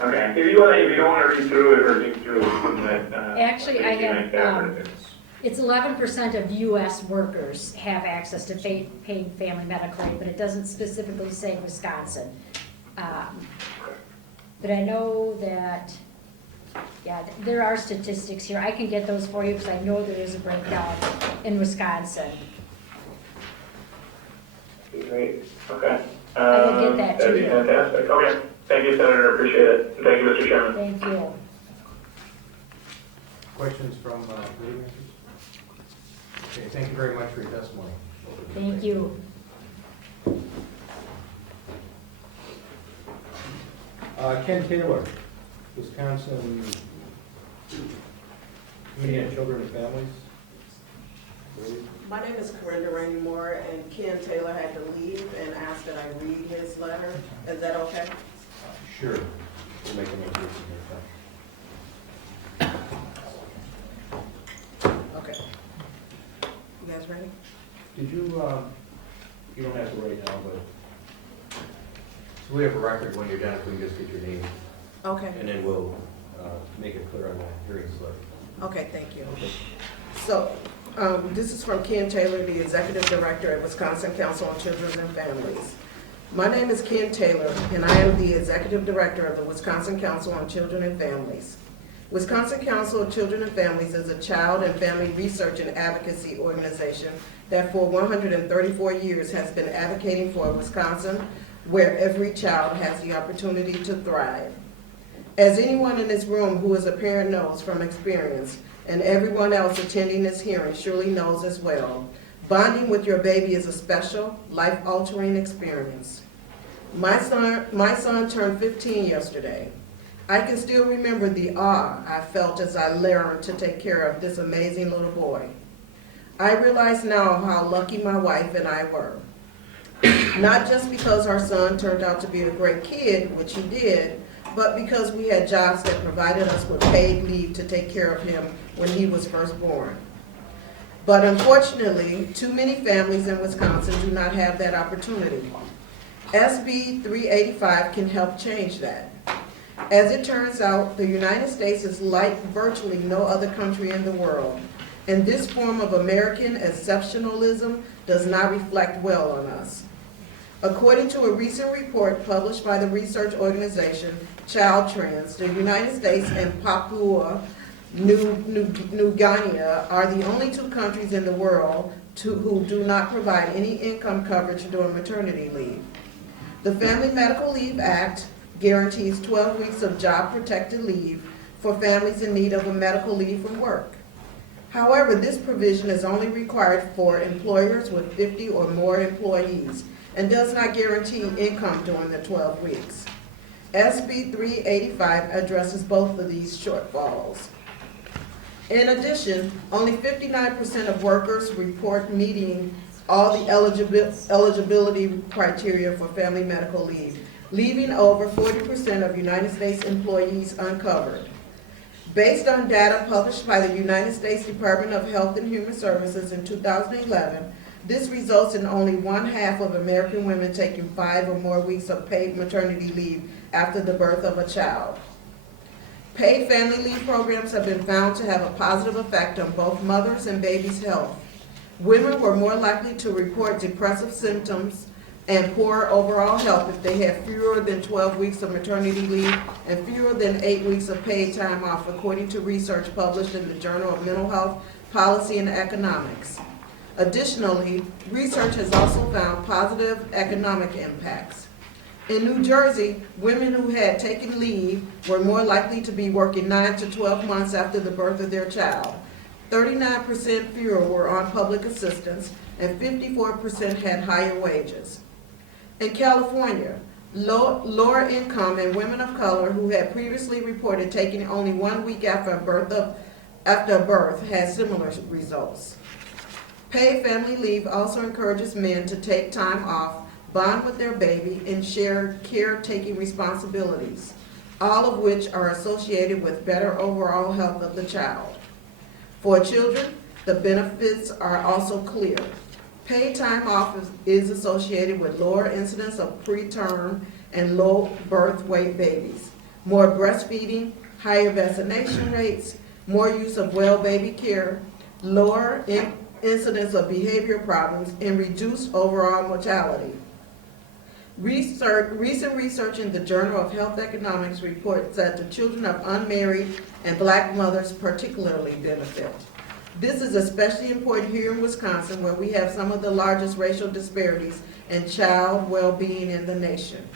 Okay. If you don't want to read through it or dig through it, actually, I have. It's 11% of US workers have access to paid family medical leave, but it doesn't specifically say Wisconsin. But I know that, yeah, there are statistics here. I can get those for you because I know there is a breakdown in Wisconsin. Great, okay. I will get that to That'd be you. fantastic. Okay, thank you, Senator, appreciate it. Thank you, Mr. Chairman. Thank you. Questions from committee members? Okay, thank you very much for your testimony. Thank you. Ken Taylor, Wisconsin Committee on Children and Families. My name is Corinda Rainey Moore, and Ken Taylor had to leave and asked that I read his letter. Is that okay? Sure. We'll make a note of this in here. Okay. You guys ready? Did you, you don't have to write now, but, so we have a record when you're done, if we can just get your name. Okay. And then we'll make it clear on the hearing slip. Okay, thank you. So, this is from Ken Taylor, the Executive Director at Wisconsin Council on Children and Families. My name is Ken Taylor, and I am the Executive Director of the Wisconsin Council on Children and Families. Wisconsin Council of Children and Families is a child and family research and advocacy organization that for 134 years has been advocating for a Wisconsin where every child has the opportunity to thrive. As anyone in this room who is a parent knows from experience, and everyone else attending this hearing surely knows as well, bonding with your baby is a special, life-altering experience. My son turned 15 yesterday. I can still remember the awe I felt as I learned to take care of this amazing little boy. I realize now how lucky my wife and I were. Not just because our son turned out to be a great kid, which he did, but because we had jobs that provided us with paid leave to take care of him when he was first born. But unfortunately, too many families in Wisconsin do not have that opportunity. SB 385 can help change that. As it turns out, the United States is like virtually no other country in the world, and this form of American exceptionalism does not reflect well on us. According to a recent report published by the research organization Child Trends, the United States and Papua New Guinea are the only two countries in the world who do not provide any income coverage during maternity leave. The Family Medical Leave Act guarantees 12 weeks of job-protected leave for families in need of a medical leave from work. However, this provision is only required for employers with 50 or more employees and does not guarantee income during the 12 weeks. SB 385 addresses both of these shortfalls. In addition, only 59% of workers report meeting all the eligibility criteria for family medical leave, leaving over 40% of United States employees uncovered. Based on data published by the United States Department of Health and Human Services in 2011, this results in only 1/2 of American women taking 5 or more weeks of paid maternity leave after the birth of a child. Paid family leave programs have been found to have a positive effect on both mothers' and babies' health. Women were more likely to report depressive symptoms and poor overall health if they had fewer than 12 weeks of maternity leave and fewer than 8 weeks of paid time off, according to research published in the Journal of Mental Health, Policy, and Economics. Additionally, research has also found positive economic impacts. In New Jersey, women who had taken leave were more likely to be working 9 to 12 months after the birth of their child. 39% fewer were on public assistance, and 54% had higher wages. In California, lower income and women of color who had previously reported taking only 1 week after birth had similar results. Paid family leave also encourages men to take time off, bond with their baby, and share caretaking responsibilities, all of which are associated with better overall health of the child. For children, the benefits are also clear. Paid time off is associated with lower incidence of preterm and low birth weight babies, more breastfeeding, higher vaccination rates, more use of well baby care, lower incidence of behavior problems, and reduce overall mortality. Recent research in the Journal of Health Economics reports that the children of unmarried and black mothers particularly benefit. This is especially important here in Wisconsin, where we have some of the largest racial disparities in child well-being in the nation.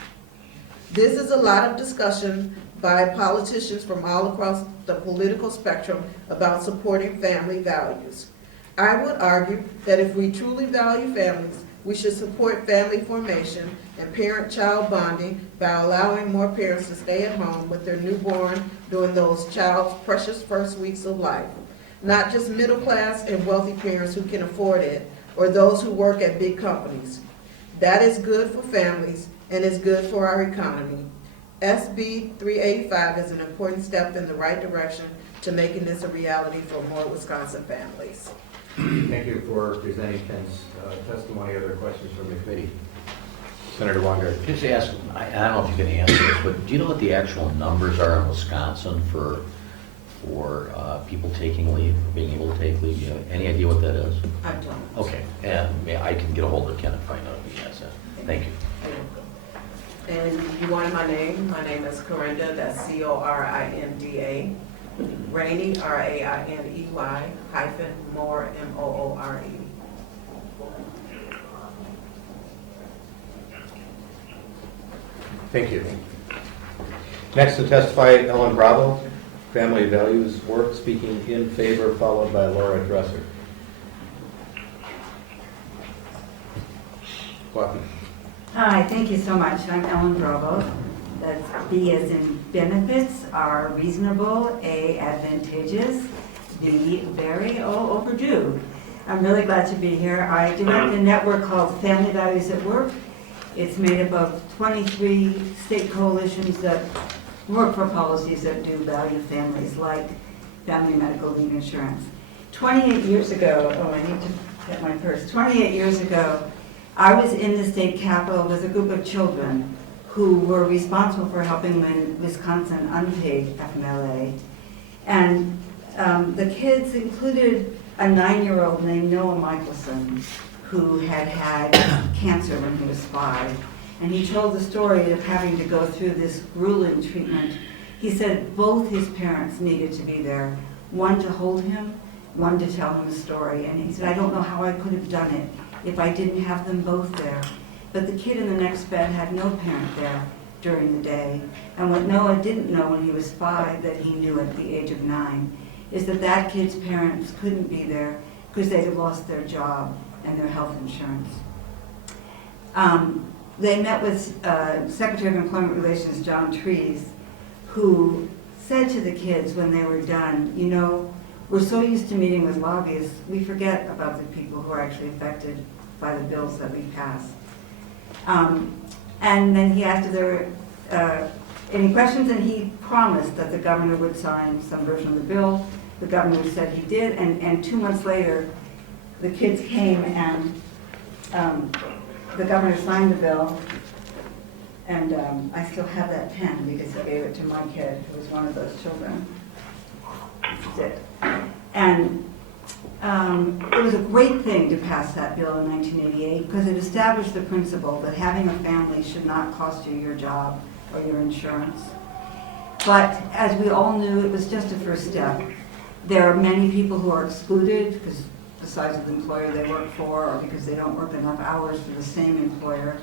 This is a lot of discussion by politicians from all across the political spectrum about supporting family values. I would argue that if we truly value families, we should support family formation and parent-child bonding by allowing more parents to stay at home with their newborn during those child's precious first weeks of life. Not just middle-class and wealthy parents who can afford it, or those who work at big companies. That is good for families and is good for our economy. SB 385 is an important step in the right direction to making this a reality for more Wisconsin families. Thank you for presenting Ken's testimony. Other questions from the committee? Senator Wanger. Just ask, I don't know if you can answer this, but do you know what the actual numbers are in Wisconsin for people taking leave, being able to take leave? You have any idea what that is? I don't. Okay, and I can get a hold of Ken and find out if he has that. Thank you. And you wanted my name? My name is Corinda, that's Corinda, Rainey, Rainey, hyphen Moore, Moore. Thank you. Next to testify, Ellen Bravo, Family Values Work, speaking in favor, followed by Laura Dresser. Welcome. Hi, thank you so much. I'm Ellen Bravo. That's B as in benefits are reasonable, A advantageous, B very overdue. I'm really glad to be here. I direct a network called Family Values at Work. It's made up of 23 state coalitions that work for policies that do value families, like family medical leave insurance. 28 years ago, oh, I need to get my purse. 28 years ago, I was in the state capitol with a group of children who were responsible for helping win Wisconsin unpaid FMLA. And the kids included a 9-year-old named Noah Michelson, who had cancer when he was 5. And he told the story of having to go through this grueling treatment. He said both his parents needed to be there, one to hold him, one to tell him a story. And he said, I don't know how I could have done it if I didn't have them both there. But the kid in the next bed had no parent there during the day. And what Noah didn't know when he was 5, that he knew at the age of 9, is that that kid's parents couldn't be there because they'd have lost their job and their health insurance. They met with Secretary of Employment Relations, John Trees, who said to the kids when they were done, you know, we're so used to meeting with lobbyists, we forget about the people who are actually affected by the bills that we pass. And then he asked if there were any questions, and he promised that the governor would sign some version of the bill. The governor said he did, and 2 months later, the kids came and the governor signed the bill, and I still have that pen because he gave it to my kid, who was one of those children. This is it. And it was a great thing to pass that bill in 1988 because it established the principle that having a family should not cost you your job or your insurance. But as we all knew, it was just a first step. There are many people who are excluded because the size of the employer they work for, or because they don't work enough hours for the same employer.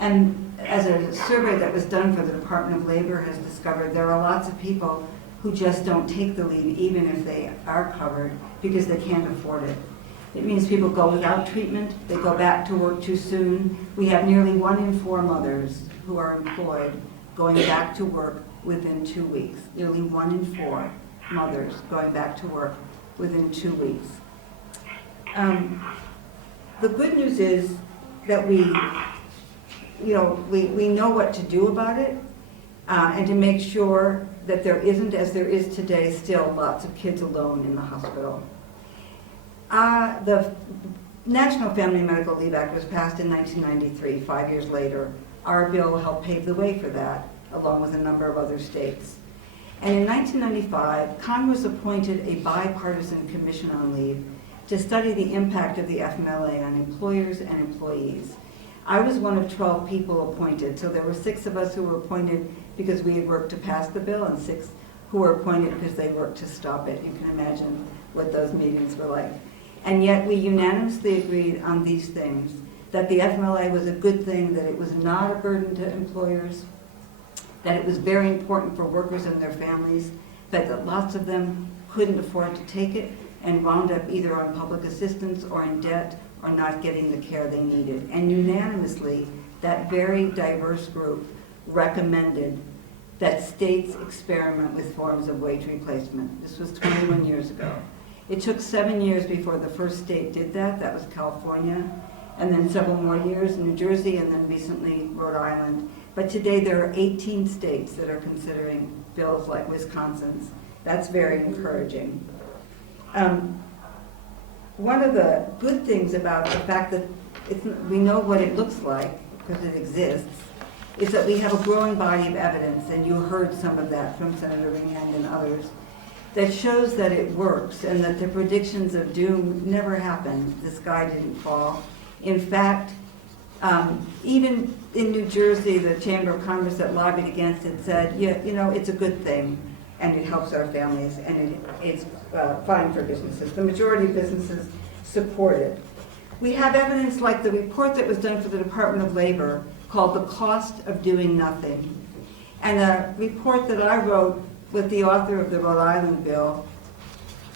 And as a survey that was done for the Department of Labor has discovered, there are lots of people who just don't take the leave even if they are covered because they can't afford it. It means people go without treatment, they go back to work too soon. We have nearly 1 in 4 mothers who are employed going back to work within 2 weeks. Nearly 1 in 4 mothers going back to work within 2 weeks. The good news is that we know what to do about it, and to make sure that there isn't, as there is today, still lots of kids alone in the hospital. The National Family Medical Leave Act was passed in 1993, 5 years later. Our bill helped pave the way for that, along with a number of other states. And in 1995, Congress appointed a bipartisan commission on leave, to study the impact of the FMLA on employers and employees. I was one of 12 people appointed, so there were 6 of us who were appointed because we had worked to pass the bill and 6 who were appointed because they worked to stop it. You can imagine what those meetings were like. And yet we unanimously agreed on these things, that the FMLA was a good thing, that it was not a burden to employers, that it was very important for workers and their families, but that lots of them couldn't afford to take it and wound up either on public assistance or in debt or not getting the care they needed. And unanimously, that very diverse group recommended that states experiment with forms of wage replacement. This was 21 years ago. It took 7 years before the first state did that. That was California. And then several more years in New Jersey, and then recently Rhode Island. But today there are 18 states that are considering bills like Wisconsin's. That's very encouraging. One of the good things about the fact that we know what it looks like, because it exists, is that we have a growing body of evidence, and you heard some of that from Senator Ringhand and others, that shows that it works and that the predictions of doom never happened. The sky didn't fall. In fact, even in New Jersey, the Chamber of Commerce that lobbied against it said, yeah, you know, it's a good thing, and it helps our families, and it's fine for businesses. The majority of businesses support it. We have evidence like the report that was done for the Department of Labor called The Cost of Doing Nothing, and a report that I wrote with the author of the Rhode Island bill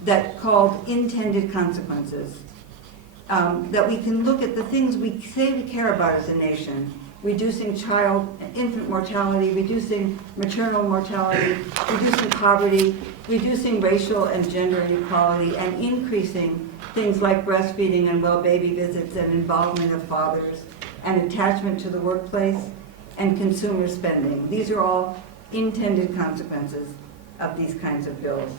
that called Intended Consequences. That we can look at the things we say we care about as a nation, reducing infant mortality, reducing maternal mortality, reducing poverty, reducing racial and gender inequality, and increasing things like breastfeeding and well baby visits and involvement of fathers and attachment to the workplace and consumer spending. These are all intended consequences of these kinds of bills.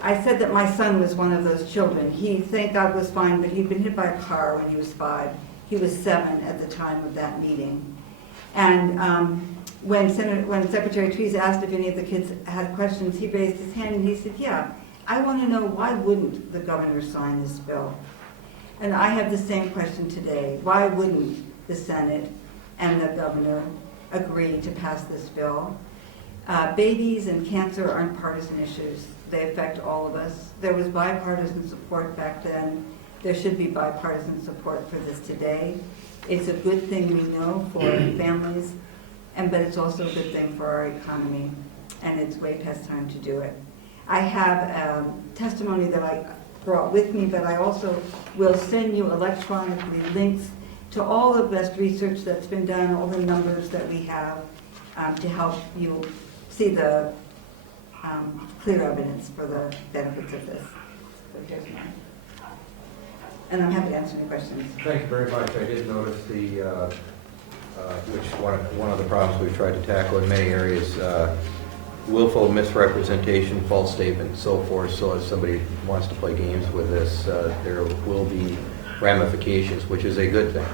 I said that my son was one of those children. He, thank God, was fine, but he'd been hit by a car when he was 5. He was 7 at the time of that meeting. And when Secretary Trees asked if any of the kids had questions, he raised his hand and he said, yeah, I want to know why wouldn't the governor sign this bill? And I have the same question today. Why wouldn't the Senate and the governor agree to pass this bill? Babies and cancer aren't partisan issues. They affect all of us. There was bipartisan support back then. There should be bipartisan support for this today. It's a good thing, we know, for families, but it's also a good thing for our economy, and it's way past time to do it. I have testimony that I brought with me, but I also will send you electronically links to all the best research that's been done, all the numbers that we have to help you see the clear evidence for the benefits of this. So here's mine. And I'm happy to answer any questions. Thank you very much. I did notice which one of the problems we've tried to tackle in many areas, willful misrepresentation, false statement, and so forth. So if somebody wants to play games with this, there will be ramifications, which is a good thing.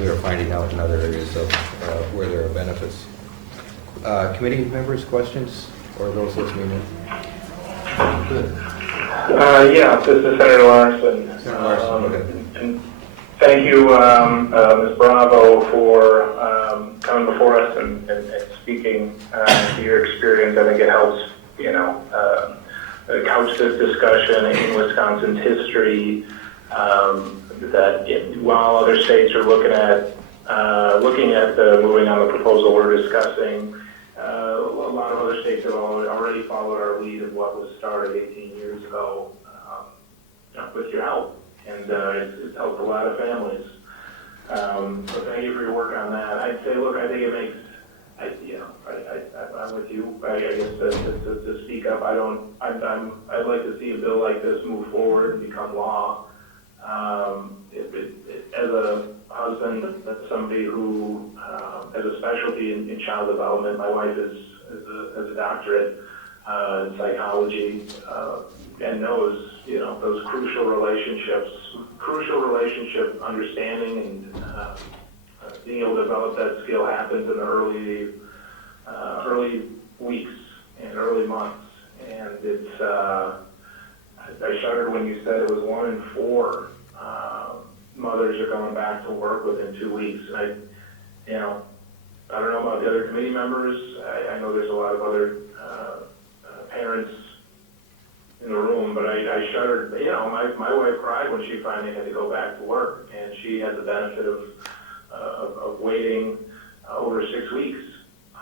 We are finding out in other areas of where there are benefits. Committee members, questions, or those listening in? Good. Yeah, this is Senator Larson. Senator Larson, go ahead. And thank you, Ms. Bravo, for coming before us and speaking to your experience. I think it helps, couch this discussion in Wisconsin's history. While other states are looking at moving on the proposal we're discussing, a lot of other states have already followed our lead of what was started 18 years ago with your help, and it's helped a lot of families. So thank you for your work on that. I'd say, look, I think it makes, I'm with you. I guess to speak up, I'd like to see a bill like this move forward and become law. As a husband, that's somebody who has a specialty in child development. My wife has a doctorate in psychology and knows, those crucial relationship understanding and being able to develop that skill happens in the early weeks and early months. And it's I shuddered when you said it was 1 in 4 mothers are going back to work within 2 weeks. And I don't know about the other committee members. I know there's a lot of other parents in the room, but I shuddered. My wife cried when she finally had to go back to work, and she had the benefit of waiting over 6 weeks.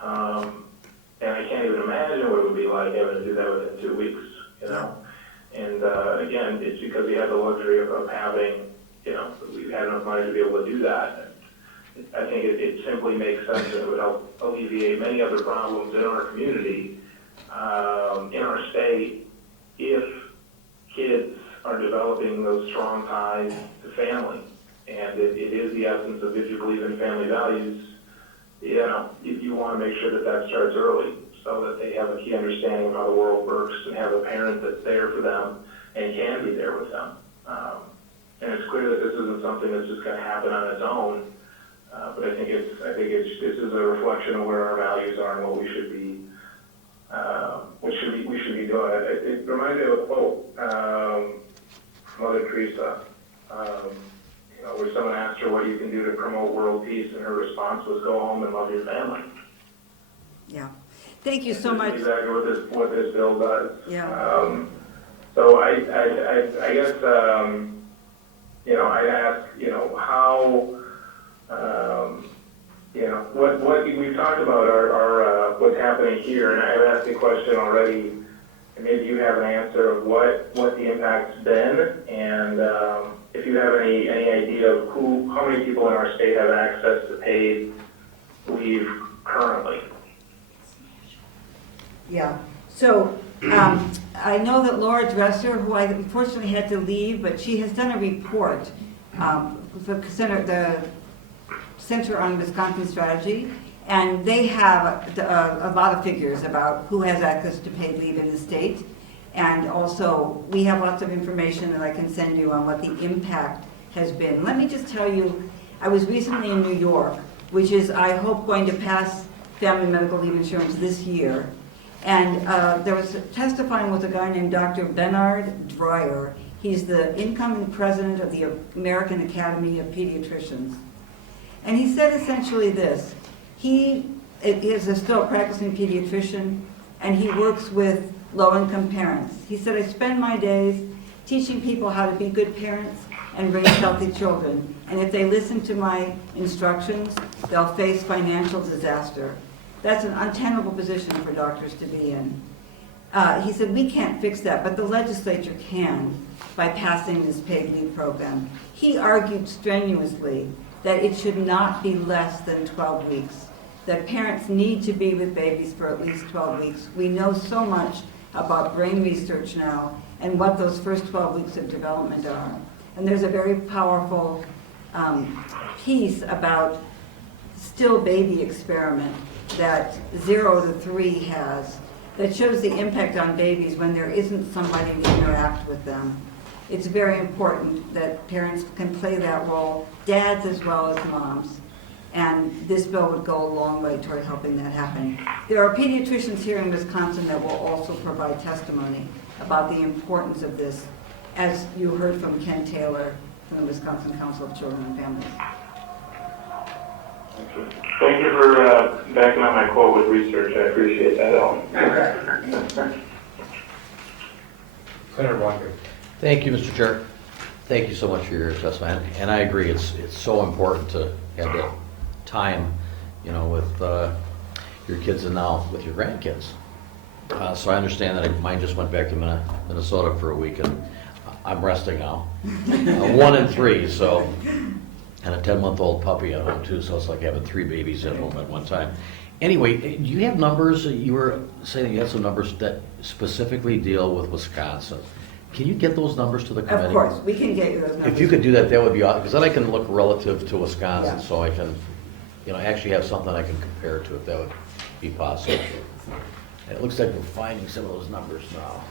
And I can't even imagine what it would be like having to do that within 2 weeks, And again, it's because we have the luxury of having, we've had enough money to be able to do that. And I think it simply makes sense and it would help alleviate many other problems in our community, in our state, if kids are developing those strong ties to family. And it is the essence of, if you believe in family values, you want to make sure that starts early so that they have a key understanding of how the world works and have a parent that's there for them and can be there with them. And it's clear that this isn't something that's just going to happen on its own. But I think this is a reflection of where our values are and what we should be, we should be doing. It reminds me of a quote from Mother Teresa. Where someone asked her what you can do to promote world peace, and her response was, "Go home and love your family." Yeah. Thank you so much. Exactly what this bill does. Yeah. So I guess I'd ask how what we've talked about our what's happening here, and I've asked the question already, and maybe you have an answer of what the impact's been, and if you have any idea of how many people in our state have access to paid leave currently. Yeah. So I know that Laura Dresser, who I unfortunately had to leave, but she has done a report, the Center on Wisconsin Strategy, and they have a lot of figures about who has access to paid leave in the state. And also, we have lots of information that I can send you on what the impact has been. Let me just tell you, I was recently in New York, which is, I hope, going to pass family medical leave insurance this year. And there was testifying with a guy named Dr. Bernard Dreyer. He's the incoming president of the American Academy of Pediatricians. And he said essentially this. He is still a practicing pediatrician, and he works with low-income parents. He said, I spend my days teaching people how to be good parents and raise healthy children. And if they listen to my instructions, they'll face financial disaster. That's an untenable position for doctors to be in. He said, we can't fix that, but the legislature can by passing this paid leave program. He argued strenuously that it should not be less than 12 weeks, that parents need to be with babies for at least 12 weeks. We know so much about brain research now and what those first 12 weeks of development are. And there's a very powerful piece about still baby experiment that 0 to 3 has that shows the impact on babies when there isn't somebody to interact with them. It's very important that parents can play that role, dads as well as moms. And this bill would go a long way toward helping that happen. There are pediatricians here in Wisconsin that will also provide testimony about the importance of this, as you heard from Ken Taylor from the Wisconsin Council of Children and Families. Thank you for backing up my quote with research. I appreciate that, Ellen. Senator Walker. Thank you, Mr. Chair. Thank you so much for your testimony. And I agree, it's so important to have that time, with your kids and now with your grandkids. So I understand that mine just went back to Minnesota for a week, and I'm resting now. 1 in 3, so, and a 10-month-old puppy at home too, so it's like having 3 babies at home at one time. Anyway, do you have numbers? You were saying you had some numbers that specifically deal with Wisconsin. Can you get those numbers to the committee? Of course, we can get you those numbers. If you could do that, that would be awesome, because then I can look relative to Wisconsin, so I can, actually have something I can compare to, if that would be possible. And it looks like we're finding some of those numbers now.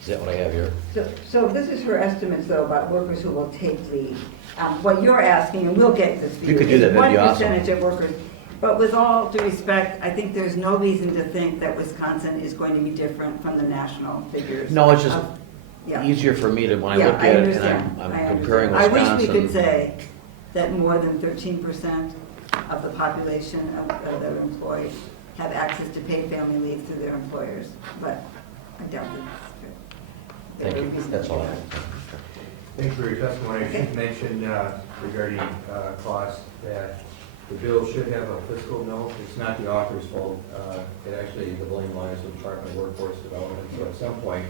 Is that what I have here? So this is her estimates, though, about workers who will take leave. What you're asking, and we'll get this for you, You could do that, that'd be what awesome. percentage of workers. But with all due respect, I think there's no reason to think that Wisconsin is going to be different from the national figures. No, it's just Yeah. easier for me to, when I Yeah, look at it and understand. I'm I comparing understand. Wisconsin. I wish we could say that more than 13% of the population of that are employed have access to paid family leave through their employers, but I doubt that. Thank you, that's all I have. Thanks for your testimony. I should mention regarding costs that the bill should have a fiscal note. It's not the author's fault. It actually, the blame lies with the Department of Workforce Development. So at some point,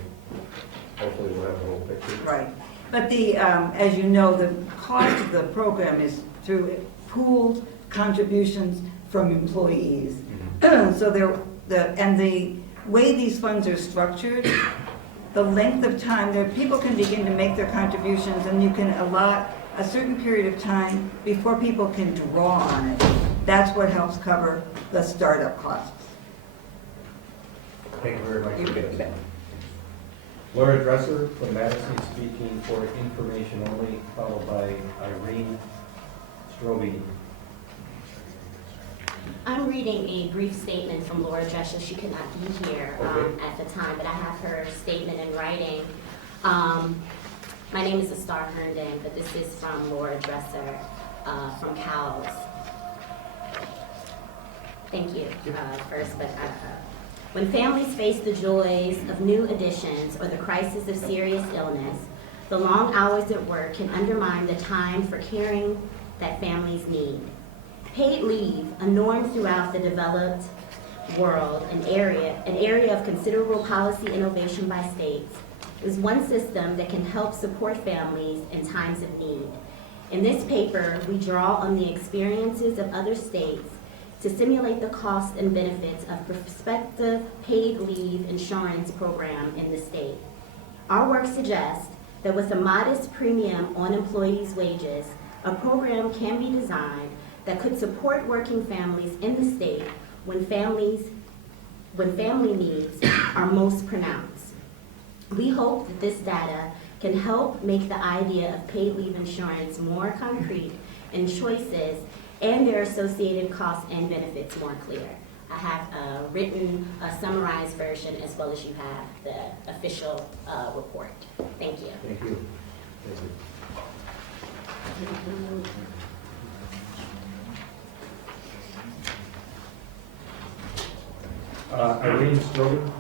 hopefully we'll have the whole picture. Right. But the, as you know, the cost of the program is through pooled contributions from employees. So and the way these funds are structured, the length of time, people can begin to make their contributions and you can allot a certain period of time before people can draw on it. That's what helps cover the startup costs. Thank you very much. Laura Dresser from Madison speaking for information only, followed by Irene Strobing. I'm reading a brief statement from Laura Dresser. She could not be here at the time, but I have her statement in writing. My name is Astar Herndon, but this is from Laura Dresser from COWS. Thank you first, but when families face the joys of new additions or the crisis of serious illness, the long hours at work can undermine the time for caring that families need. Paid leave, a norm throughout the developed world, an area of considerable policy innovation by states, is one system that can help support families in times of need. In this paper, we draw on the experiences of other states to simulate the costs and benefits of prospective paid leave insurance program in the state. Our work suggests that with a modest premium on employees' wages, a program can be designed that could support working families in the state when family needs are most pronounced. We hope that this data can help make the idea of paid leave insurance more concrete in choices and their associated costs and benefits more clear. I have written a summarized version as well as you have the official report. Thank you. Thank you. Thank you. Irene Strobing.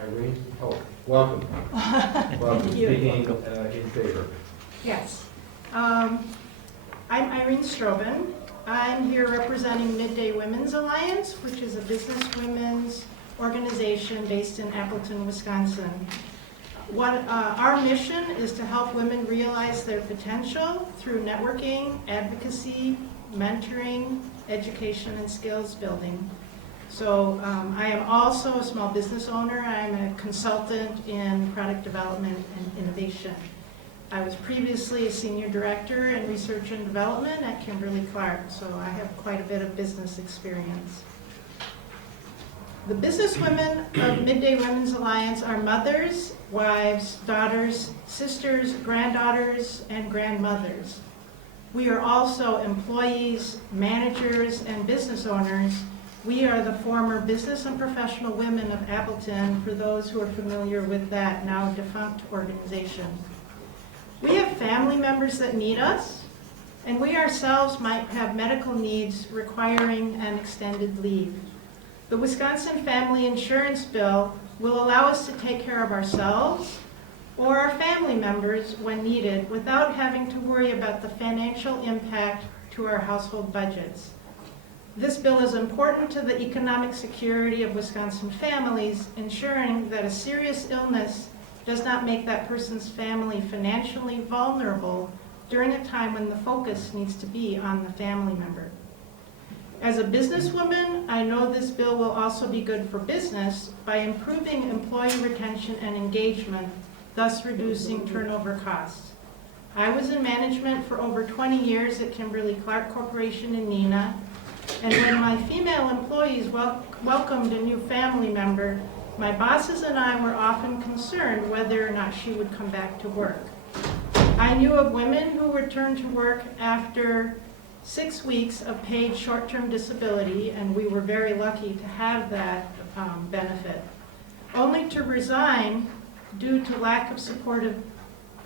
Irene, welcome. Welcome. Speaking in favor. Yes. I'm Irene Strobin. I'm here representing Midday Women's Alliance, which is a business women's organization based in Appleton, Wisconsin. Our mission is to help women realize their potential through networking, advocacy, mentoring, education, and skills building. So I am also a small business owner. I'm a consultant in product development and innovation. I was previously a senior director in research and development at Kimberly-Clark, so I have quite a bit of business experience. The businesswomen of Midday Women's Alliance are mothers, wives, daughters, sisters, granddaughters, and grandmothers. We are also employees, managers, and business owners. We are the former business and professional women of Appleton, for those who are familiar with that now defunct organization. We have family members that need us, and we ourselves might have medical needs requiring an extended leave. The Wisconsin Family Insurance Bill will allow us to take care of ourselves or our family members when needed without having to worry about the financial impact to our household budgets. This bill is important to the economic security of Wisconsin families, ensuring that a serious illness does not make that person's family financially vulnerable during a time when the focus needs to be on the family member. As a businesswoman, I know this bill will also be good for business by improving employee retention and engagement, thus reducing turnover costs. I was in management for over 20 years at Kimberly-Clark Corporation in Neenah, and when my female employees welcomed a new family member, my bosses and I were often concerned whether or not she would come back to work. I knew of women who returned to work after 6 weeks of paid short-term disability, and we were very lucky to have that benefit, only to resign due to lack of supportive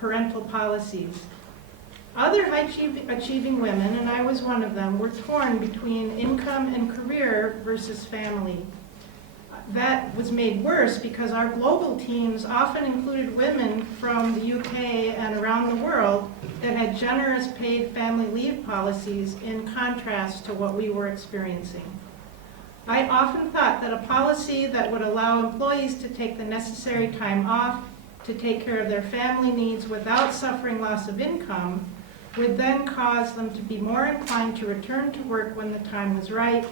parental policies. Other high-achieving women, and I was one of them, were torn between income and career versus family. That was made worse because our global teams often included women from the UK and around the world that had generous paid family leave policies in contrast to what we were experiencing. I often thought that a policy that would allow employees to take the necessary time off to take care of their family needs without suffering loss of income would then cause them to be more inclined to return to work when the time was right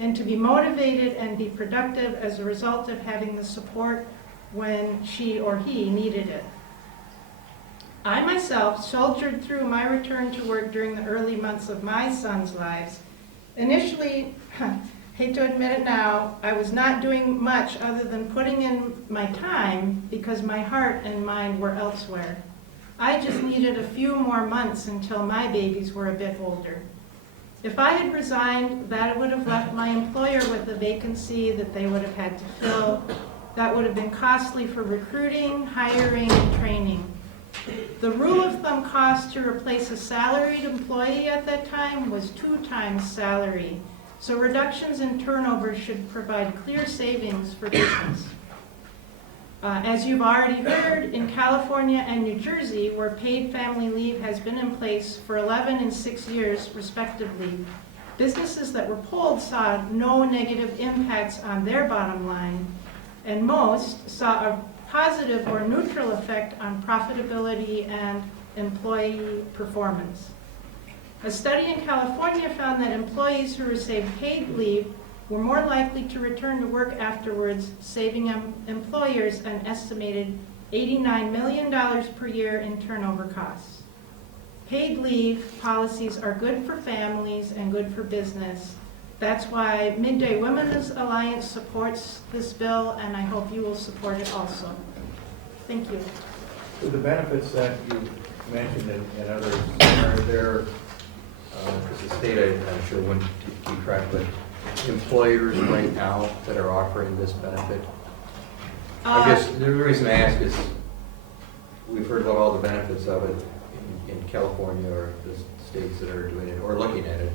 and to be motivated and be productive as a result of having the support when she or he needed it. I myself soldiered through my return to work during the early months of my son's lives. Initially, hate to admit it now, I was not doing much other than putting in my time because my heart and mind were elsewhere. I just needed a few more months until my babies were a bit older. If I had resigned, that would have left my employer with a vacancy that they would have had to fill. That would have been costly for recruiting, hiring, and training. The rule of thumb cost to replace a salaried employee at that time was 2 times salary. So reductions in turnover should provide clear savings for business. As you've already heard, in California and New Jersey, where paid family leave has been in place for 11 and 6 years, respectively, businesses that were polled saw no negative impacts on their bottom line, and most saw a positive or neutral effect on profitability and employee performance. A study in California found that employees who received paid leave were more likely to return to work afterwards, saving employers an estimated $89 million per year in turnover costs. Paid leave policies are good for families and good for business. That's why Midday Women's Alliance supports this bill, and I hope you will support it also. Thank you. So the benefits that you mentioned and others, are there, as a state, I'm sure wouldn't keep track, but employers right now that are offering this benefit? I guess the reason I ask is we've heard about all the benefits of it in California or the states that are doing it or looking at it.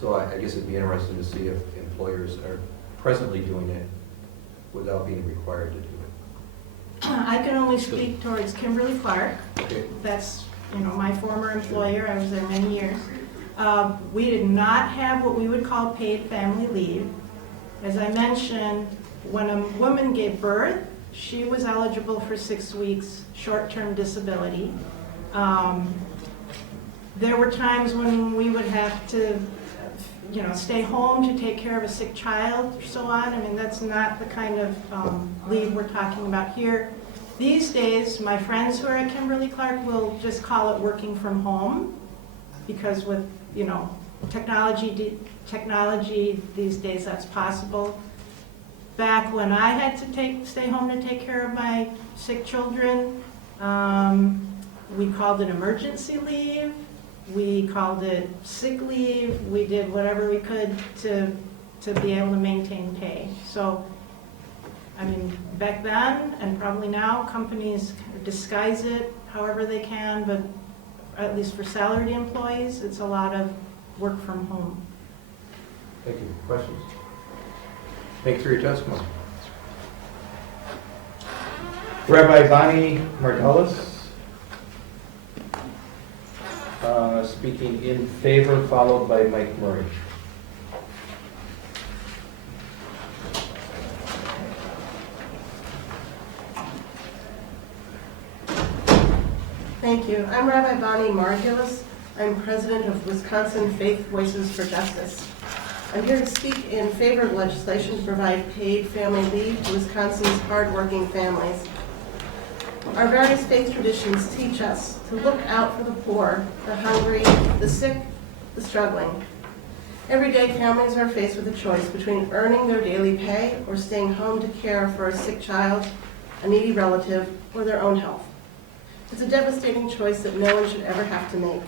So I guess it'd be interesting to see if employers are presently doing it without being required to do it. I can only speak towards Kimberly Clark. Okay. That's my former employer. I was there many years. We did not have what we would call paid family leave. As I mentioned, when a woman gave birth, she was eligible for 6 weeks short-term disability. There were times when we would have to, stay home to take care of a sick child or so on. I mean, that's not the kind of leave we're talking about here. These days, my friends who are at Kimberly Clark will just call it working from home because with technology these days, that's possible. Back when I had to stay home to take care of my sick children, we called it emergency leave. We called it sick leave. We did whatever we could to be able to maintain pay. So, I mean, back then and probably now, companies disguise it however they can, but at least for salaried employees, it's a lot of work from home. Thank you. Questions? Thanks for your testimony. Rabbi Bonnie Martellus, speaking in favor, followed by Mike Murray. Thank you. I'm Rabbi Bonnie Margulis. I'm president of Wisconsin Faith Voices for Justice. I'm here to speak in favor of legislation to provide paid family leave to Wisconsin's hardworking families. Our various faith traditions teach us to look out for the poor, the hungry, the sick, the struggling. Every day, families are faced with a choice between earning their daily pay or staying home to care for a sick child, a needy relative, or their own health. It's a devastating choice that no one should ever have to make.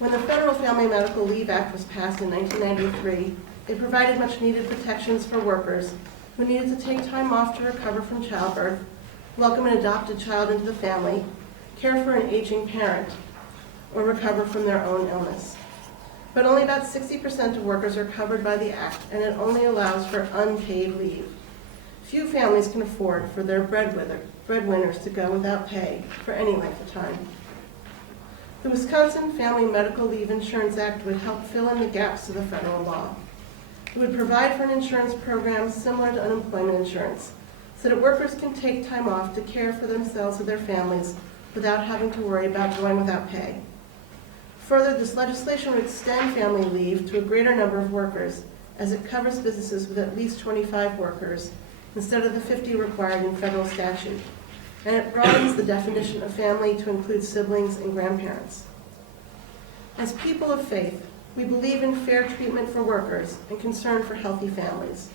When the Federal Family Medical Leave Act was passed in 1993, it provided much needed protections for workers who needed to take time off to recover from childbirth, welcome an adopted child into the family, care for an aging parent, or recover from their own illness. But only about 60% of workers are covered by the Act, and it only allows for unpaid leave. Few families can afford for their breadwinners to go without pay for any length of time. The Wisconsin Family Medical Leave Insurance Act would help fill in the gaps of the federal law. It would provide for an insurance program similar to unemployment insurance, so that workers can take time off to care for themselves and their families without having to worry about going without pay. Further, this legislation would extend family leave to a greater number of workers, as it covers businesses with at least 25 workers instead of the 50 required in federal statute, and it broadens the definition of family to include siblings and grandparents. As people of faith, we believe in fair treatment for workers and concern for healthy families.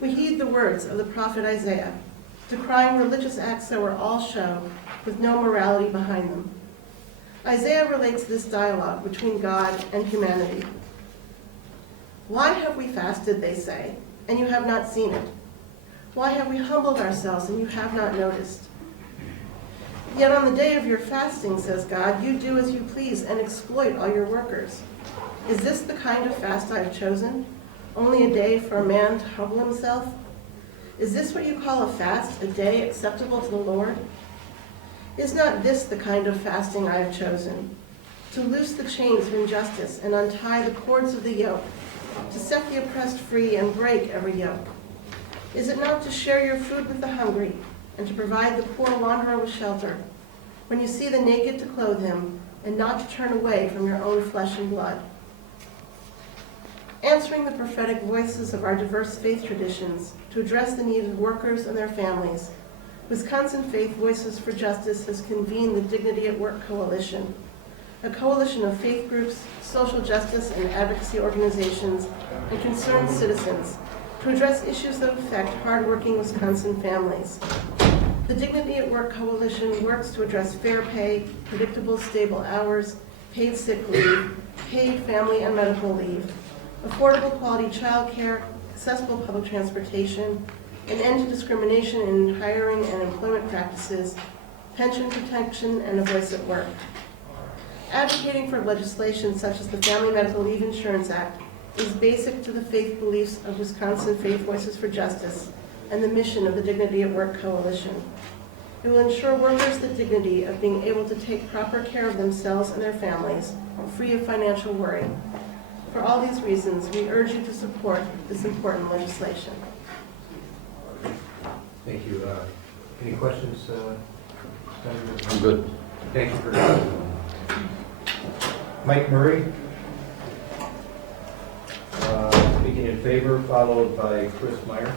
We heed the words of the prophet Isaiah, decrying religious acts that were all show with no morality behind them. Isaiah relates this dialogue between God and humanity. Why have we fasted, they say, and you have not seen it? Why have we humbled ourselves and you have not noticed? Yet on the day of your fasting, says God, you do as you please and exploit all your workers. Is this the kind of fast I have chosen? Only a day for a man to humble himself? Is this what you call a fast, a day acceptable to the Lord? Is not this the kind of fasting I have chosen? To loose the chains of injustice and untie the cords of the yoke, to set the oppressed free and break every yoke? Is it not to share your food with the hungry and to provide the poor wanderer with shelter, when you see the naked to clothe him and not to turn away from your own flesh and blood? Answering the prophetic voices of our diverse faith traditions to address the needs of workers and their families, Wisconsin Faith Voices for Justice has convened the Dignity at Work Coalition, a coalition of faith groups, social justice and advocacy organizations, and concerned citizens to address issues that affect hardworking Wisconsin families. The Dignity at Work Coalition works to address fair pay, predictable, stable hours, paid sick leave, paid family and medical leave, affordable quality child care, accessible public transportation, an end to discrimination in hiring and employment practices, pension protection, and a voice at work. Advocating for legislation such as the Family Medical Leave Insurance Act is basic to the faith beliefs of Wisconsin Faith Voices for Justice and the mission of the Dignity at Work Coalition. It will ensure workers the dignity of being able to take proper care of themselves and their families, free of financial worry. For all these reasons, we urge you to support this important legislation. Thank you. Any questions? I'm good. Thank you for that. Mike Murray, speaking in favor, followed by Chris Meyer.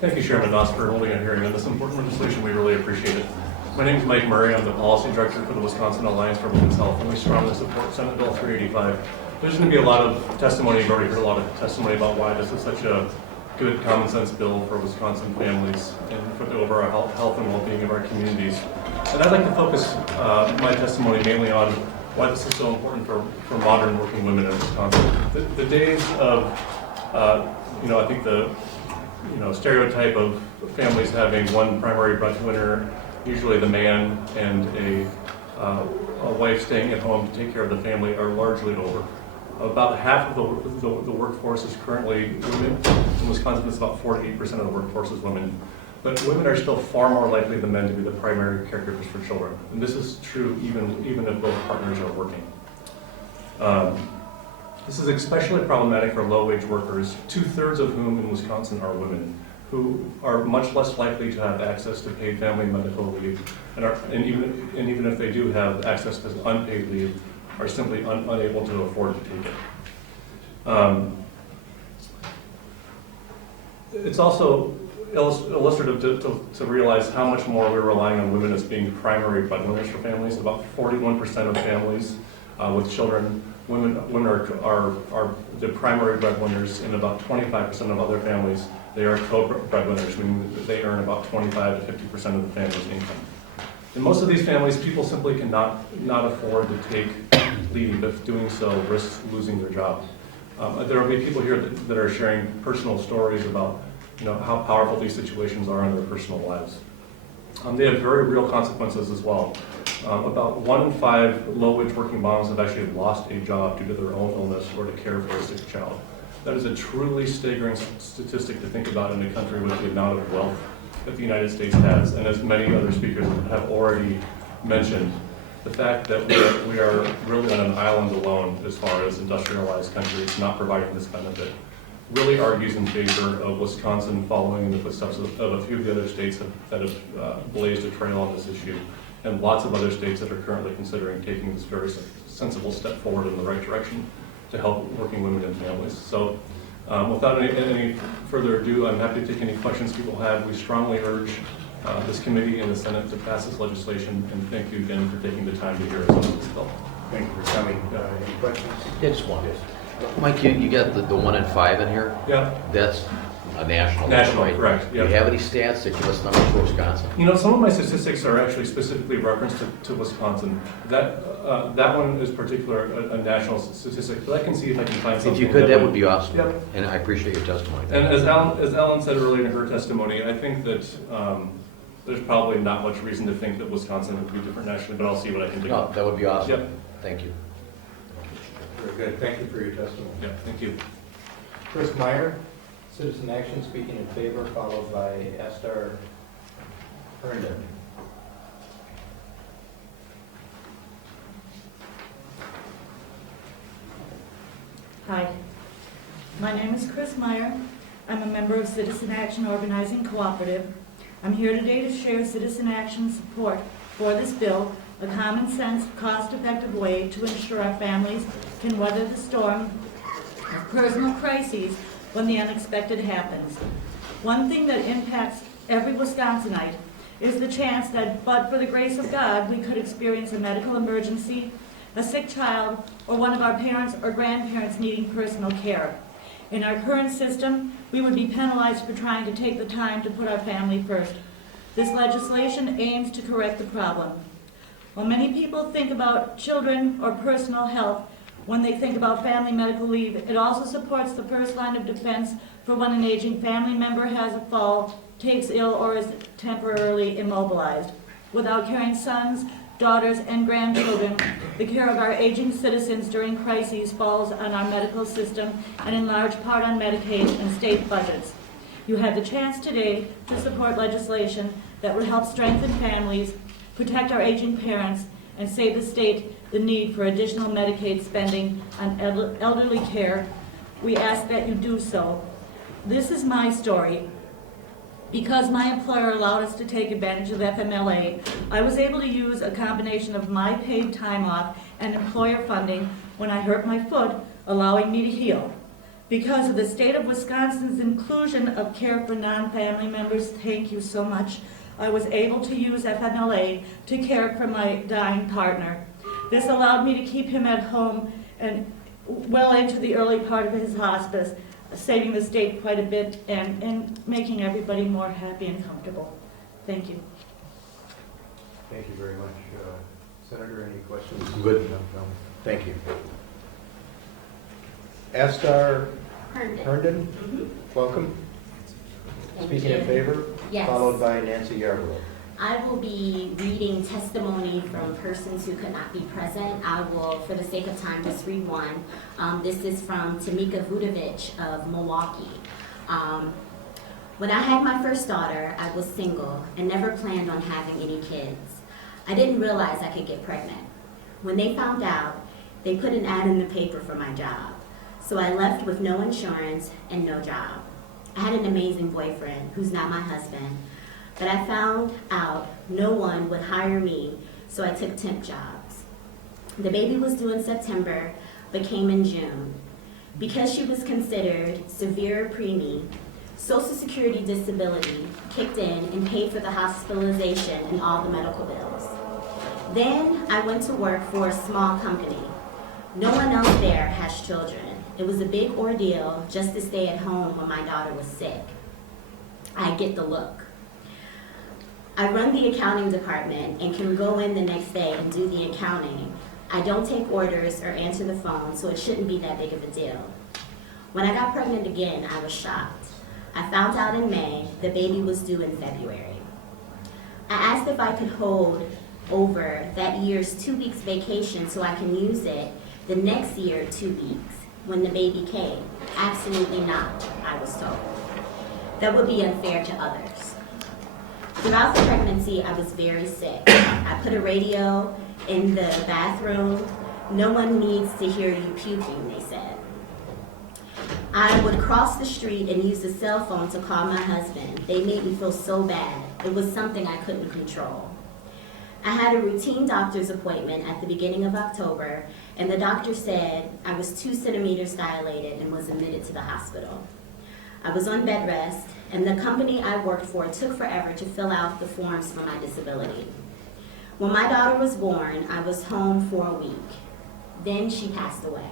Thank you, Chairman Noss, for holding a hearing on this important legislation. We really appreciate it. My name is Mike Murray. I'm the Policy Director for the Wisconsin Alliance for Women's Health, and we strongly support Senate Bill 385. There's going to be a lot of testimony. You've already heard a lot of testimony about why this is such a good common sense bill for Wisconsin families and for the overall health and well-being of our communities. And I'd like to focus my testimony mainly on why this is so important for modern working women in Wisconsin. The days of, I think the stereotype of families having one primary breadwinner, usually the man, and a wife staying at home to take care of the family are largely over. About half of the workforce is currently women. In Wisconsin, it's about 48% of the workforce is women. But women are still far more likely than men to be the primary caregivers for children. And this is true even if both partners are working. This is especially problematic for low-wage workers, 2/3 of whom in Wisconsin are women, who are much less likely to have access to paid family medical leave, and even if they do have access to unpaid leave, are simply unable to afford to take it. It's also illustrative to realize how much more we're relying on women as being primary breadwinners for families. About 41% of families with children, women are the primary breadwinners, and about 25% of other families They are co-breadwinners, meaning that they earn about 25 to 50% of the family's income. In most of these families, people simply cannot afford to take leave if doing so risks losing their job. There will be people here that are sharing personal stories about how powerful these situations are in their personal lives. They have very real consequences as well. About 1 in 5 low-wage working moms have actually lost a job due to their own illness or to care for a sick child. That is a truly staggering statistic to think about in a country with the amount of wealth that the United States has. And as many other speakers have already mentioned, the fact that we are really on an island alone as far as industrialized countries not providing this benefit really argues in favor of Wisconsin following in the footsteps of a few of the other states that have blazed a trail on this issue, and lots of other states that are currently considering taking this very sensible step forward in the right direction to help working women and families. So without any further ado, I'm happy to take any questions people have. We strongly urge this committee and the Senate to pass this legislation, and thank you again for taking the time to hear us on this bill. Thank you for coming. Any questions? Yeah, just one. Mike, you got the 1 in 5 in here? Yeah. That's a national. National, right? correct. Do you have any stats that give us numbers for Wisconsin? Some of my statistics are actually specifically referenced to Wisconsin. That one is particular, a national statistic, but I can see if I can find something. If you could, that would be awesome. Yep. And I appreciate your testimony. And as Ellen said earlier in her testimony, I think that there's probably not much reason to think that Wisconsin would be different nationally, but I'll see what I can do. No, that would be awesome. Yep. Thank you. Very good. Thank you for your testimony. Yeah, thank you. Chris Meyer, Citizen Action, speaking in favor, followed by Esther Herndon. Hi, my name is Chris Meyer. I'm a member of Citizen Action Organizing Cooperative. I'm here today to share Citizen Action's support for this bill, a common sense, cost-effective way to ensure our families can weather the storm of personal crises when the unexpected happens. One thing that impacts every Wisconsinite is the chance that, but for the grace of God, we could experience a medical emergency, a sick child, or one of our parents or grandparents needing personal care. In our current system, we would be penalized for trying to take the time to put our family first. This legislation aims to correct the problem. While many people think about children or personal health when they think about family medical leave, it also supports the first line of defense for when an aging family member has a fall, takes ill, or is temporarily immobilized. Without caring sons, daughters, and grandchildren, the care of our aging citizens during crises falls on our medical system and in large part on Medicaid and state budgets. You have the chance today to support legislation that would help strengthen families, protect our aging parents, and save the state the need for additional Medicaid spending on elderly care. We ask that you do so. This is my story. Because my employer allowed us to take advantage of FMLA, I was able to use a combination of my paid time off and employer funding when I hurt my foot, allowing me to heal. Because of the state of Wisconsin's inclusion of care for non-family members, thank you so much, I was able to use FMLA to care for my dying partner. This allowed me to keep him at home and well into the early part of his hospice, saving the state quite a bit and making everybody more happy and comfortable. Thank you. Thank you very much. Senator, any questions? Good. No. Thank you. Esther Herndon, welcome. Thank Speaking you. in favor, Yes. followed by Nancy Yarborough. I will be reading testimony from persons who could not be present. I will, for the sake of time, just read one. This is from Tamika Vudovic of Milwaukee. When I had my first daughter, I was single and never planned on having any kids. I didn't realize I could get pregnant. When they found out, they put an ad in the paper for my job. So I left with no insurance and no job. I had an amazing boyfriend who's not my husband, but I found out no one would hire me, so I took temp jobs. The baby was due in September, but came in June. Because she was considered severe preemie, Social Security disability kicked in and paid for the hospitalization and all the medical bills. Then I went to work for a small company. No one else there has children. It was a big ordeal just to stay at home when my daughter was sick. I get the look. I run the accounting department and can go in the next day and do the accounting. I don't take orders or answer the phone, so it shouldn't be that big of a deal. When I got pregnant again, I was shocked. I found out in May the baby was due in February. I asked if I could hold over that year's 2 weeks vacation so I can use it the next year 2 weeks when the baby came. Absolutely not, I was told. That would be unfair to others. Throughout the pregnancy, I was very sick. I put a radio in the bathroom. No one needs to hear you puking, they said. I would cross the street and use the cell phone to call my husband. They made me feel so bad. It was something I couldn't control. I had a routine doctor's appointment at the beginning of October, and the doctor said I was 2 centimeters dilated and was admitted to the hospital. I was on bed rest, and the company I worked for took forever to fill out the forms for my disability. When my daughter was born, I was home for a week. Then she passed away.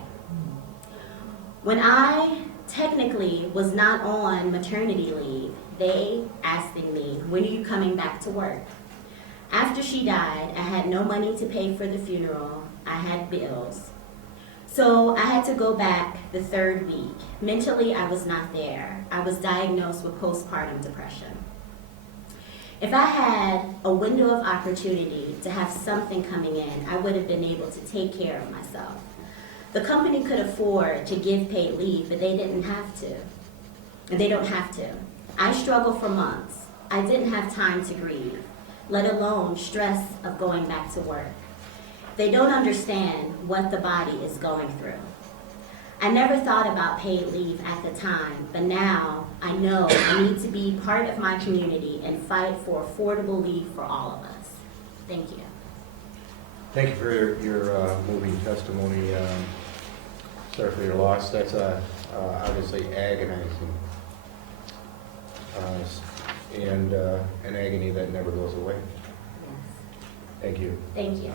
When I technically was not on maternity leave, they asked me, when are you coming back to work? After she died, I had no money to pay for the funeral. I had bills. So I had to go back the 3rd week. Mentally, I was not there. I was diagnosed with postpartum depression. If I had a window of opportunity to have something coming in, I would have been able to take care of myself. The company could afford to give paid leave, but they didn't have to. And they don't have to. I struggled for months. I didn't have time to grieve, let alone stress of going back to work. They don't understand what the body is going through. I never thought about paid leave at the time, but now I know I need to be part of my community and fight for affordable leave for all of us. Thank you. Thank you for your moving testimony. Sorry for your loss. That's obviously agonizing and an agony that never goes away. Thank you. Thank you.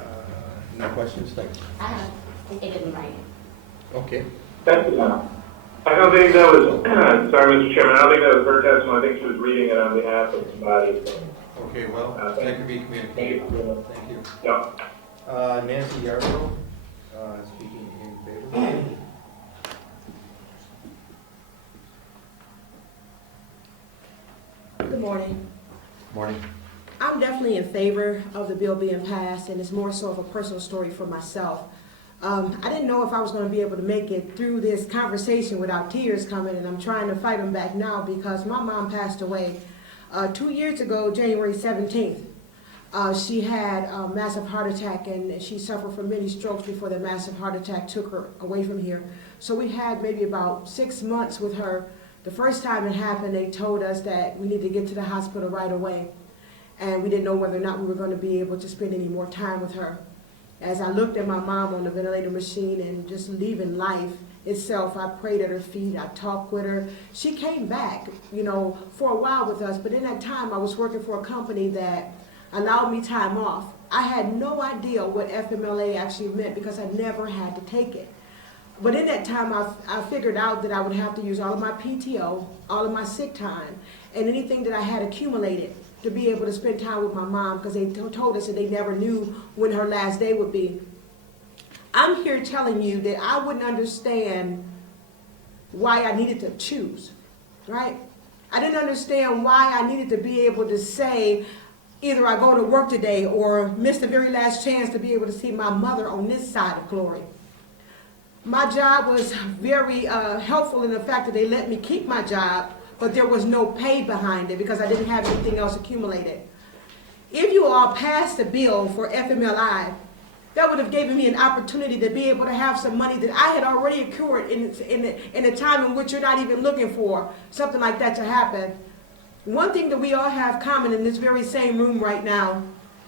No questions? Thanks. I have it in writing. Okay. That's enough. I don't think that was, sorry, Mr. Chairman, I don't think that was her testimony. I think she was reading it on behalf of somebody. Okay, well, that could be communicated. Thank you. Yep. Nancy Yarborough, speaking in favor. Good morning. Morning. I'm definitely in favor of the bill being passed, and it's more so of a personal story for myself. I didn't know if I was going to be able to make it through this conversation without tears coming, and I'm trying to fight them back now because my mom passed away 2 years ago, January 17th. She had a massive heart attack, and she suffered from many strokes before the massive heart attack took her away from here. So we had maybe about 6 months with her. The first time it happened, they told us that we needed to get to the hospital right away, and we didn't know whether or not we were going to be able to spend any more time with her. As I looked at my mom on the ventilator machine and just leaving life itself, I prayed at her feet, I talked with her. She came back, for a while with us, but in that time I was working for a company that allowed me time off. I had no idea what FMLA actually meant because I never had to take it. But in that time, I figured out that I would have to use all of my PTO, all of my sick time, and anything that I had accumulated to be able to spend time with my mom, because they told us that they never knew when her last day would be. I'm here telling you that I wouldn't understand why I needed to choose, right? I didn't understand why I needed to be able to say, either I go to work today or miss the very last chance to be able to see my mother on this side of glory. My job was very helpful in the fact that they let me keep my job, but there was no pay behind it because I didn't have anything else accumulated. If you all passed a bill for FMLI, that would have given me an opportunity to be able to have some money that I had already accrued in a time in which you're not even looking for something like that to happen. One thing that we all have common in this very same room right now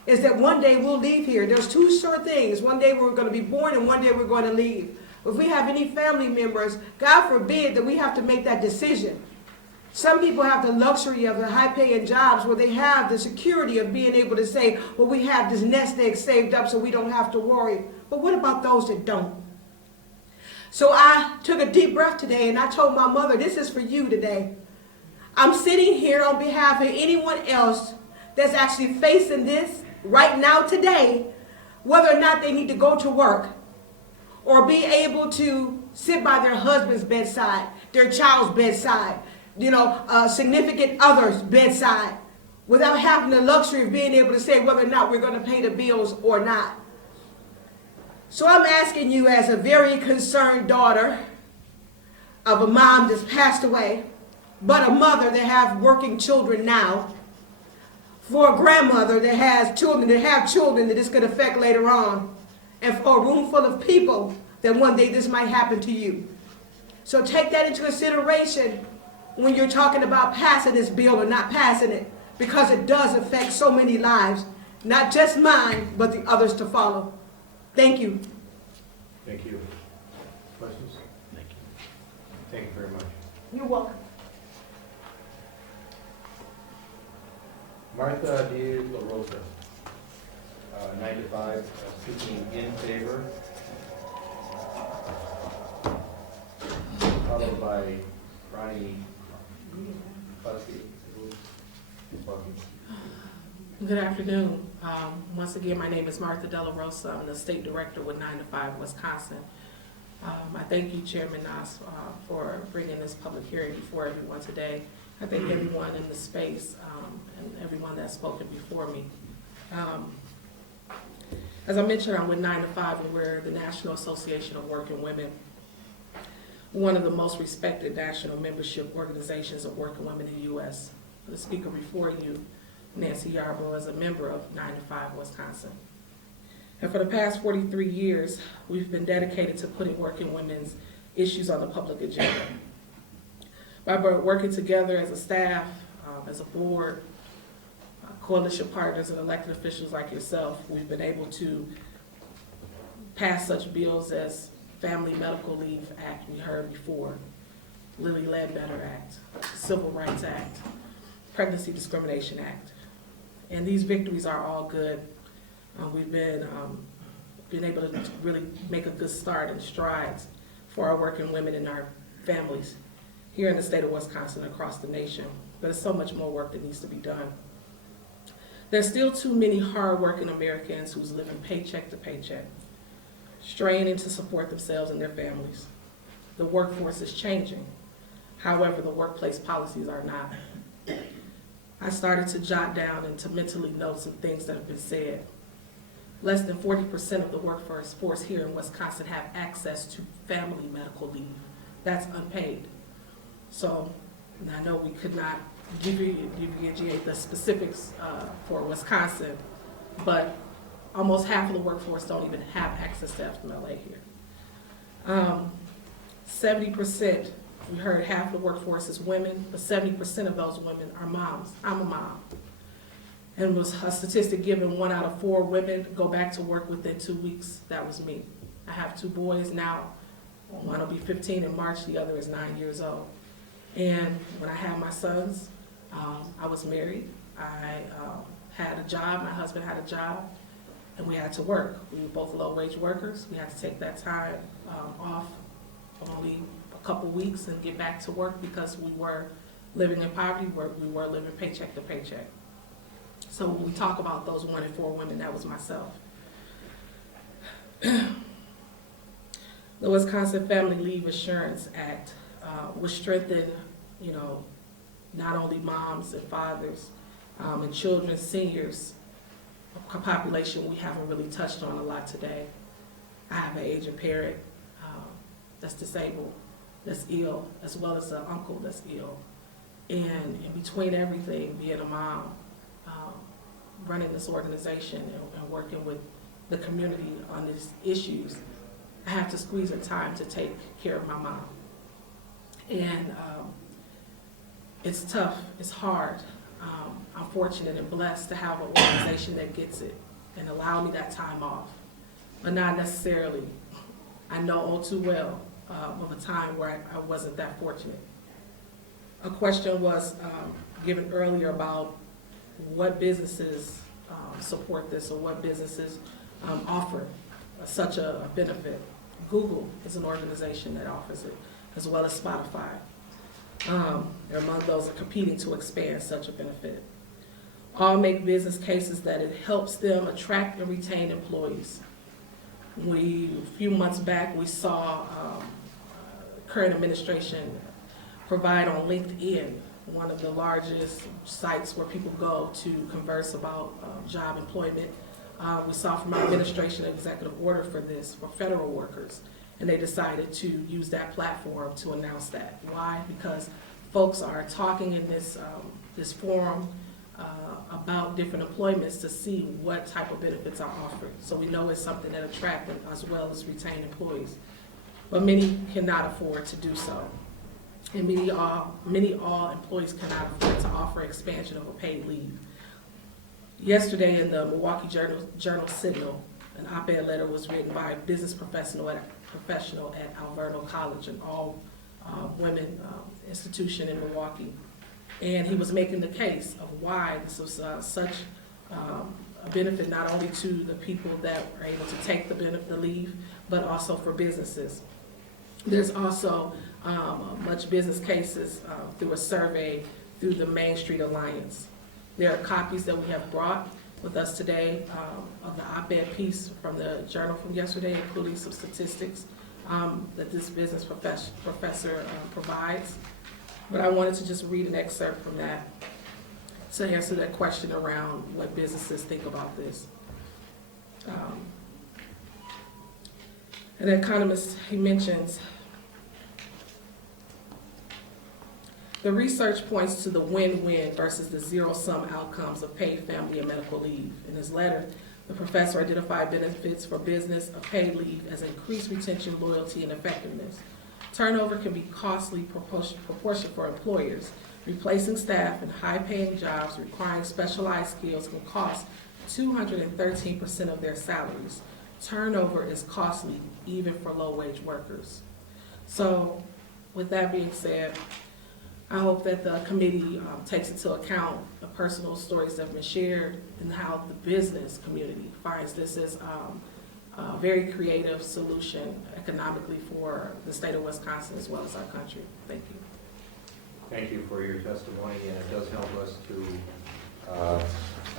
is that one day we'll leave here. There's two sure things. One day we're going to be born and one day we're going to leave. If we have any family members, God forbid that we have to make that decision. Some people have the luxury of the high-paying jobs where they have the security of being able to say, well, we have this nest egg saved up so we don't have to worry. But what about those that don't? So I took a deep breath today and I told my mother, this is for you today. I'm sitting here on behalf of anyone else that's actually facing this right now today, whether or not they need to go to work or be able to sit by their husband's bedside, their child's bedside, significant other's bedside, without having the luxury of being able to say whether or not we're going to pay the bills or not. So I'm asking you, as a very concerned daughter of a mom that's passed away, but a mother that has working children now, for a grandmother that has children that this could affect later on, and for a room full of people that one day this might happen to you. So take that into consideration when you're talking about passing this bill or not passing it, because it does affect so many lives, not just mine, but the others to follow. Thank you. Thank you. Questions? Thank you. Thank you very much. You're welcome. Martha De La Rosa, 95, speaking in favor. Followed by Ronnie Fusky. Good afternoon. Once again, my name is Martha De La Rosa. I'm the state director with 9 to 5 Wisconsin. I thank you, Chairman Noss, for bringing this public hearing before everyone today. I thank everyone in the space and everyone that's spoken before me. As I mentioned, I'm with 9 to 5, and we're the National Association of Working Women, one of the most respected national membership organizations of working women in the U.S. The speaker before you, Nancy Yarborough, is a member of 9 to 5 Wisconsin. And for the past 43 years, we've been dedicated to putting working women's issues on the public agenda. By working together as a staff, as a board, coalition partners, and elected officials like yourself, we've been able to pass such bills as Family Medical Leave Act we heard before, Lilly Ledbetter Act, Civil Rights Act, Pregnancy Discrimination Act. And these victories are all good. We've been able to really make a good start and strides for our working women and our families here in the state of Wisconsin and across the nation. But there's so much more work that needs to be done. There's still too many hard-working Americans who's living paycheck to paycheck, straining to support themselves and their families. The workforce is changing. However, the workplace policies are not. I started to jot down and to mentally note some things that have been said. Less than 40% of the workforce here in Wisconsin have access to family medical leave. That's unpaid. So, and I know we could not differentiate the specifics for Wisconsin, but almost half of the workforce don't even have access to FMLA here. 70%, we heard half the workforce is women, but 70% of those women are moms. I'm a mom. And was a statistic given 1 out of 4 women go back to work within 2 weeks. That was me. I have 2 boys now. One will be 15 in March, the other is 9 years old. And when I had my sons, I was married. I had a job, my husband had a job, and we had to work. We were both low-wage workers. We had to take that time off only a couple weeks and get back to work because we were living in poverty, we were living paycheck to paycheck. So when we talk about those 1 in 4 women, that was myself. The Wisconsin Family Leave Assurance Act was strengthened, not only moms and fathers and children, seniors, a population we haven't really touched on a lot today. I have an aging parent that's disabled, that's ill, as well as an uncle that's ill. And in between everything, being a mom, running this organization and working with the community on these issues, I have to squeeze in time to take care of my mom. And it's tough, it's hard. I'm fortunate and blessed to have an organization that gets it and allow me that time off, but not necessarily. I know all too well of a time where I wasn't that fortunate. A question was given earlier about what businesses support this or what businesses offer such a benefit. Google is an organization that offers it, as well as Spotify. They're among those competing to expand such a benefit. All make business cases that it helps them attract and retain employees. A few months back, we saw current administration provide on LinkedIn, one of the largest sites where people go to converse about job employment. We saw from our administration an executive order for this for federal workers, and they decided to use that platform to announce that. Why? Because folks are talking in this forum about different employments to see what type of benefits are offered. So we know it's something that attracts as well as retain employees. But many cannot afford to do so. And many employees cannot afford to offer expansion of a paid leave. Yesterday in the Milwaukee Journal Signal, an op-ed letter was written by a business professional at Alverno College, an all-women institution in Milwaukee. And he was making the case of why this was such a benefit not only to the people that are able to take the leave, but also for businesses. There's also much business cases through a survey through the Main Street Alliance. There are copies that we have brought with us today of the op-ed piece from the journal from yesterday, including some statistics that this business professor provides. But I wanted to just read an excerpt from that to answer that question around what businesses think about this. An economist, he mentions, the research points to the win-win versus the zero-sum outcomes of paid family and medical leave. In his letter, the professor identified benefits for business of paid leave as increased retention, loyalty, and effectiveness. Turnover can be costly proportion for employers. Replacing staff in high-paying jobs requiring specialized skills can cost 213% of their salaries. Turnover is costly even for low-wage workers. So, with that being said, I hope that the committee takes into account the personal stories that have been shared and how the business community finds this as a very creative solution economically for the state of Wisconsin as well as our country. Thank you. Thank you for your testimony, and it does help us to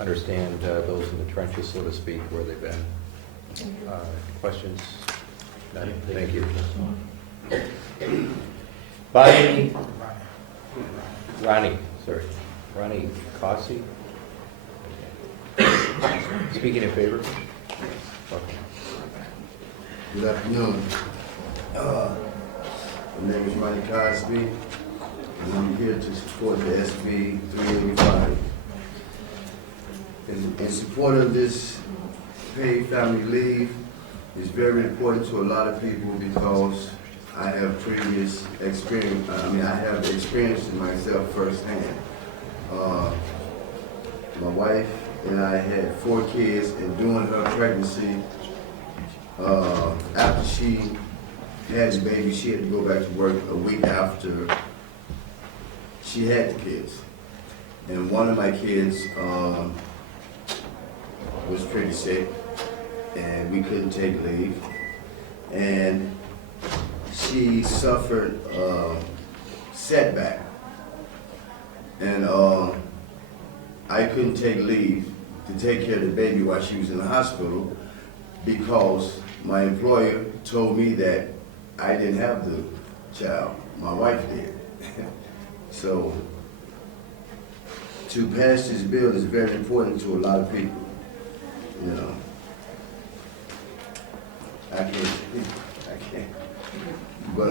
understand those in the trenches, so to speak, where they've been. Questions? None? Thank you. Ronnie Cossey. Speaking in favor? Okay. Good afternoon. My name is Ronnie Cosby, and I'm here to support the SB 385. In support of this paid family leave is very important to a lot of people because I have previous experience. I have experienced it myself firsthand. My wife and I had 4 kids, and during her pregnancy, after she had the baby, she had to go back to work a week after she had the kids. And one of my kids was pretty sick, and we couldn't take leave. And she suffered a setback. And I couldn't take leave to take care of the baby while she was in the hospital because my employer told me that I didn't have the child. My wife did. So to pass this bill is very important to a lot of people. You know, I can't. But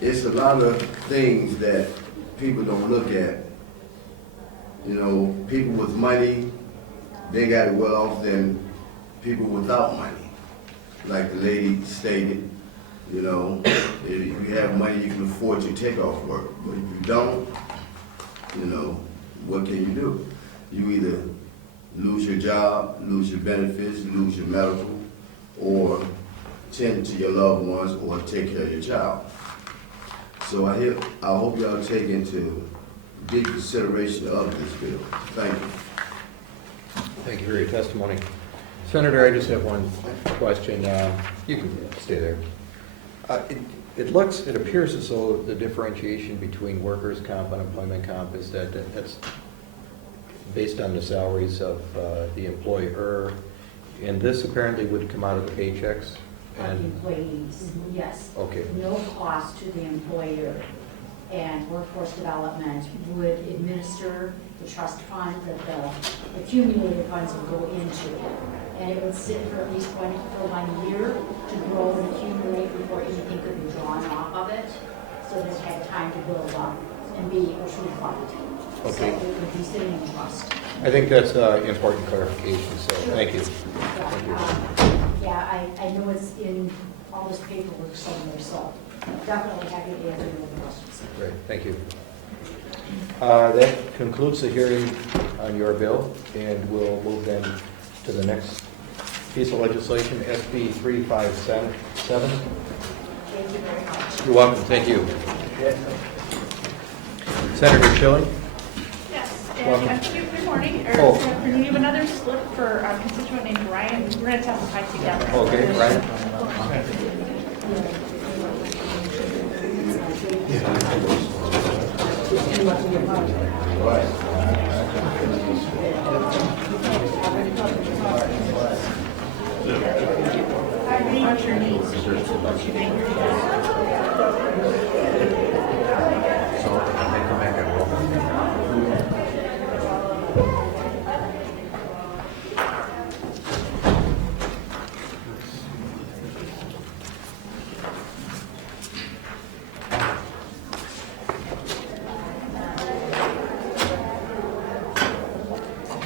it's a lot of things that people don't look at. You know, people with money, they got it well off than people without money. Like the lady stated, you know, if you have money, you can afford to take off work. But if you don't, you know, what can you do? You either lose your job, lose your benefits, lose your medical, or tend to your loved ones, or take care of your child. So I hope y'all take into big consideration of this bill. Thank you. Thank you for your testimony. Senator, I just have one question. You can stay there. it appears as though the differentiation between workers' comp and employment comp is that's based on the salaries of the employer, and this apparently would come out of the paychecks? And Employees, yes. okay. No cost to the employer. And workforce development would administer the trust fund that the accumulated funds would go into. And it would sit for at least for 1 year to grow and accumulate before anything could be drawn off of it. So this had time to build up and be a true fund. Okay. So it would be sitting in trust. I think that's important clarification, so thank you. Thank you. Yeah, I know it's in all this paperwork somewhere, so definitely happy to answer any other questions. Great, thank you. That concludes the hearing on your bill, and we'll move then to the next piece of legislation, SB 357. Thank you very much. You're welcome, thank you. Senator Schilling? Yes, Welcome. and good morning, or Oh. good afternoon. You have another slip for a constituent named Brian. We're going to testify together. Okay, Brian. What's your needs? What's your name? So, they come back and roll.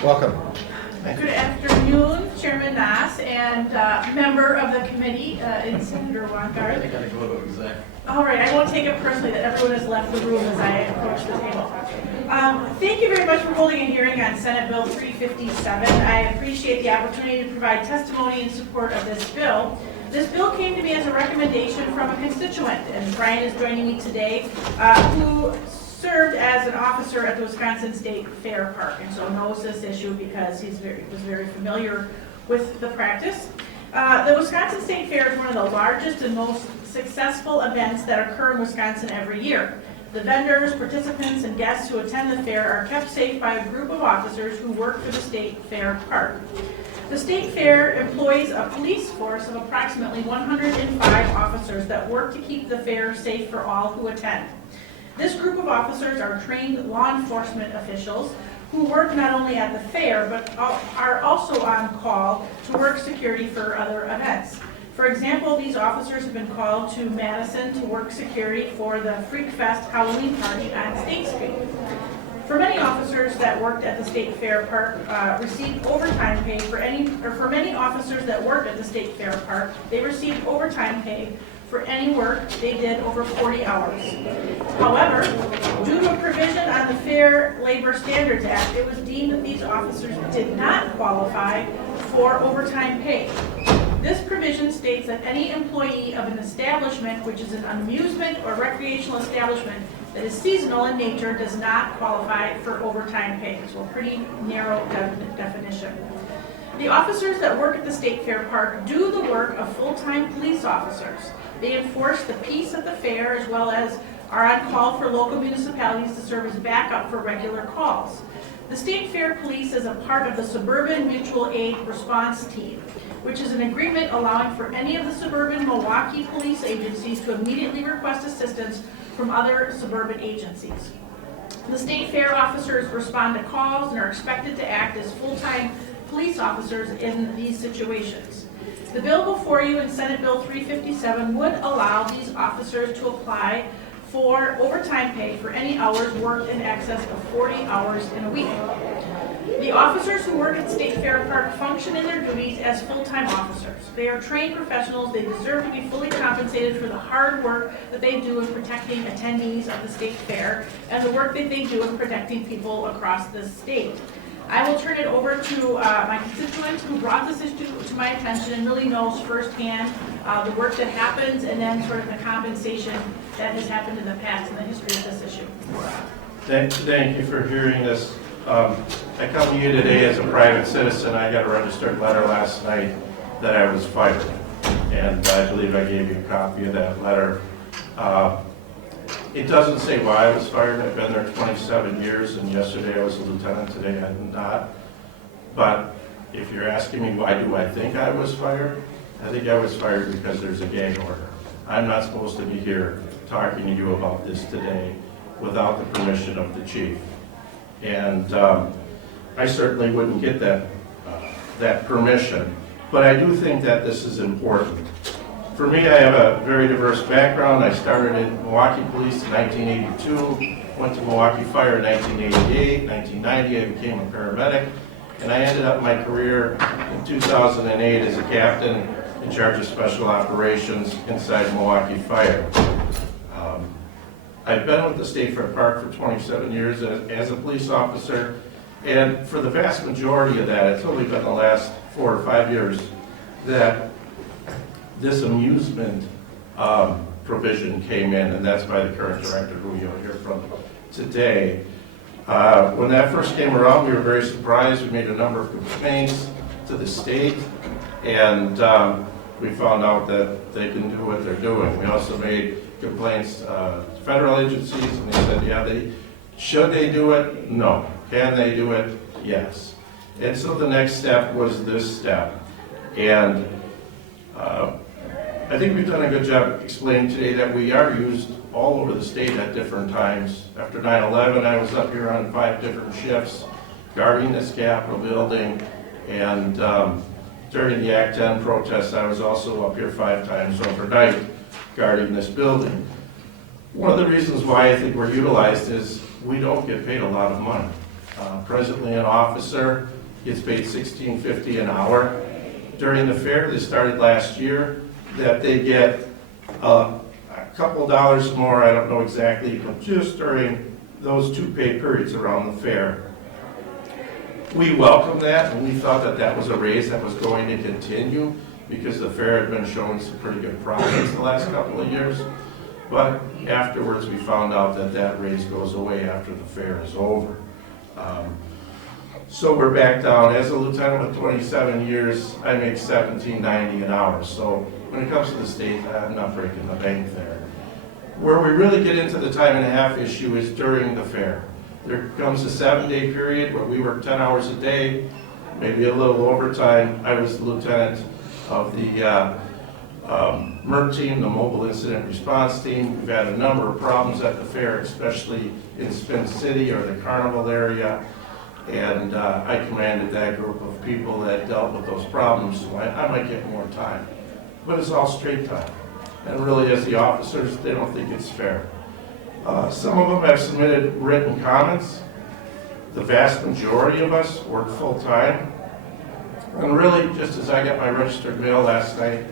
Welcome. Good afternoon, Chairman Nass and member of the committee, and Senator Wongard. I gotta go to exec. All right, I won't take it personally that everyone has left the room as I approach the table. Thank you very much for holding a hearing on Senate Bill 357. I appreciate the opportunity to provide testimony in support of this bill. This bill came to me as a recommendation from a constituent, and Brian is joining me today, who served as an officer at the Wisconsin State Fair Park, and so knows this issue because he was very familiar with the practice. The Wisconsin State Fair is one of the largest and most successful events that occur in Wisconsin every year. The vendors, participants, and guests who attend the fair are kept safe by a group of officers who work for the State Fair Park. The State Fair employs a police force of approximately 105 officers that work to keep the fair safe for all who attend. This group of officers are trained law enforcement officials who work not only at the fair, but are also on call to work security for other events. For example, these officers have been called to Madison to work security for the Freak Fest Halloween party on State Street. For many officers that worked at the State Fair Park, received overtime pay for many officers that worked at the State Fair Park, they received overtime pay for any work they did over 40 hours. However, due to a provision on the Fair Labor Standards Act, it was deemed that these officers did not qualify for overtime pay. This provision states that any employee of an establishment, which is an amusement or recreational establishment that is seasonal in nature, does not qualify for overtime pay. So a pretty narrow definition. The officers that work at the State Fair Park do the work of full-time police officers. They enforce the peace at the fair as well as are on call for local municipalities to serve as backup for regular calls. The State Fair Police is a part of the Suburban Mutual Aid Response Team, which is an agreement allowing for any of the suburban Milwaukee police agencies to immediately request assistance from other suburban agencies. The State Fair officers respond to calls and are expected to act as full-time police officers in these situations. The bill before you in Senate Bill 357 would allow these officers to apply for overtime pay for any hours worked in excess of 40 hours in a week. The officers who work at State Fair Park function in their duties as full-time officers. They are trained professionals. They deserve to be fully compensated for the hard work that they do in protecting attendees of the State Fair and the work that they do in protecting people across the state. I will turn it over to my constituent who brought this issue to my attention and really knows firsthand the work that happens and then sort of the compensation that has happened in the past in the history of this issue. Thank you for hearing this. I come to you today as a private citizen. I got a registered letter last night that I was fired. And I believe I gave you a copy of that letter. It doesn't say why I was fired. I've been there 27 years, and yesterday I was a lieutenant, today I'm not. But if you're asking me why do I think I was fired, I think I was fired because there's a gag order. I'm not supposed to be here talking to you about this today without the permission of the chief. And I certainly wouldn't get that permission. But I do think that this is important. For me, I have a very diverse background. I started in Milwaukee Police in 1982, went to Milwaukee Fire in 1988, 1990 I became a paramedic, and I ended up my career in 2008 as a captain in charge of special operations inside Milwaukee Fire. I've been with the State Fair Park for 27 years as a police officer, and for the vast majority of that, it's only been the last 4 or 5 years that this amusement provision came in, and that's by the current director who you'll hear from today. When that first came around, we were very surprised. We made a number of complaints to the state, and we found out that they can do what they're doing. We also made complaints to federal agencies, and they said, yeah, should they do it? No. Can they do it? Yes. And so the next step was this step. And I think we've done a good job explaining today that we are used all over the state at different times. After 9/11, I was up here on 5 different shifts guarding this Capitol building, and during the Act 10 protests, I was also up here 5 times overnight guarding this building. One of the reasons why I think we're utilized is we don't get paid a lot of money. Presently, an officer gets paid $16.50 an hour. During the fair, this started last year, that they get a couple dollars more, I don't know exactly, but just during those 2 pay periods around the fair. We welcomed that, and we thought that that was a raise that was going to continue because the fair had been showing some pretty good profits the last couple of years. But afterwards, we found out that that raise goes away after the fair is over. So we're back down. As a lieutenant with 27 years, I make $17.90 an hour. So when it comes to the state, I'm not breaking the bank there. Where we really get into the time and a half issue is during the fair. There comes a 7-day period where we work 10 hours a day, maybe a little overtime. I was the lieutenant of the MERT team, the Mobile Incident Response Team. We've had a number of problems at the fair, especially in Spin City or the Carnival area. And I commanded that group of people that dealt with those problems, so I might get more time. But it's all straight time. And really, as the officers, they don't think it's fair. Some of them have submitted written comments. The vast majority of us work full-time. And really, just as I got my registered mail last night,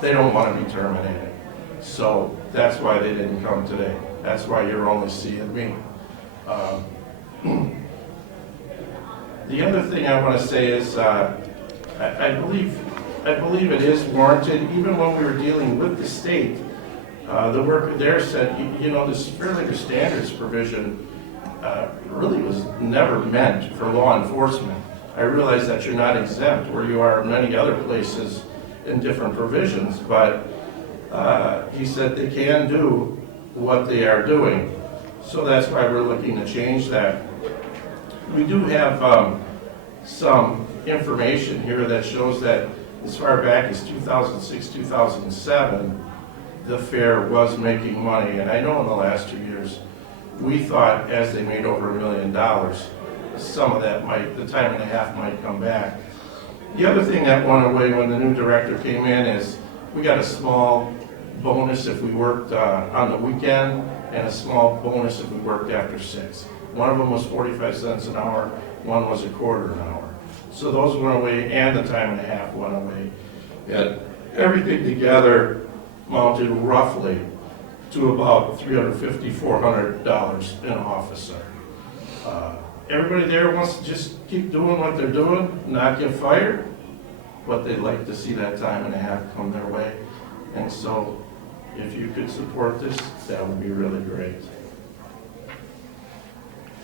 they don't want to be terminated. So that's why they didn't come today. That's why you're only seeing me. The other thing I want to say is I believe it is warranted. Even when we were dealing with the state, the worker there said, you know, this Fair Labor Standards provision really was never meant for law enforcement. I realize that you're not exempt where you are in many other places in different provisions, but he said they can do what they are doing. So that's why we're looking to change that. We do have some information here that shows that as far back as 2006, 2007, the fair was making money. And I know in the last 2 years, we thought as they made over $1 million, some of that might, the time and a half might come back. The other thing that went away when the new director came in is we got a small bonus if we worked on the weekend and a small bonus if we worked after 6. One of them was 45 cents an hour, one was a quarter an hour. So those went away, and the time and a half went away. And everything together mounted roughly to about $350, $400 an officer. Everybody there wants to just keep doing what they're doing, not get fired, but they'd like to see that time and a half come their way. And so if you could support this, that would be really great.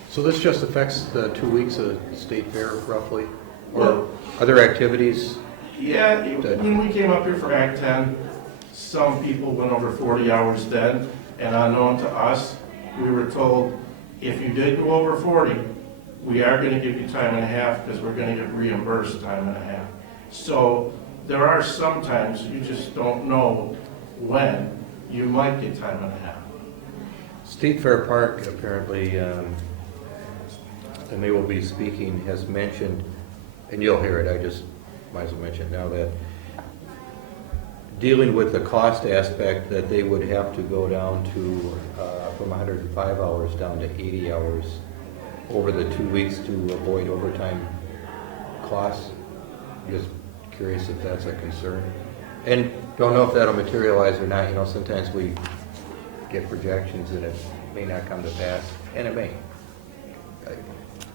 So this just affects the 2 weeks of state fair, roughly? Or other activities? Yeah, when we came up here for Act 10, some people went over 40 hours then. And unknown to us, we were told, if you did go over 40, we are gonna give you time and a half because we're gonna get reimbursed time and a half. So there are some times you just don't know when you might get time and a half. State Fair Park apparently, and they will be speaking, has mentioned, and you'll hear it, I just might as well mention now, that dealing with the cost aspect, that they would have to go down to, from 105 hours down to 80 hours over the 2 weeks to avoid overtime costs. Just curious if that's a concern. And don't know if that'll materialize or not. You know, sometimes we get projections and it may not come to pass, and it may.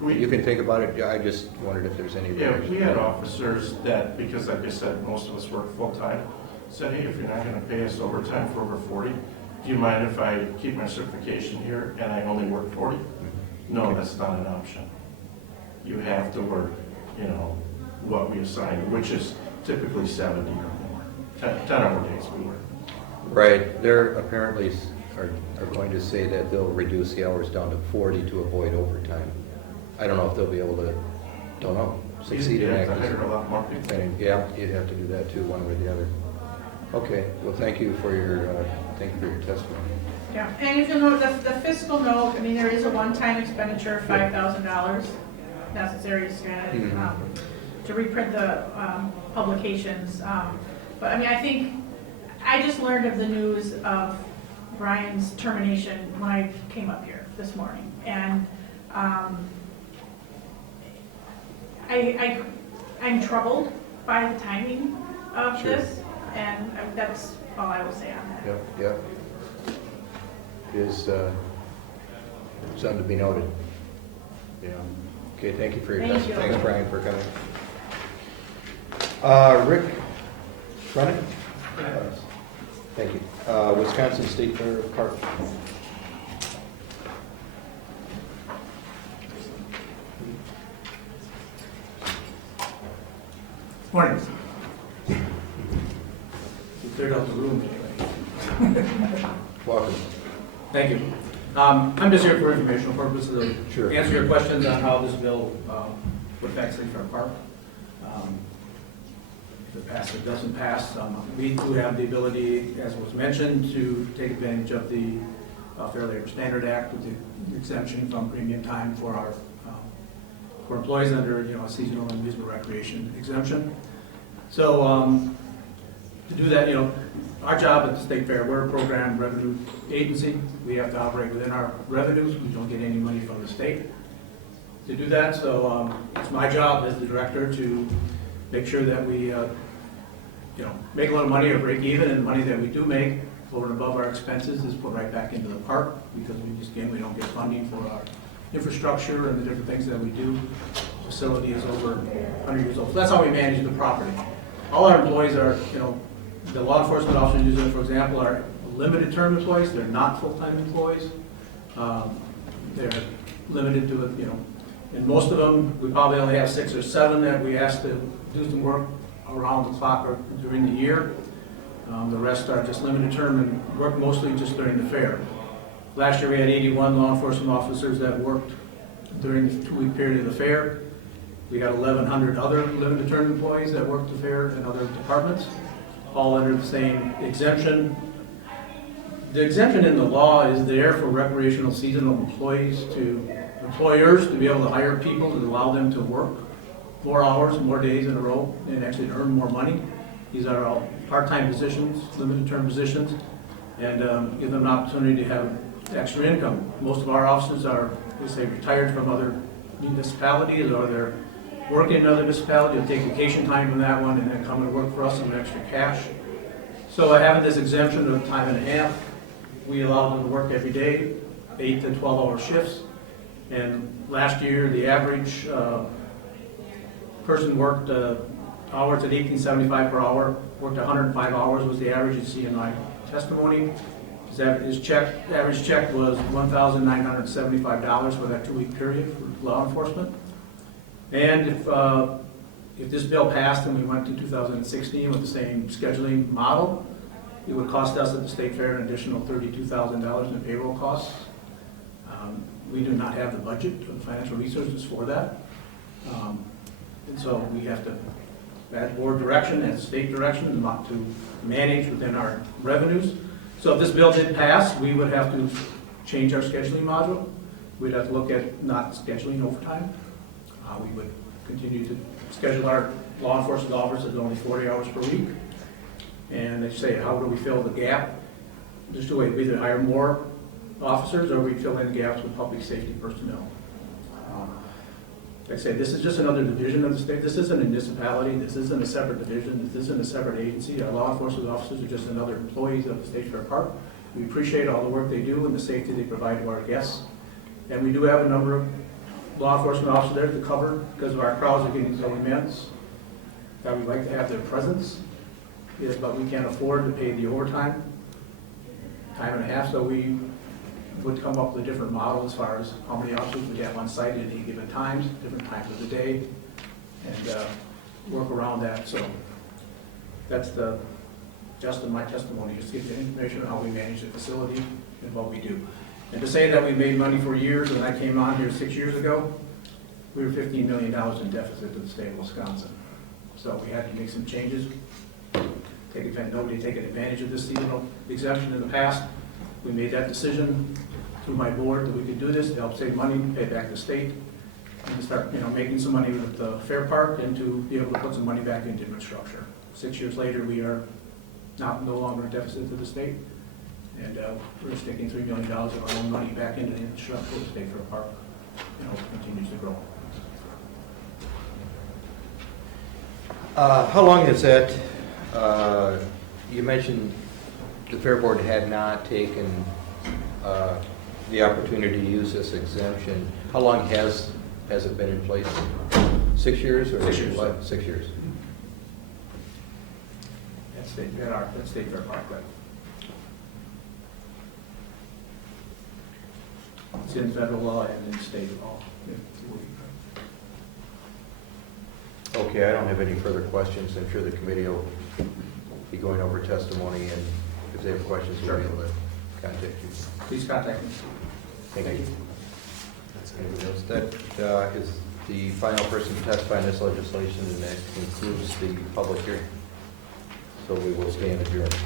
You can think about it. I just wondered if there's any. Yeah, we had officers that, because like I said, most of us work full-time, said, hey, if you're not gonna pay us overtime for over 40, do you mind if I keep my certification here and I only work 40? No, that's not an option. You have to work, you know, what we assign, which is typically 70 or more, 10 hour days we work. Right, they're apparently are going to say that they'll reduce the hours down to 40 to avoid overtime. I don't know if they'll be able to, don't know, succeed in that. You have to hire a lot more people. Yeah, you'd have to do that too, one way or the other. Okay, well, thank you for your testimony. Yeah, and if you'll note, the fiscal note, I mean, there is a one-time expenditure of $5,000 necessary to reprint the publications. But I mean, I think, I just learned of the news of Brian's termination when I came up here this morning. And I'm troubled by the timing of this, and that's all I will say on that. Yep. It is something to be noted. Yeah. Okay, thank you for your testimony. Thanks, Brian, for coming. Rick Running? Thank you. Wisconsin State Fair Park. Morning. You cleared out the room anyway. Welcome. Thank you. I'm just here for informational purposes to answer your questions on how this bill would affect State Fair Park. If it passes, it doesn't pass. We do have the ability, as was mentioned, to take advantage of the Fair Labor Standard Act with the exemption from premium time for our for employees under a seasonal and amusement recreation exemption. So to do that, our job at the State Fair, we're a program revenue agency. We have to operate within our revenues. We don't get any money from the state to do that. So it's my job as the director to make sure that we make a lot of money or break even, and the money that we do make over and above our expenses is put right back into the park, because we don't get funding for our infrastructure and the different things that we do. The facility is over 100 years old. So that's how we manage the property. All our employees are, the law enforcement officers, for example, are limited term employees. They're not full-time employees. They're limited to and most of them, we probably only have 6 or 7 that we ask to do some work around the clock or during the year. The rest are just limited term and work mostly just during the fair. Last year we had 81 law enforcement officers that worked during the 2-week period of the fair. We got 1,100 other limited term employees that worked the fair in other departments, all under the same exemption. The exemption in the law is there for recreational seasonal employers to be able to hire people and allow them to work more hours, more days in a row, and actually earn more money. These are all part-time positions, limited term positions, and give them an opportunity to have extra income. Most of our officers are, retired from other municipalities, or they're working in another municipality, they'll take vacation time from that one and then come and work for us on extra cash. So having this exemption of time and a half, we allow them to work every day, 8 to 12-hour shifts. And last year, the average person worked hours at $18.75 per hour, worked 105 hours was the average. You see in my testimony. His average check was $1,975 for that 2-week period for law enforcement. And if this bill passed and we went to 2016 with the same scheduling model, It would cost us at the state fair an additional $32,000 in payroll costs. We do not have the budget or the financial resources for that. And so we have to, at board direction, at state direction, to manage within our revenues. So if this bill did pass, we would have to change our scheduling module. We'd have to look at not scheduling overtime. We would continue to schedule our law enforcement officers at only 40 hours per week. And they say, how do we fill the gap? Just two ways, we either hire more officers or we fill in gaps with public safety personnel. Like I say, this is just another division of the state. This isn't a municipality. This isn't a separate division. This isn't a separate agency. Our law enforcement officers are just another employees of the State Fair Park. We appreciate all the work they do and the safety they provide to our guests. And we do have a number of law enforcement officers there to cover because of our crowds are getting so immense that we'd like to have their presence. Yes, but we can't afford to pay the overtime, time and a half, so we would come up with a different model as far as how many officers we have on site at any given times, different times of the day, and work around that. So that's just in my testimony, just to give you information on how we manage the facility and what we do. And to say that we made money for years, and I came on here 6 years ago, we were $15 million in deficit to the state of Wisconsin. So we had to make some changes. Nobody taken advantage of this seasonal exemption in the past. We made that decision through my board that we could do this to help save money, pay back the state, and to start, making some money with the fair park and to be able to put some money back into infrastructure. 6 years later, we are no longer in deficit to the state, and we're sticking $3 million of our own money back into the infrastructure of the state fair park, continues to grow. How long is that? You mentioned the Fair Board had not taken the opportunity to use this exemption. How long has it been in place? 6 years or 6 years. What? 6 years. That's state fair park, right? It's in federal law and in state law. Okay, I don't have any further questions. I'm sure the committee will be going over testimony, and if they have questions, we'll be able to contact you. Please contact me. Thank you. That is the final person to testify on this legislation, and that concludes the public hearing. So we will stand adjourned.